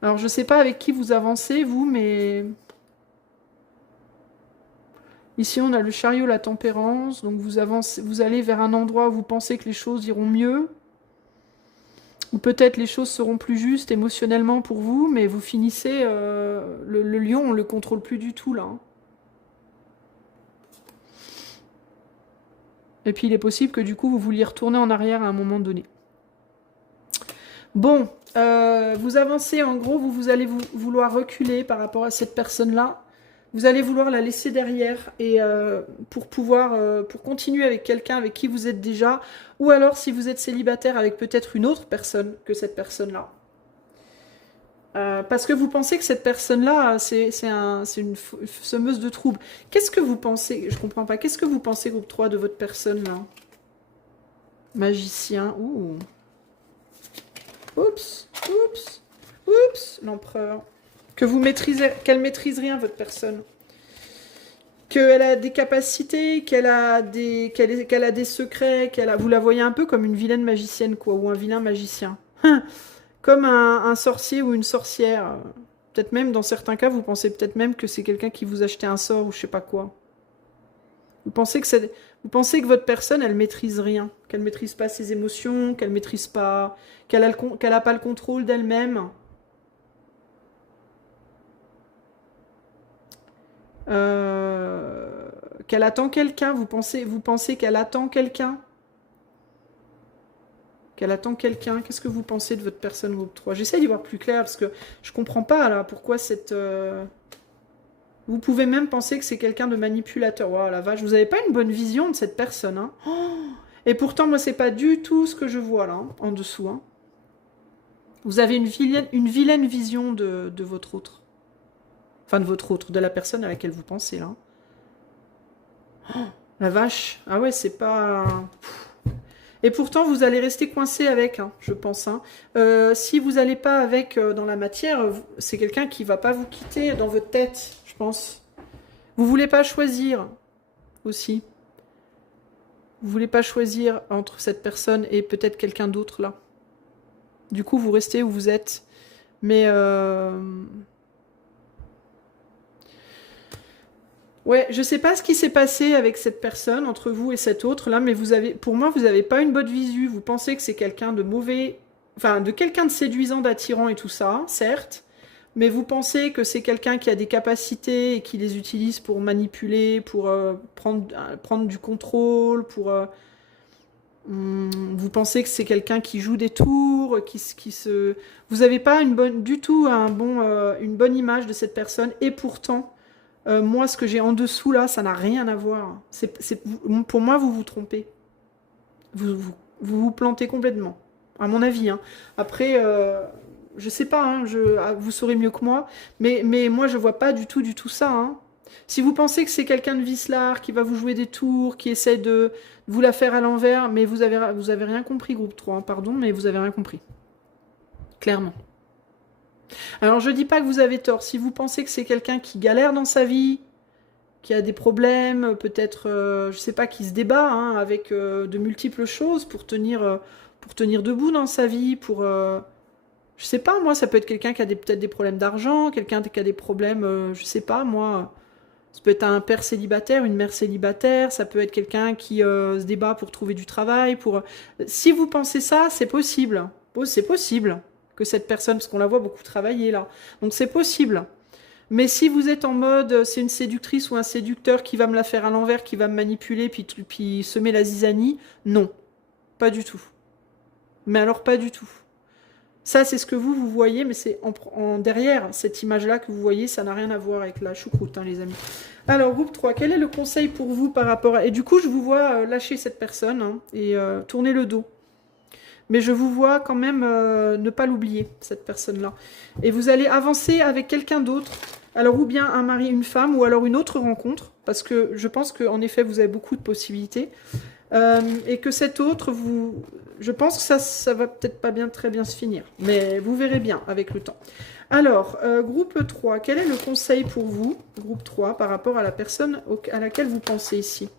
Alors, je sais pas avec qui vous avancez, vous, mais... Ici, on a le chariot, la tempérance. Donc, vous avancez, vous allez vers un endroit où vous pensez que les choses iront mieux. Ou peut-être les choses seront plus justes émotionnellement pour vous, mais vous finissez... le lion, on le contrôle plus du tout, là, hein. Et puis, il est possible que, du coup, vous vouliez retourner en arrière à un moment donné. Bon, vous avancez, en gros, vous allez vouloir reculer par rapport à cette personne-là. Vous allez vouloir la laisser derrière et pour pouvoir pour continuer avec quelqu'un avec qui vous êtes déjà, ou alors si vous êtes célibataire avec peut-être une autre personne que cette personne-là. Parce que vous pensez que cette personne-là, c'est une semeuse de troubles. Qu'est-ce que vous pensez? Je comprends pas. Qu'est-ce que vous pensez, groupe 3, de votre personne, là? Magicien. Ouh. Oups. Oups. Oups. L'empereur. Que vous maîtrisez, qu'elle maîtrise rien, votre personne. Qu'elle a des capacités, qu'elle a des secrets, vous la voyez un peu comme une vilaine magicienne, quoi, ou un vilain magicien. Comme un sorcier ou une sorcière. Peut-être même, dans certains cas, vous pensez peut-être même que c'est quelqu'un qui vous achetait un sort ou je sais pas quoi. Vous pensez que votre personne, elle maîtrise rien, qu'elle maîtrise pas ses émotions, qu'elle maîtrise pas, qu'elle a pas le contrôle d'elle-même. Qu'elle attend quelqu'un, vous pensez qu'elle attend quelqu'un? Qu'elle attend quelqu'un? Qu'est-ce que vous pensez de votre personne groupe 3? J'essaie d'y voir plus clair parce que je comprends pas là pourquoi cette... Vous pouvez même penser que c'est quelqu'un de manipulateur. Waouh la vache, vous n'avez pas une bonne vision de cette personne, hein. Oh, et pourtant, moi, c'est pas du tout ce que je vois là, hein, en dessous, hein. Vous avez une vilaine vision de votre autre. Enfin, de votre autre, de la personne à laquelle vous pensez, là. Oh, la vache. Ah ouais, c'est pas... Et pourtant, vous allez rester coincé avec, hein, je pense, hein. Si vous n'allez pas avec dans la matière, c'est quelqu'un qui va pas vous quitter dans votre tête, je pense. Vous voulez pas choisir, aussi. Vous voulez pas choisir entre cette personne et peut-être quelqu'un d'autre, là. Du coup, vous restez où vous êtes. Mais... Ouais, je sais pas ce qui s'est passé avec cette personne, entre vous et cet autre, là, mais pour moi, vous n'avez pas une bonne visu. Vous pensez que c'est quelqu'un de mauvais, enfin, de quelqu'un de séduisant, d'attirant et tout ça, certes, mais vous pensez que c'est quelqu'un qui a des capacités et qui les utilise pour manipuler, pour prendre du contrôle, vous pensez que c'est quelqu'un qui joue des tours, Vous n'avez pas du tout une bonne image de cette personne, et pourtant... moi, ce que j'ai en dessous, là, ça n'a rien à voir. Pour moi, vous vous trompez. Vous plantez complètement, à mon avis, hein. Après, je sais pas, hein, vous saurez mieux que moi, mais moi, je vois pas du tout ça, hein. Si vous pensez que c'est quelqu'un de vicelard, qui va vous jouer des tours, qui essaie de vous la faire à l'envers, mais vous avez rien compris, groupe 3, hein, pardon, mais vous avez rien compris. Clairement. Alors, je dis pas que vous avez tort. Si vous pensez que c'est quelqu'un qui galère dans sa vie, qui a des problèmes, peut-être, je sais pas, qui se débat, hein, avec de multiples choses pour tenir debout dans sa vie, Je sais pas, moi, ça peut être quelqu'un qui a peut-être des problèmes d'argent, quelqu'un qui a des problèmes, je sais pas, moi. Ça peut être un père célibataire, une mère célibataire, ça peut être quelqu'un qui se débat pour trouver du travail, pour... Si vous pensez ça, c'est possible. C'est possible que cette personne, parce qu'on la voit beaucoup travailler là. Donc c'est possible. Mais si vous êtes en mode, c'est une séductrice ou un séducteur qui va me la faire à l'envers, qui va me manipuler, puis semer la zizanie, non, pas du tout. Mais alors pas du tout. Ça, c'est ce que vous voyez, mais c'est derrière cette image-là que vous voyez, ça n'a rien à voir avec la choucroute, hein, les amis. Alors, groupe 3, quel est le conseil pour vous par rapport à... Et du coup, je vous vois lâcher cette personne hein, et tourner le dos. Mais je vous vois quand même ne pas l'oublier, cette personne-là. Et vous allez avancer avec quelqu'un d'autre. Alors, ou bien un mari, une femme, ou alors une autre rencontre. Parce que je pense qu'en effet, vous avez beaucoup de possibilités. Et que cet autre, je pense que ça va peut-être pas très bien se finir. Mais vous verrez bien avec le temps. Alors, groupe 3, quel est le conseil pour vous, groupe 3, par rapport à la personne à laquelle vous pensez ici?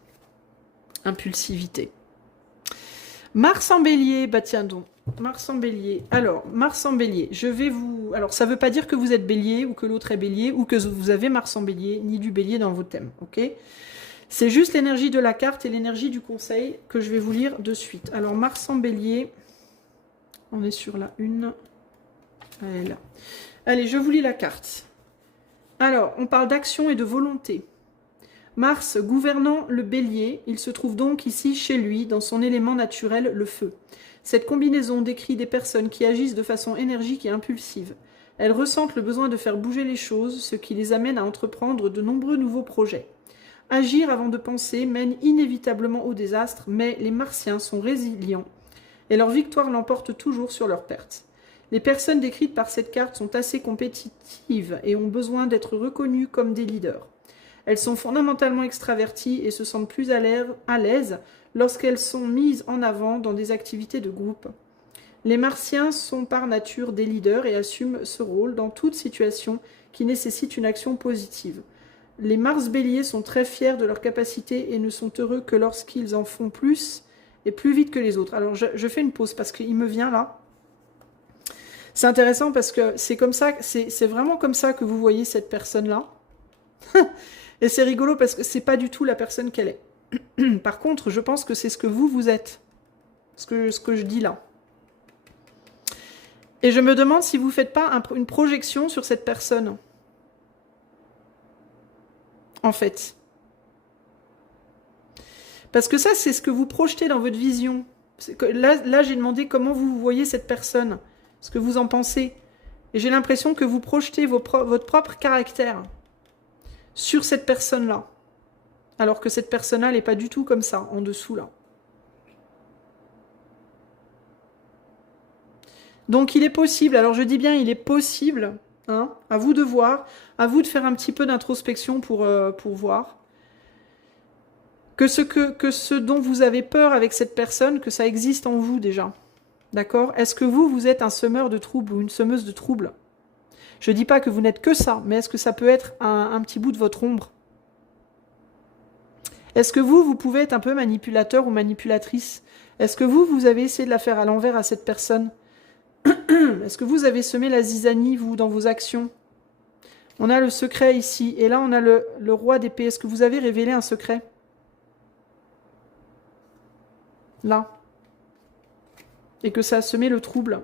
Impulsivité. Mars en bélier, bah tiens donc, Mars en bélier. Alors, Mars en bélier, je vais vous... Alors, ça ne veut pas dire que vous êtes bélier, ou que l'autre est bélier, ou que vous avez Mars en bélier, ni du bélier dans vos thèmes, ok? C'est juste l'énergie de la carte et l'énergie du conseil que je vais vous lire de suite. Alors, Mars en bélier, on est sur la 1. Elle est là. Allez, je vous lis la carte. Alors, on parle d'action et de volonté. Mars gouvernant le bélier, il se trouve donc ici chez lui, dans son élément naturel, le feu. Cette combinaison décrit des personnes qui agissent de façon énergique et impulsive. Elles ressentent le besoin de faire bouger les choses, ce qui les amène à entreprendre de nombreux nouveaux projets. Agir avant de penser mène inévitablement au désastre, mais les Martiens sont résilients et leur victoire l'emporte toujours sur leur perte. Les personnes décrites par cette carte sont assez compétitives et ont besoin d'être reconnues comme des leaders. Elles sont fondamentalement extraverties et se sentent plus à l'aise lorsqu'elles sont mises en avant dans des activités de groupe. Les Martiens sont par nature des leaders et assument ce rôle dans toute situation qui nécessite une action positive. Les Mars béliers sont très fiers de leur capacité et ne sont heureux que lorsqu'ils en font plus et plus vite que les autres. Alors je fais une pause parce qu'il me vient là. C'est intéressant parce que c'est comme ça, c'est vraiment comme ça que vous voyez cette personne-là. Et c'est rigolo parce que c'est pas du tout la personne qu'elle est. Par contre, je pense que c'est ce que vous êtes. Ce que je dis là. Et je me demande si vous ne faites pas une projection sur cette personne. En fait. Parce que ça, c'est ce que vous projetez dans votre vision. Là j'ai demandé comment vous voyez cette personne. Ce que vous en pensez. Et j'ai l'impression que vous projetez votre propre caractère sur cette personne-là. Alors que cette personne-là, elle n'est pas du tout comme ça, en dessous, là. Donc, il est possible, alors je dis bien, il est possible, hein, à vous de voir, à vous de faire un petit peu d'introspection pour voir, que ce dont vous avez peur avec cette personne, que ça existe en vous déjà. D'accord? Est-ce que vous êtes un semeur de troubles ou une semeuse de troubles? Je ne dis pas que vous n'êtes que ça, mais est-ce que ça peut être un petit bout de votre ombre? Est-ce que vous pouvez être un peu manipulateur ou manipulatrice? Est-ce que vous avez essayé de la faire à l'envers à cette personne? Est-ce que vous avez semé la zizanie, vous, dans vos actions? On a le secret ici, et là on a le roi d'épée. Est-ce que vous avez révélé un secret? Là. Et que ça a semé le trouble.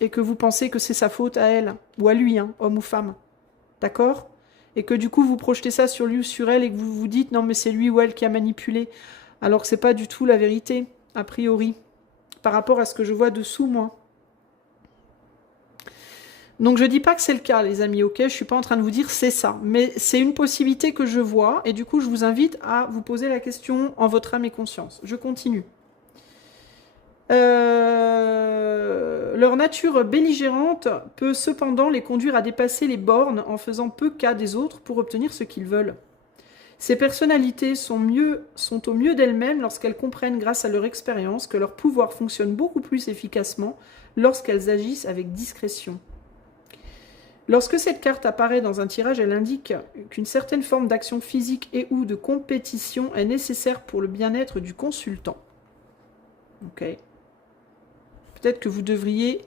Et que vous pensez que c'est sa faute à elle, ou à lui, hein, homme ou femme. D'accord? Et que du coup, vous projetez ça sur lui ou sur elle, et que vous vous dites, non mais c'est lui ou elle qui a manipulé. Alors que c'est pas du tout la vérité, a priori. Par rapport à ce que je vois dessous, moi. Donc je dis pas que c'est le cas, les amis, ok? Je suis pas en train de vous dire c'est ça. Mais c'est une possibilité que je vois, et du coup, je vous invite à vous poser la question en votre âme et conscience. Je continue. Leur nature belligérante peut cependant les conduire à dépasser les bornes en faisant peu cas des autres pour obtenir ce qu'ils veulent. Ces personnalités sont au mieux d'elles-mêmes lorsqu'elles comprennent grâce à leur expérience que leur pouvoir fonctionne beaucoup plus efficacement lorsqu'elles agissent avec discrétion. Lorsque cette carte apparaît dans un tirage, elle indique qu'une certaine forme d'action physique et ou de compétition est nécessaire pour le bien-être du consultant. Ok. Peut-être que vous devriez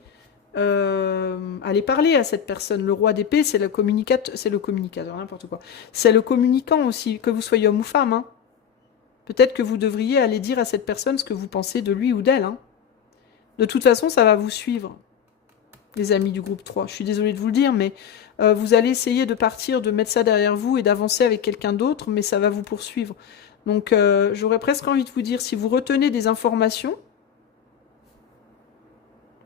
allez parler à cette personne. Le roi d'épée, c'est le communicateur, n'importe quoi. C'est le communicant aussi, que vous soyez homme ou femme. Hein. Peut-être que vous devriez aller dire à cette personne ce que vous pensez de lui ou d'elle. Hein. De toute façon, ça va vous suivre, les amis du groupe 3. Je suis désolée de vous le dire, mais vous allez essayer de partir, de mettre ça derrière vous et d'avancer avec quelqu'un d'autre, mais ça va vous poursuivre. Donc, j'aurais presque envie de vous dire, si vous retenez des informations,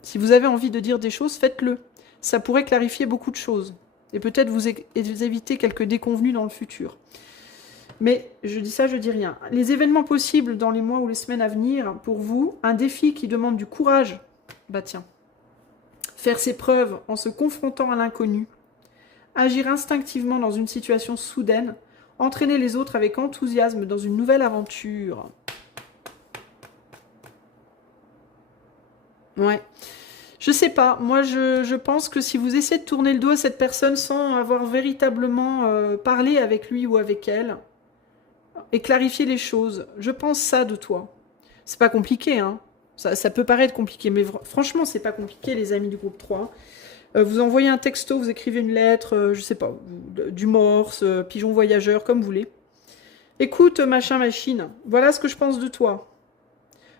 si vous avez envie de dire des choses, faites-le. Ça pourrait clarifier beaucoup de choses. Et peut-être vous éviter quelques déconvenues dans le futur. Mais je dis ça, je dis rien. Les événements possibles dans les mois ou les semaines à venir, pour vous, un défi qui demande du courage. Bah tiens. Faire ses preuves en se confrontant à l'inconnu. Agir instinctivement dans une situation soudaine. Entraîner les autres avec enthousiasme dans une nouvelle aventure. Ouais. Je sais pas. Moi, je pense que si vous essayez de tourner le dos à cette personne sans avoir véritablement parlé avec lui ou avec elle, et clarifier les choses, je pense ça de toi. C'est pas compliqué, hein. Ça peut paraître compliqué, mais franchement, c'est pas compliqué, les amis du groupe 3. Vous envoyez un texto, vous écrivez une lettre, je sais pas, du morse, pigeon voyageur, comme vous voulez. Écoute, machin, machine, voilà ce que je pense de toi.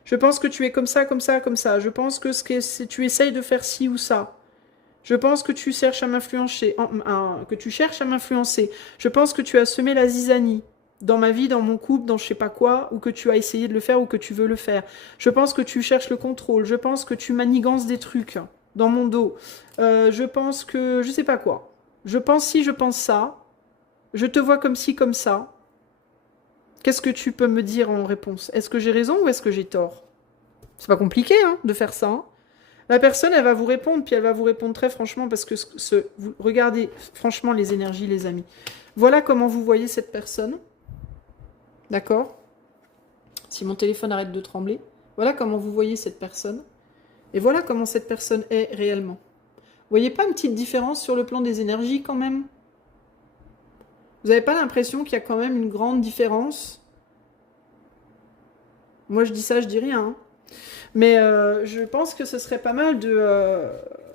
Je pense que tu es comme ça, comme ça, comme ça. Je pense que tu essayes de faire ci ou ça. Je pense que tu cherches à m'influencer. Je pense que tu as semé la zizanie dans ma vie, dans mon couple, dans je sais pas quoi, ou que tu as essayé de le faire ou que tu veux le faire. Je pense que tu cherches le contrôle. Je pense que tu manigances des trucs dans mon dos. Je pense que... je sais pas quoi. Je pense ci, je pense ça. Je te vois comme ci, comme ça. Qu'est-ce que tu peux me dire en réponse? Est-ce que j'ai raison ou est-ce que j'ai tort? C'est pas compliqué hein, de faire ça. Hein. La personne, elle va vous répondre, puis elle va vous répondre très franchement, parce que vous regardez franchement les énergies, les amis. Voilà comment vous voyez cette personne. D'accord? Si mon téléphone arrête de trembler. Voilà comment vous voyez cette personne. Et voilà comment cette personne est réellement. Vous voyez pas une petite différence sur le plan des énergies quand même? Vous n'avez pas l'impression qu'il y a quand même une grande différence? Moi, je dis ça, je dis rien. Hein. Mais je pense que ce serait pas mal de...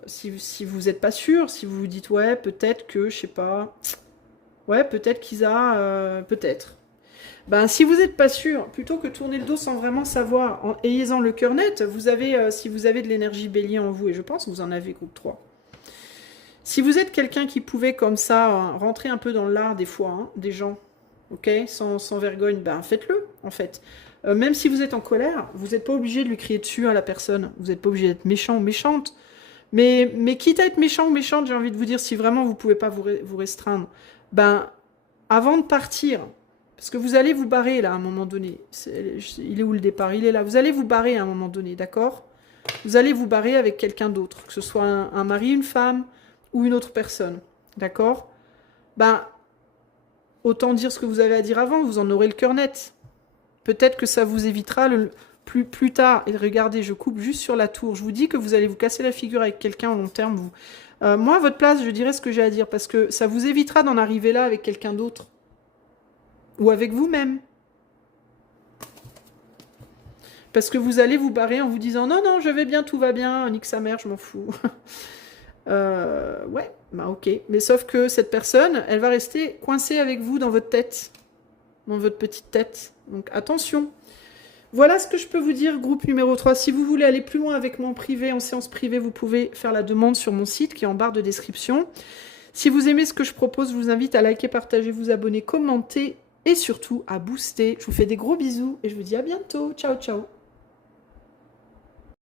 si vous n'êtes pas sûr, si vous vous dites, ouais, peut-être que, je sais pas... Ouais, peut-être qu'Isa... peut-être. Ben, si vous n'êtes pas sûr, plutôt que tourner le dos sans vraiment savoir, ayez-en le cœur net, vous avez, si vous avez de l'énergie bélier en vous, et je pense que vous en avez, groupe 3. Si vous êtes quelqu'un qui pouvait comme ça rentrer un peu dans l'art des fois, hein, des gens, ok, sans vergogne, ben faites-le en fait. Même si vous êtes en colère, vous n'êtes pas obligé de lui crier dessus à la personne. Vous n'êtes pas obligé d'être méchant ou méchante. Mais quitte à être méchant ou méchante, j'ai envie de vous dire, si vraiment vous ne pouvez pas vous restreindre, ben avant de partir, parce que vous allez vous barrer là à un moment donné. Il est où le départ? Il est là. Vous allez vous barrer à un moment donné, d'accord? Vous allez vous barrer avec quelqu'un d'autre, que ce soit un mari, une femme ou une autre personne, d'accord? Ben, autant dire ce que vous avez à dire avant, vous en aurez le cœur net. Peut-être que ça vous évitera plus tard. Et regardez, je coupe juste sur la tour. Je vous dis que vous allez vous casser la figure avec quelqu'un au long terme. Moi, à votre place, je dirais ce que j'ai à dire, parce que ça vous évitera d'en arriver là avec quelqu'un d'autre. Ou avec vous-même. Parce que vous allez vous barrer en vous disant « Non, non, je vais bien, tout va bien, nique sa mère, je m'en fous. » Ouais, bah ok. Mais sauf que cette personne, elle va rester coincée avec vous dans votre tête. Dans votre petite tête. Donc attention. Voilà ce que je peux vous dire, groupe numéro 3. Si vous voulez aller plus loin avec mon privé, en séance privée, vous pouvez faire la demande sur mon site qui est en barre de description. Si vous aimez ce que je propose, je vous invite à liker, partager, vous abonner, commenter et surtout à booster. Je vous fais des gros bisous et je vous dis à bientôt. Ciao, ciao.